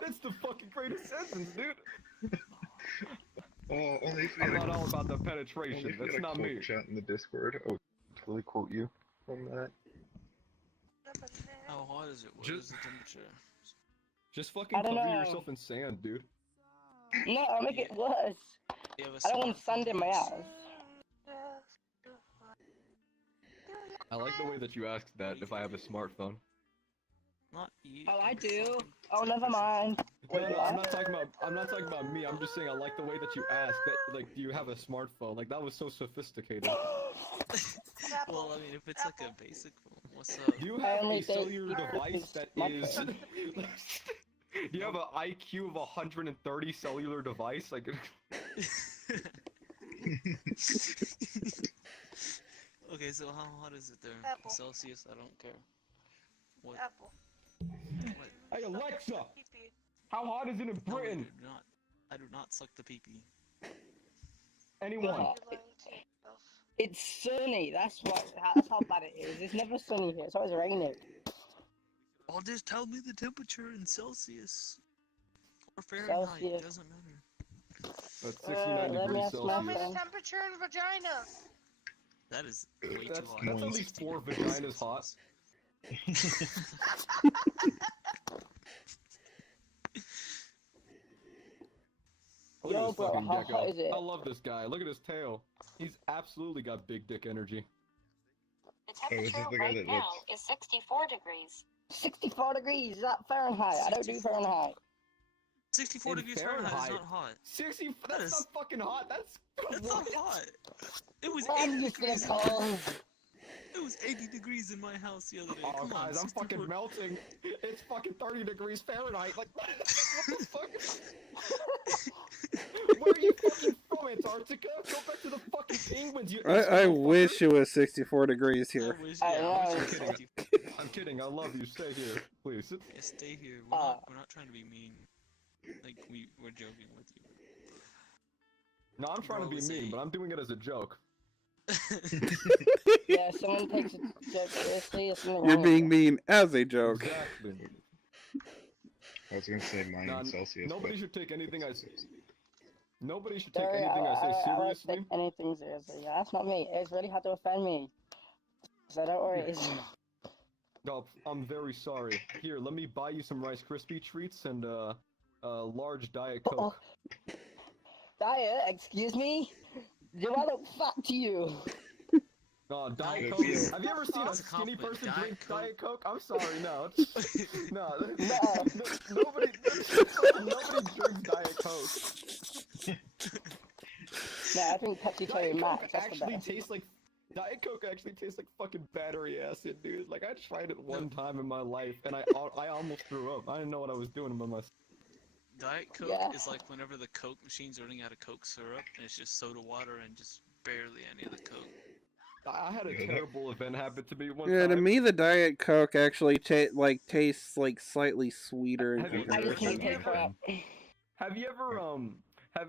That's the fucking greatest sentence, dude. Oh, only if we I'm had not a- all about the only penetration. if we That's had a not quote me. Chat in the Discord. I would totally quote you from that. How hot is it? What is the temperature? Just fucking I don't cover know. yourself in sand, dude. No, I'll make it worse. I don't want sand in my ass. I I like the way that you asked that. If I have a smartphone. Not you. Oh, I do. Oh, never mind. No, I'm not talking about me. I'm just saying I like the way that you asked that. Like, do you have a smartphone? Like that was so sophisticated. Well, I mean, if it's like a basic one, what's up? Do you have a cellular device that is? Do you have an IQ of 130 cellular device? Like. Okay, so how hot is it there? Apple. Celsius, I don't care. What? Apple. What? Hey Alexa, Pee-pee. how hot is it in No, Britain? I do not suck the pee-pee. Anyone? It's sunny. That's how bad it is. It's never sunny here. It's always raining. Oh, just tell me the temperature in Celsius or Fahrenheit. Celsius. It doesn't matter. That's 69 let me degrees ask Tell Celsius. me the temperature in vagina. That is way That's too hot. at least 4 vaginas hot. Look at Yo, this bro, fucking how gecko. hot is it? I love this guy. Look at his tail. He's absolutely got big dick energy. Oh, is this the guy that looks... is 64 degrees. 64 degrees. Is that Fahrenheit? I don't do Fahrenheit. 64 In degrees Fahrenheit is Fahrenheit. not hot. 60? That's not fucking hot. That's not hot. It was I'm 80 just gonna degrees. call. It was 80 degrees in my house the other day. Oh, Come on, guys, I'm 64 fucking melting. It's fucking 30 degrees Fahrenheit. Like, what the fuck? Where are you fucking from, Antarctica? Go back to the fucking penguins, you I wish it was 64 degrees I here. wish, I yeah, I know. wish it was 60. I'm kidding. I love you. Stay here, please. Yeah, stay here. We're not trying to be mean. Like, we're joking with you. No, I'm trying to be Bro, mean, but I'm doing it as a joke. Yeah, someone takes a joke seriously. It's something You're wrong being with mean as a joke. Exactly. I was gonna say mine Nah, in Celsius, nobody but... should take anything I say. Nobody should it. take Sorry, anything I say won't seriously. take anything seriously. That's not me. It's really hard to offend me. So don't worry. It's... No, I'm very sorry. Here, let me buy you some Rice Krispie treats and a large Diet Coke. Diet, excuse me? Do I look fat to you? No, Diet Good Coke. deal. Have you ever seen a That's a skinny compliment. person Diet drink Coke. Diet Coke? I'm sorry, no. No, No. nobody drinks Diet Coke. No, I think Pepsi Cherry Diet Max. Coke That's the actually best. tastes like Diet Coke actually tastes like fucking battery acid, dude. Like I tried it one time in my life, and I almost threw up. I didn't know what I was doing by myself. Diet Coke Yeah. is like whenever the Coke machine's running out of Coke syrup, and it's just soda water and just barely any of the Coke. I had a terrible event happen to me one Yeah, time. to me the Diet Coke actually tastes like slightly sweeter in Have you- I just comparison. can't take crap. Have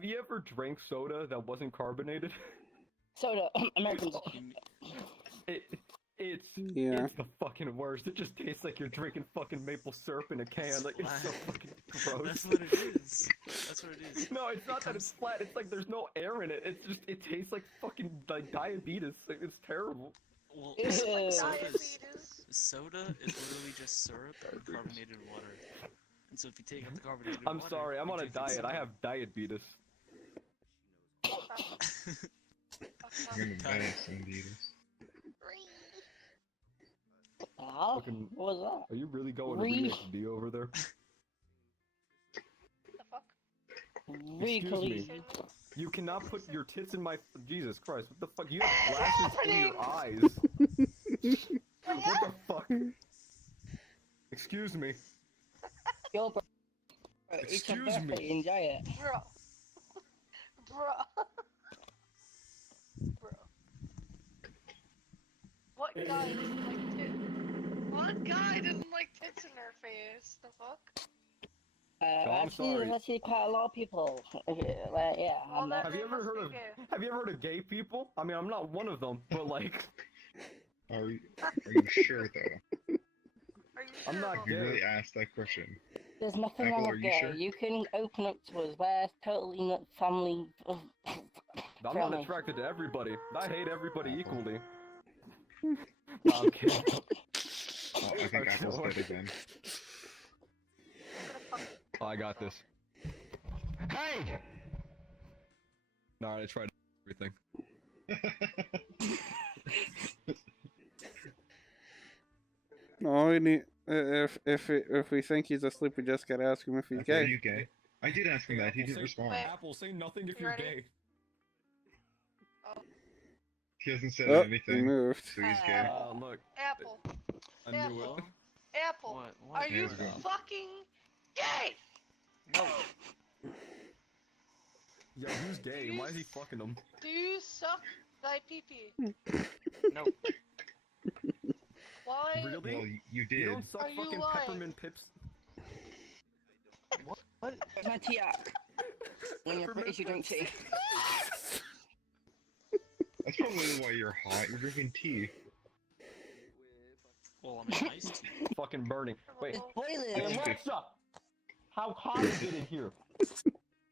you ever drank soda that wasn't carbonated? Soda, American soda. It's Yeah. it's the fucking worst. It just tastes like you're drinking fucking maple syrup in a can. Like it's so fucking gross. That's what it is. That's what it is. No, it's not that it's flat. It's like there's no air in it. It's just it tastes like fucking like diabetes. Like, it's terrible. Well, Ew. soda is literally just syrup and carbonated water. And so if you take out the carbonated I'm water, sorry. I'm you on a drink it diet. I soda. have diabetes. I'm gonna buy some Adidas. Huh? Fucking, What was are you really going Re- HD over there? that? Excuse me. You cannot put your tits in my. Jesus Christ! What the fuck? You have glasses in your eyes. What the fuck? Excuse me. Yo, bro. It's your Excuse me. birthday. Enjoy it. Bro. What guy doesn't like tits? What guy doesn't like tits in their face? The fuck? I'm sorry. There's actually quite a lot of people. Yeah, I'm Have you ever heard of gay people? I mean, I'm not one of them, but like. Are you sure though? I'm not You gay. really asked that question. There's nothing Apple, wrong are with you gay. sure? You can open up to us. We're totally not family. I'm not friendly. attracted to everybody. I hate everybody equally. No, I'm kidding. Oh, I think Apple's dead again. Oh, I got this. Hey! No, I tried everything. All we need, if we think he's asleep, we just gotta ask him if he's Are gay. you gay? I did ask him that. He didn't respond. Apple, say nothing if you're gay. He hasn't said Oh, anything. he moved. So he's gay. Look. Apple. I knew it. Apple. Are you fucking gay? No. Yo, who's gay? Why is he fucking them? Do you suck thy pee-pee? No. Why? Really? Well, you did. You don't suck Are you fucking lying? peppermint pips. Where's my tea at? When you're British, you drink tea. That's probably why you're hot. You're drinking tea. Well, I'm iced. Fucking burning. Wait. It's boiling. Alexa! How hot is it in here?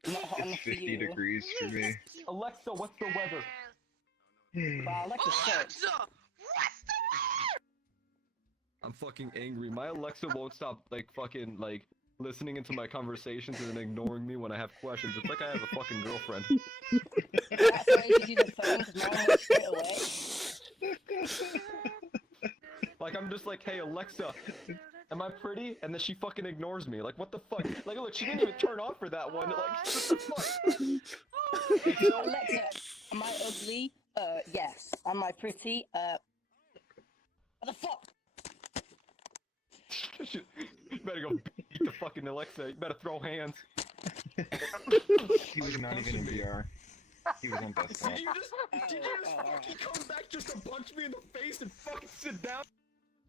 Not hot It's enough for 50 you. degrees for me. Alexa, what's the weather? Wow, Alexa sucks. I'm fucking angry. My Alexa won't stop, like, fucking, like, listening into my conversations and then ignoring me when I have questions. It's like I have a fucking girlfriend. That's why you use the phone, because mine went straight away. Like, I'm just like, hey, Alexa, am I pretty? And then she fucking ignores me. Like, what the fuck? Like, look, she didn't even turn on for that one. Like, what the fuck? Alexa, am I ugly? Yes. Am I pretty? What the fuck? You better go beat the fucking Alexa. You better throw hands. He was not even in VR. He was on desktop. Did you just fucking come back just to punch me in the face and fucking sit down?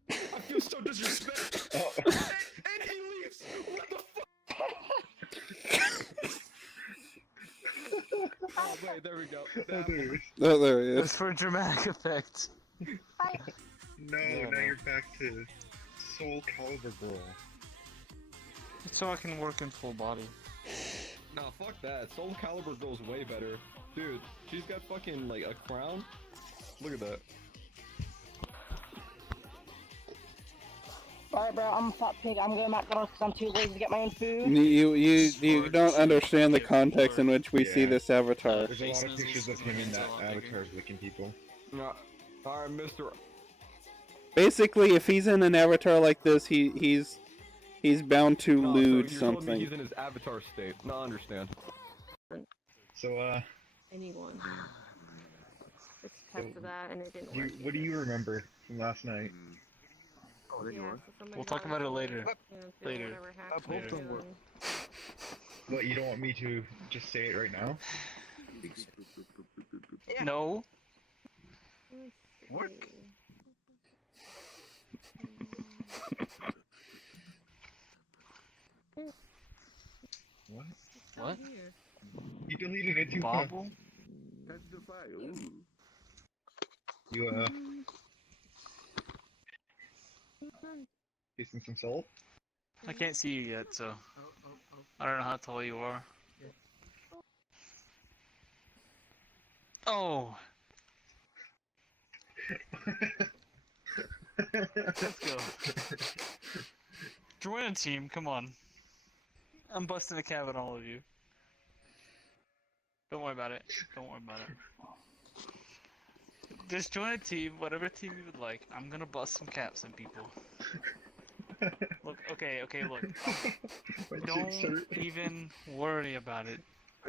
I feel so disrespected. And he leaves. What the fuck? Oh wait, there we go. Oh, there he It's is. for dramatic effect. No, now you're back to Soul Calibur Girl. So I can work in full body. Nah, fuck that. Soul Calibur goes way better. Dude, she's got fucking, like, a crown. Look at that. Alright, bro, I'm a fat pig. I'm going to McDonald's because I'm too lazy to get my own food. You don't understand the context in which we see this avatar. There's a lot of pictures of him in that avatar licking people. Nah. Alright, Mr. Basically, if he's in an avatar like this, he's bound to No, lewd so you're telling me something. he's in his avatar state. No, I understand. So, anyone. Just tested that and it didn't work. what do you remember from last night? We'll talk about it later. Later. What, you don't want me to just say it right now? No. What? What? What? You deleted it too Bobble? That's the file. Ooh. You, tasting some salt? I can't see you yet, so I don't know how tall you are. Oh. Let's go. Join a team, come on. I'm busting a cab on all of you. Don't worry about it. Don't worry about it. Just join a team, whatever team you would like. I'm gonna bust some caps on people. Look, okay, look. Don't even worry about it.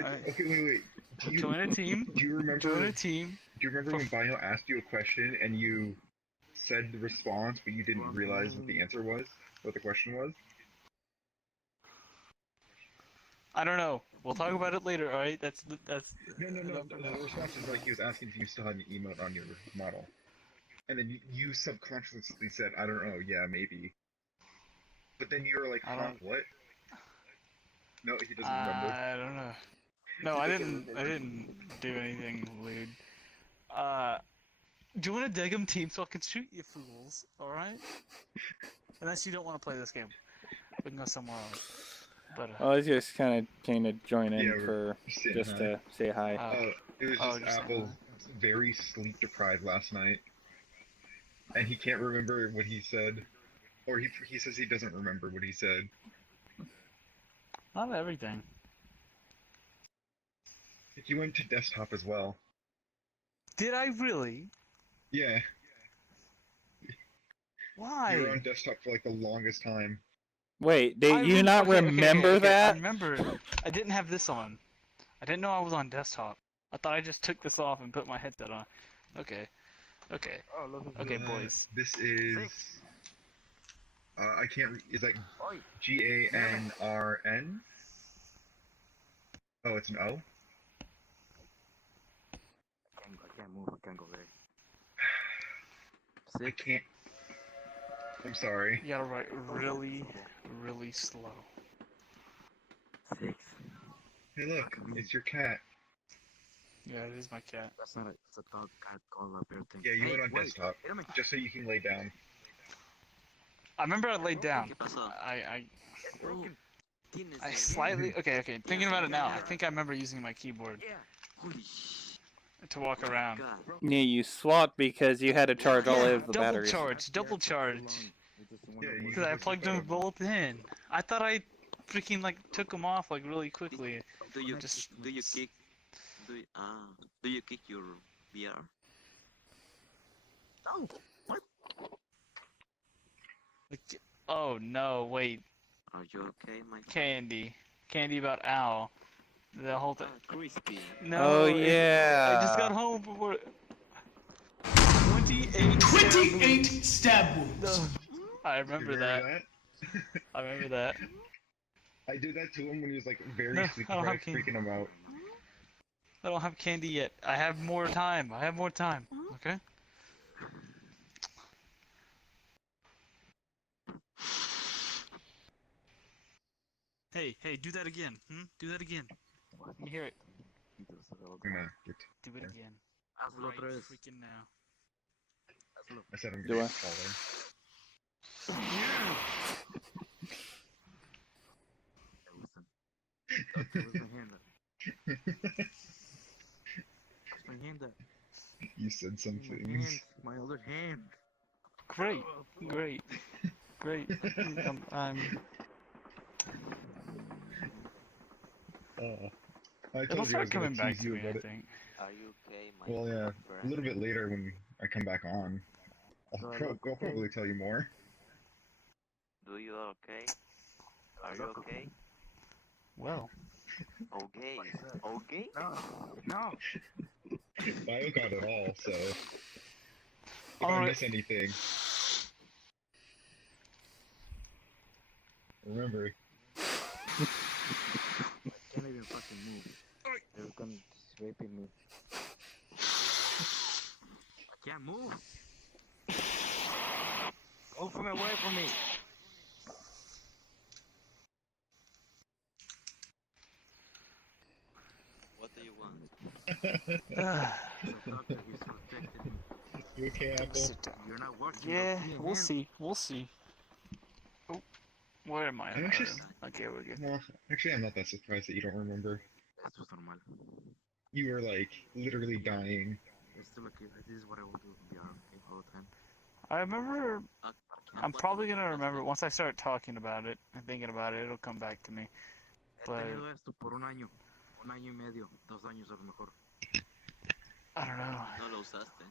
Okay, wait. Do you, Join a team. Do you remember? Join a team. Do you remember when Bio asked you a question and you said the response, but you didn't realize what the answer was? What the question was? I don't know. We'll talk about it later, alright? That's No. The response is like he was asking if you still had an emote on your model, and then you subconsciously said, "I don't know. Yeah, maybe." But then you were like, "Huh? What?" No, he doesn't remember. I don't know. No, I didn't do anything weird. Join a Degum team so I can shoot you fools, alright? Unless you don't want to play this game. We can go somewhere else. But, I was just kind of join in Yeah, for saying just hi. to say hi. It was just Apple very sleep deprived last night, and he can't remember what he said, or he says he doesn't remember what he said. Not everything. He went to desktop as well. Did I really? Yeah. Why? You were on desktop for like the longest time. Wait, did you not remember I that? remember. I didn't have this on. I didn't know I was on desktop. I thought I just took this off and put my headset on. Okay. Okay. Okay, boys. This is. I can't. Is that GANRN? Oh, it's an O? I can't move. I can't go there. I can't. I'm sorry. You gotta write really, really slow. 6. Hey, look, it's your cat. Yeah, it is my cat. That's not it's a dog cat call up here thing. Yeah, you went on wait, desktop. Just so you can lay down. I remember I laid down. I slightly. Okay. Thinking about it now, I think I remember using my keyboard to walk around. Yeah, you swapped because you had to charge all of the batteries. Double charge. Because I plugged them both in. I thought I freaking like took them off like really quickly. Do you kick your VR? Oh, what? Oh no! Wait. Are you okay, my Candy about Owl. The whole thing. Crispy. No. Oh yeah. I just got home before. 28 stab wounds. I remember that. I remember that. I did that to him when he was like very No, sleepy. I don't I have was freaking him out. I don't have candy yet. I have more time. Okay. Hey, do that again. Do that again. Let me hear it. Do it again. Hazlo otra vez. Freaking now. I said I'm Do getting I? taller. You said some things. My other hand. Great. I'm I It'll told you I was start gonna coming back tease to you me, about I it. think. Are you okay, my Well, yeah, friend? a little bit later when I come back on, I'll probably tell you more. Do you okay? Are you okay? Well. Okay. Okay? No. Bio got it all, so if I Alright. miss anything, remember. Can't even fucking move. They're gonna raping me. I can't move. Go from away from me. What do you want? You okay, Apple? Sit down. You're not working. Yeah, Give me a we'll hand. see. Oh, where am I? Okay, we're good. Well, actually, I'm not that surprised that you don't remember. Esto es normal. You were like literally dying. Esto es lo que this is what I will do VR all the time. I remember. I'm probably gonna remember once I start talking about it and thinking about it. It'll come back to me. He But tenido esto por un año y medio, 2 años a lo mejor. I don't know. No lo usaste.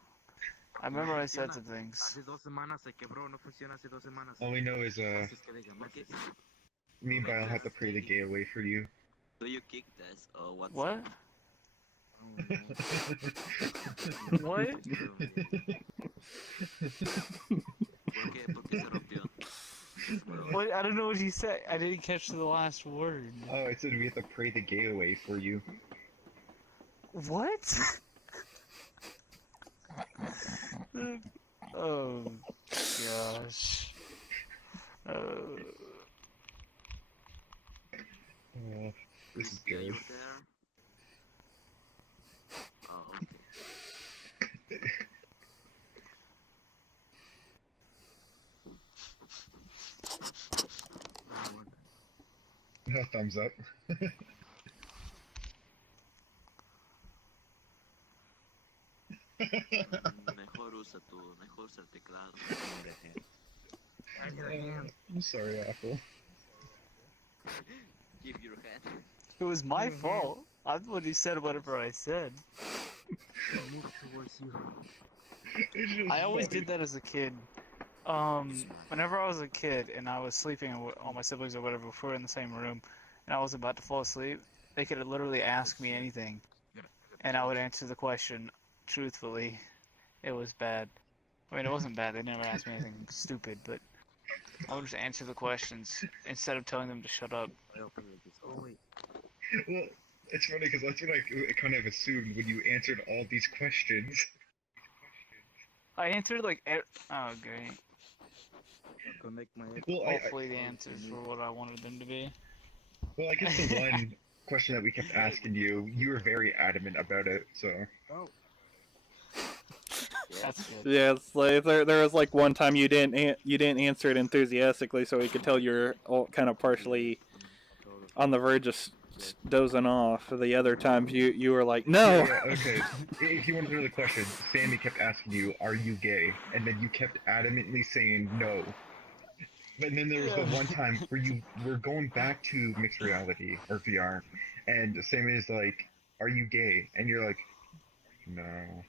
I remember I said some things. Hace 2 semanas se quebró, no funciona hace 2 semanas. All we know is Así es que diga, meses. me and Bio have to pray the gay away for you. Do you kick this or what's What? What? ¿Por qué se rompió? What? I don't know what you said. I didn't catch the last word. Oh, I said we have to pray the gay away for you. What? Oh gosh. This is good. Oh, okay. No thumbs up. Mejor usa el teclado. I'm sorry, Apple. Give your hand. It was my fault. I'm the one who said whatever I said. Move towards you. I always did that as a kid. whenever I was a kid and I was sleeping with all my siblings or whatever, if we were in the same room, and I was about to fall asleep, they could literally ask me anything, and I would answer the question truthfully. It was bad. I mean, it wasn't bad. They never asked me anything stupid, but I would just answer the questions instead of telling them to shut up. Well, it's funny because that's what I kind of assumed when you answered all these questions. I answered like, oh great. Well, Hopefully the answers were what I wanted them to be. Well, I guess the one question that we kept asking you, you were very adamant about it, so. That's good. Yeah, it's like there was like one time you didn't answer it enthusiastically, so we could tell you're all kind of partially on the verge of dozing off. The other times you were like, no. Yeah, okay. If you want to know the question, Sammy kept asking you, "Are you gay?" And then you kept adamantly saying no. But then there was the one time where you were going back to mixed reality or VR, and Sammy is like, "Are you gay?" And you're like, "No."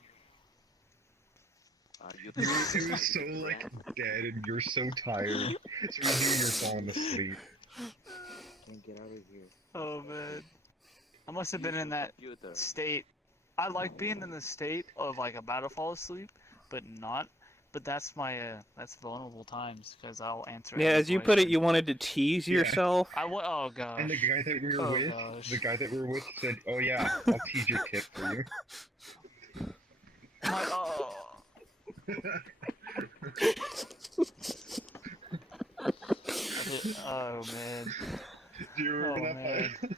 It was so like dead, and you're so tired, so you knew you're falling asleep. Can't get out of here. Oh man, I must have been in that state. I like being in the state of like about to fall asleep, but not. But that's my that's vulnerable times because I'll answer. Yeah, as you put it, you wanted to tease Yeah. yourself. Oh gosh. And the guy that we were Oh, with, gosh. the guy that we were with said, "Oh yeah, I'll tease your tip for you." Oh man. Do you remember that man. part?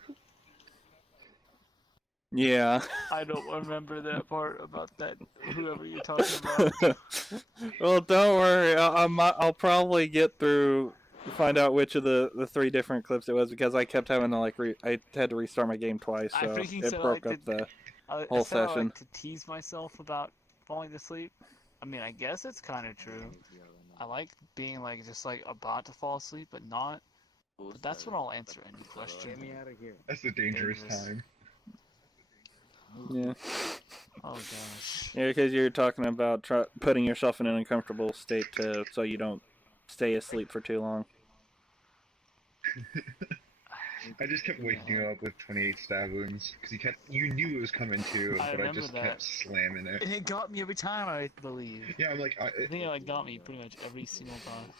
Yeah. I don't remember that part about that. Whoever you're talking about. Well, don't worry. I'll probably get through, find out which of the 3 different clips it was because I kept having to like I had to restart my game twice, I so freaking it said broke I up the I whole said I session. like to tease myself about falling asleep. I mean, I guess it's kind of true. I like being like just like about to fall asleep, but not. But that's when I'll answer any question. Get me out of here. That's the dangerous time. Yeah. Oh gosh. Yeah, because you're talking about putting yourself in an uncomfortable state so you don't stay asleep for too long. I just kept waking you up with 28 stab wounds because you knew it was coming too, I but I remember just that. kept slamming it. And it got me every time, I believe. Yeah, I'm like, I think it like got me pretty much every single time.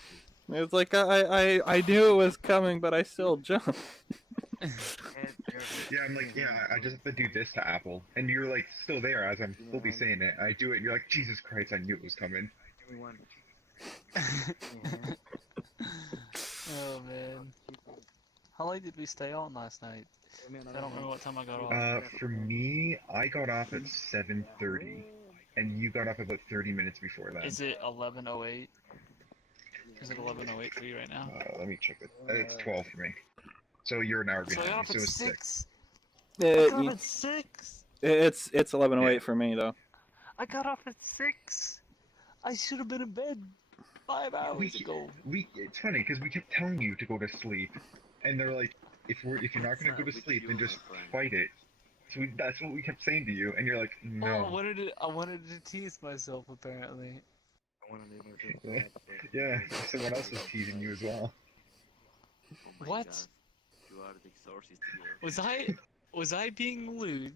It's like I knew it was coming, but I still jumped. Yeah, I'm like, yeah, I just have to do this to Apple, and you're like still there as I'm fully saying it. I do it, and you're like, Jesus Christ, I knew it was coming. Oh man. How late did we stay on last night? I don't remember what time I got off. For me, I got off at 7:30, and you got off about 30 minutes before that. Is it 11:08? Is it 11:08 for you right now? Let me check it. It's 12 for me. So you're an hour So I got behind me, off so at it's 6. Yeah, I got off at 6. It's 11:08 for me though. I got off at 6. I should have been in bed 5 hours ago. It's funny because we kept telling you to go to sleep, and they're like, if you're not gonna go to sleep, then just fight it. So that's what we kept saying to you, and you're like, no. Oh, I wanted to tease myself apparently. Yeah, someone else was teasing you as well. What? Was I being lewd?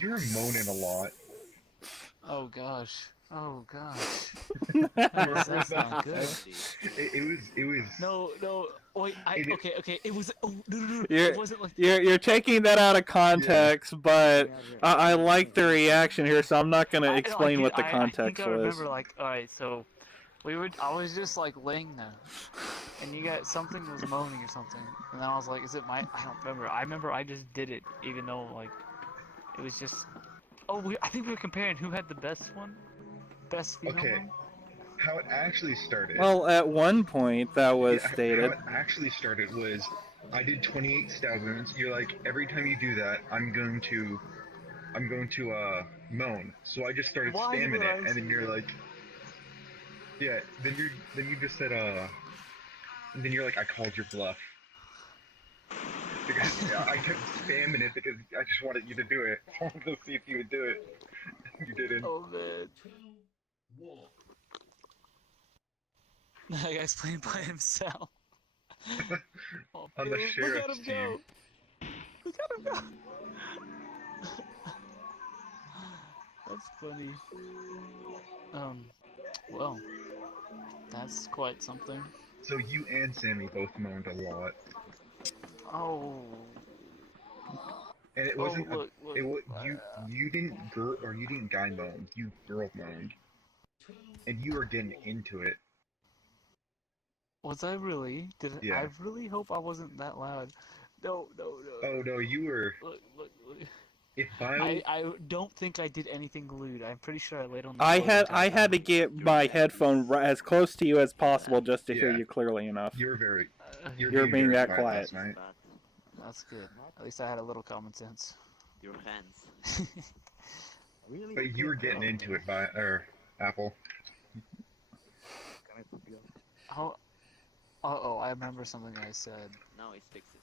You're moaning a lot. Oh gosh. Oh gosh. That's not good. It was. No. Wait. Okay. It was. Oh, no. You're, It wasn't like. you're taking that out of context, but I like the reaction here, so I'm not gonna explain what the I context think I was. remember, like, alright, so I was just like laying there, and you got something was moaning or something, and then I was like, is it I don't remember. I remember I just did it, even though like it was just. Oh, I think we were comparing who had the best one, best female one. How it actually started. Well, at one point that was How stated. it actually started was, I did 28 stab wounds. You're like, every time you do that, I'm going to moan. So I just started spamming it, and then you're like, yeah. Then you just said and then you're like, I called your bluff. Because I kept spamming it because I just wanted you to do it. I wanted to see if you would do it. You didn't. Oh man. That guy's playing by himself. Oh, On the look at sheriff's him team. go! Look at him go! That's funny. Well, that's quite something. So you and Sammy both moaned a lot. Oh. And it Oh, wasn't. look, You didn't you didn't guy moan. You girl moaned, and you were getting into it. Was I really? Yeah. I really hope I wasn't that loud. No. Oh no, you were. Look. If Bio. I don't think I did anything lewd. I'm pretty sure I laid on the I floor the had entire to get my headphone as close to you as possible just to hear Yeah. you clearly enough. You're very. You're being very that quiet quiet. last night. That's good. At least I had a little common sense. Your hands. Really? But you were getting into it, Apple. How? Oh, I remember something I said Now it's fixed it.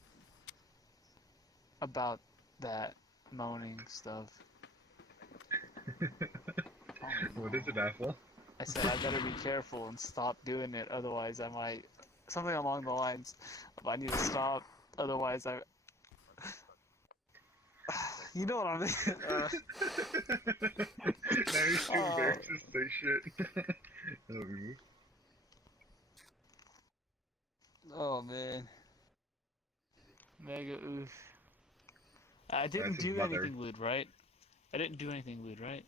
about that moaning stuff. What is it, Apple? I said I better be careful and stop doing it, otherwise I might... Something along the lines of I need to stop, otherwise I... You know what I mean? Now you're too embarrassed to say shit. Oh man. Mega oof. I didn't That's his do mother. anything lewd, right? I didn't do anything lewd, right?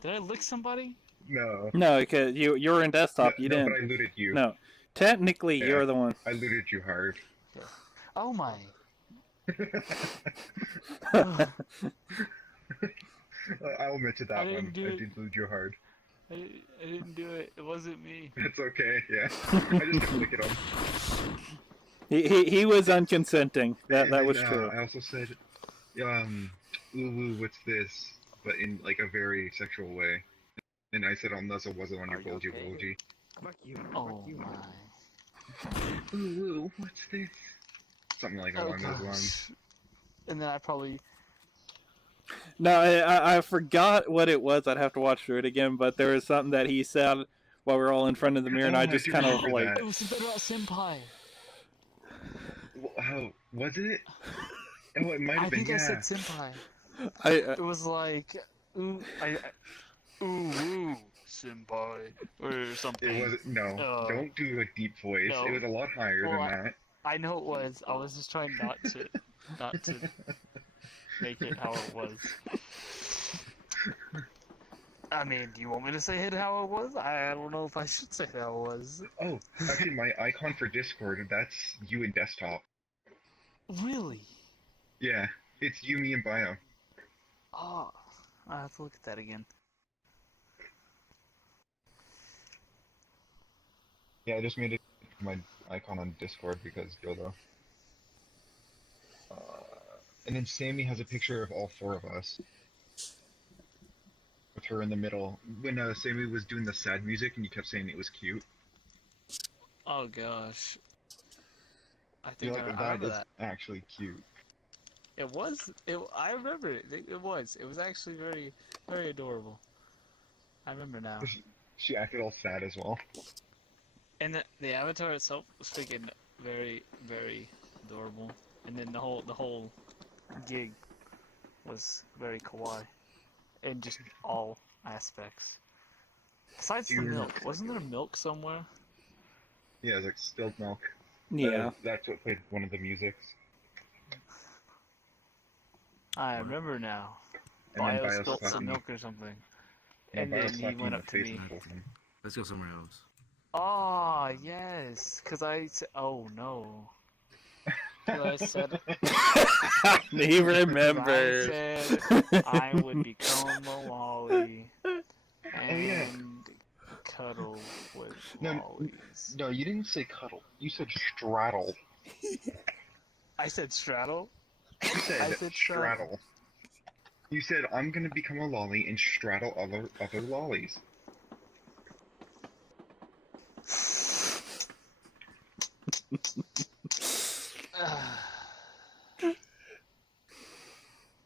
Did I lick somebody? No. No, because you were in desktop. You No, didn't. but I looted you. No, technically Yeah. you're the one. I looted you hard. Oh my. I'll admit to that I didn't one. do I it. did loot you hard. I didn't do it. It wasn't me. It's okay, yeah. I just didn't look at him. He was unconsenting. That And was then, true. I also said, ooh, what's this? But in like a very sexual way. And I said, unless it wasn't on your Bolgy Bolgy. Oh my. Ooh, what's this? Something like along those lines. And then I probably... No, I forgot what it was. I'd have to watch through it again. But there was something that he said while we were all in front of the mirror, and Oh, I I just do kind of remember like. that. It was something about Senpai. How was it? Oh, it might I have been. think Yeah. I said Senpai. It was like, ooh, ooh, Senpai, or something. It was no. Don't do a deep voice. no. It was a lot higher Well, than that. I know it was. I was just trying not to make it how it was. I mean, do you want me to say it how it was? I don't know if I should say how it was. Oh, actually, my icon for Discord, that's you in desktop. Really? Yeah, it's you, me, and Bio. Oh, I have to look at that again. Yeah, I just made it my icon on Discord because YOLO. And then Sammy has a picture of all four of us. With her in the middle. When Sammy was doing the sad music and you kept saying it was cute. Oh gosh. I You're think like, I remember that that. is actually cute. It was. I remember it. It was. It was actually very, very adorable. I remember now. She acted all sad as well. And the avatar itself was freaking very, very adorable. And then the whole gig was very kawaii. In just all aspects. Besides the milk. Wasn't there milk somewhere? Yeah, it's like spilled milk. Yeah. That's what played one of the musics. I remember now. And then Bio Bio spilled slapped some me. milk or something. Yeah, And Bio then slapped he me in went the up to face me. and told me. Let's go somewhere else. Oh, yes. Because I said, oh no. 'Cause I said, He remembers. I said I would become a lolly and cuddle with lollies. No, you didn't say cuddle. You said straddle. I said straddle? You said, I said straddle. You said, I'm gonna become a lolly and straddle other lollies.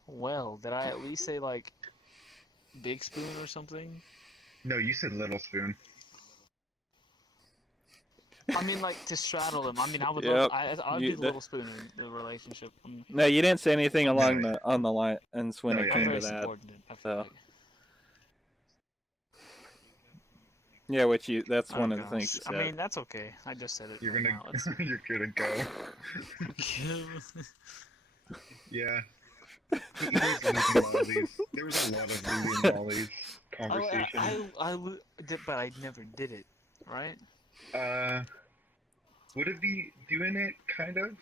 Well, did I at least say like big spoon or something? No, you said little spoon. I mean, like, to straddle them. I mean, I would Yep. I'd You- be the little spoon in the relationship. No, you didn't say anything along the on the lines when No, it yeah, came very to that. subordinate, I feel So. like. Yeah, that's Oh, one of the gosh. things you I said. mean, that's okay. I just said it. You're right gonna, now. It's... you're gonna go. Yeah. There was a lot of Lily and Molly's conversation. But I never did it, right? Would it be doing it, kind of?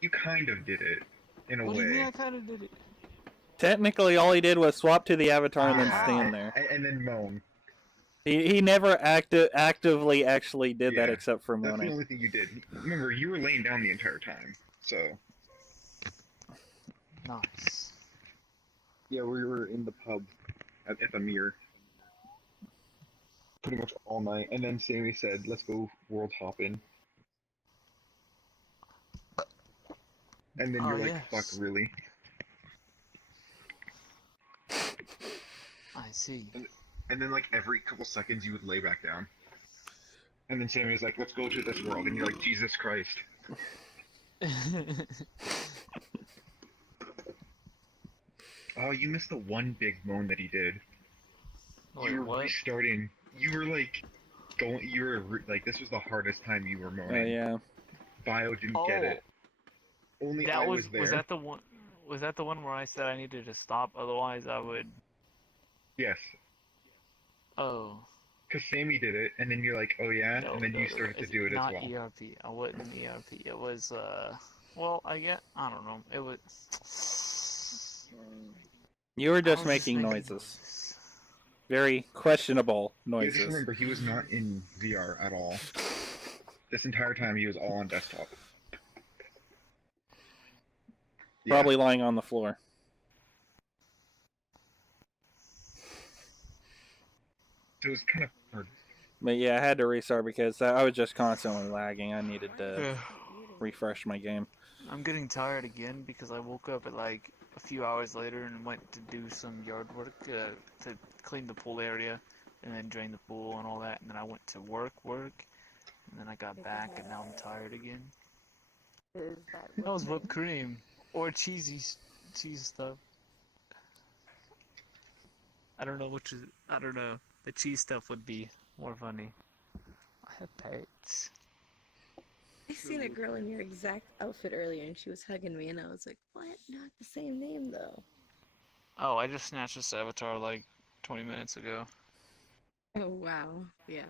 You kind of did it, in a What way. do you mean I kind of did it? Technically, all he did was swap to the avatar and then stand there. And then moan. He never actively actually did that except for That's the moaning. only thing you did. Remember, you were laying down the entire time, so... Nice. Yeah, we were in the pub at the mirror. Pretty much all night, and then Sammy said, let's go world hopping. And then you're like, fuck, really? I see. And then, like, every couple seconds you would lay back down. And then Sammy was like, let's go to this world, and you're like, Jesus Christ. Oh, you missed the one big moan that he did. Wait, You were what? restarting. You were like, like, this was the hardest time you were moaning. Yeah. Bio didn't get it. Only that I was was there. was that the one? Was that the one where I said I needed to stop? Otherwise, I would. Yes. Oh. Because Sammy did it, and then you're like, oh yeah, and then you started to do it as not well. ERP. I wasn't ERP. It was well, I don't know. It was. You were just I was just making making noises. Very questionable You just noises. remember, he was not in VR at all. This entire time, he was all on desktop. Probably lying on the floor. So it was kind of hard. But yeah, I had to restart because I was just constantly lagging. I needed to Yeah. refresh my game. I'm getting tired again because I woke up at like a few hours later and went to do some yard work to clean the pool area and then drain the pool and all that. And then I went to work, and then I got back and now I'm tired again. Is that That was whipped cream or cheese stuff. I don't know which is. I don't know. The cheese stuff would be more funny. I have pets. I seen a girl in your exact outfit earlier and she was hugging me and I was like, what? Not the same name though. Oh, I just snatched this avatar like 20 minutes ago. Oh wow. Yeah.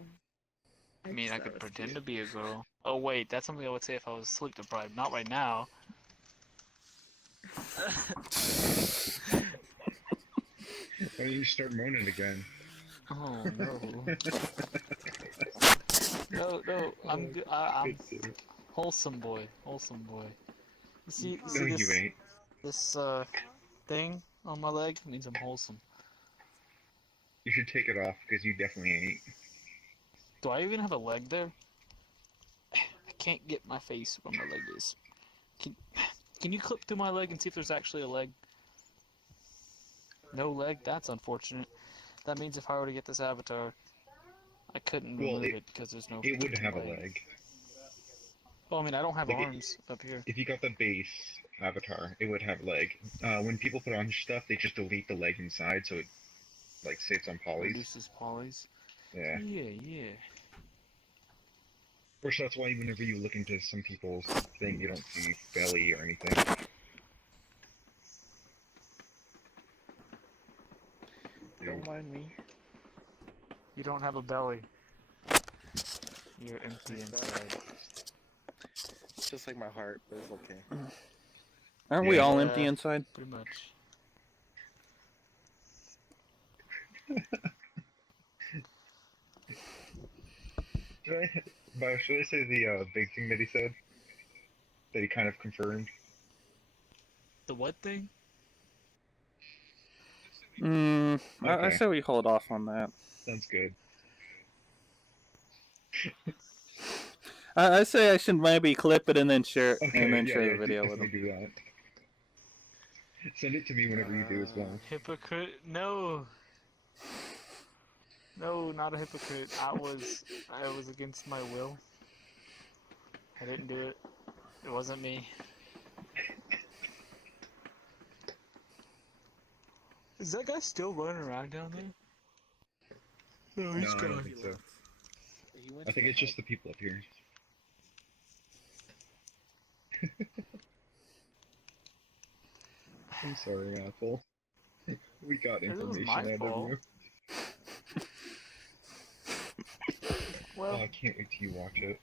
I mean, just I thought could it was pretend cute. to be a girl. Oh wait, that's something I would say if I was sleep deprived. Not right now. Why don't you start moaning again? Oh no. No, I'm good. I'm wholesome boy. Wholesome boy. You see No, you this, ain't. this thing on my leg means I'm wholesome. You should take it off, because you definitely ain't. Do I even have a leg there? I can't get my face where my leg is. Can you clip through my leg and see if there's actually a leg? No leg? That's unfortunate. That means if I were to get this avatar, I couldn't remove it because there's no. It would freaking have a leg. Well, I mean, I don't have Like, arms up here. If you got the base avatar, it would have leg. When people put on stuff, they just delete the leg inside, so it like saves on polys. Reduces polys. Yeah. Yeah. Of course, that's why whenever you look into some people's thing, you don't see belly or anything. Don't mind me. You don't have a belly. You're empty inside. It's just like my heart, but it's okay. Aren't we all empty inside? Pretty much. Should I say the big thing that he said? That he kind of confirmed? The what thing? I Okay. say we hold off on that. Sounds good. I say I should maybe clip it and then share Okay, and then yeah, share yeah, the video with definitely him. do that. Send it to me whenever you do as well. Hypocrite? No. No, not a hypocrite. I was against my will. I didn't do it. It wasn't me. Is that guy still running around down there? No, he's No, I don't gone. think so. I think it's just the people up here. I'm sorry, Apple. We got It was information my out fault. of you. Well, Oh, I can't wait till you watch it.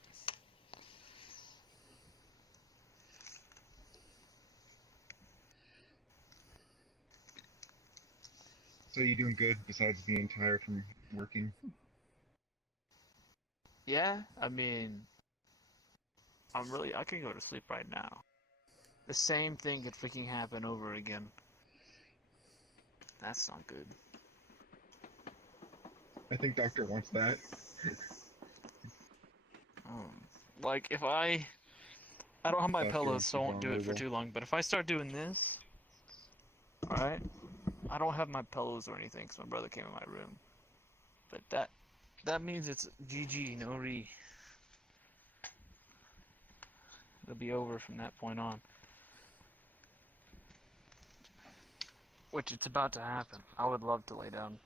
So you doing good besides being tired from working? yeah, I mean, I can go to sleep right now. The same thing could freaking happen over again. That's not good. I think Doctor wants that. Like, if I don't have my Doctor pillows, wants so I to won't do it for vulnerable. too long, but if I start doing this, alright, I don't have my pillows or anything, because my brother came in my room. But that means it's GG, no re. It'll be over from that point on. Which it's about to happen. I would love to lay down.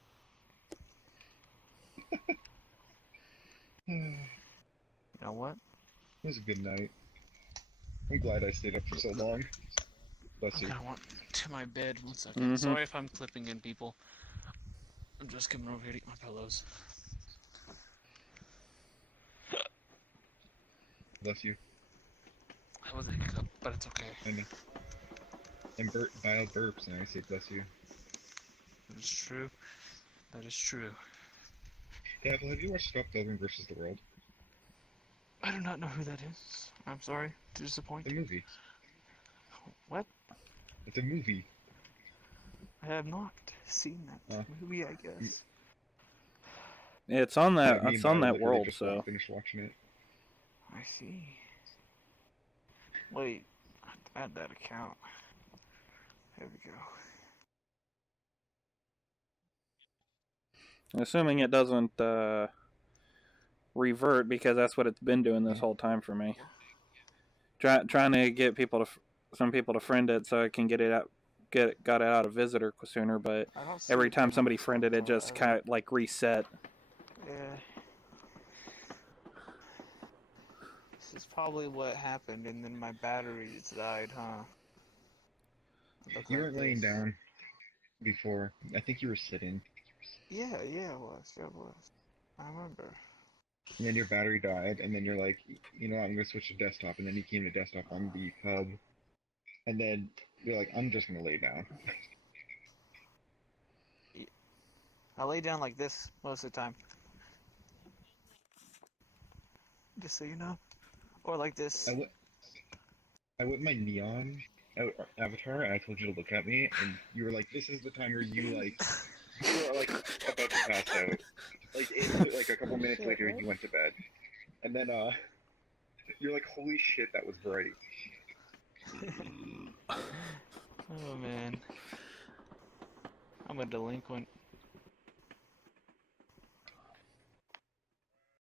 You know what? It was a good night. I'm glad I stayed up for so long. Bless you. Okay, I want to my bed. 1 second. Mhm. Sorry if I'm clipping in, people. I'm just coming over here to eat my pillows. Bless you. That was a hiccup, but it's okay. I know. And Vile burps, and I say bless you. That is true. That is true. Yeah, well, have you watched Scott Pilgrim vs. the World? I do not know who that is. I'm sorry to disappoint. The movie. What? It's a movie. I have not seen that movie, I guess. It's on that. me It's and on Violet that literally world. just So finished watching it. I see. Wait, I have to add that account. There we go. assuming it doesn't revert, because that's what it's been doing this whole time for me. Trying to get some people to friend it so I can got it out of visitor sooner, but I don't see every it time being somebody on friended it, just kind of like reset. Yeah. This is probably what happened, and then my batteries died, huh? You weren't laying down before. I think you were sitting. Yeah, it was. I remember. And then your battery died, and then you're like, you know what, I'm gonna switch to desktop, and then you came to desktop on the hub. And then you're like, I'm just gonna lay down. I lay down like this most of the time. Just so you know. Or like this. I whipped my neon avatar, and I told you to look at me, and you were like, this is the time where you were like about to pass out. Like a couple minutes later, you went to bed. And then, you're like, holy shit, that was bright. Oh man. I'm a delinquent.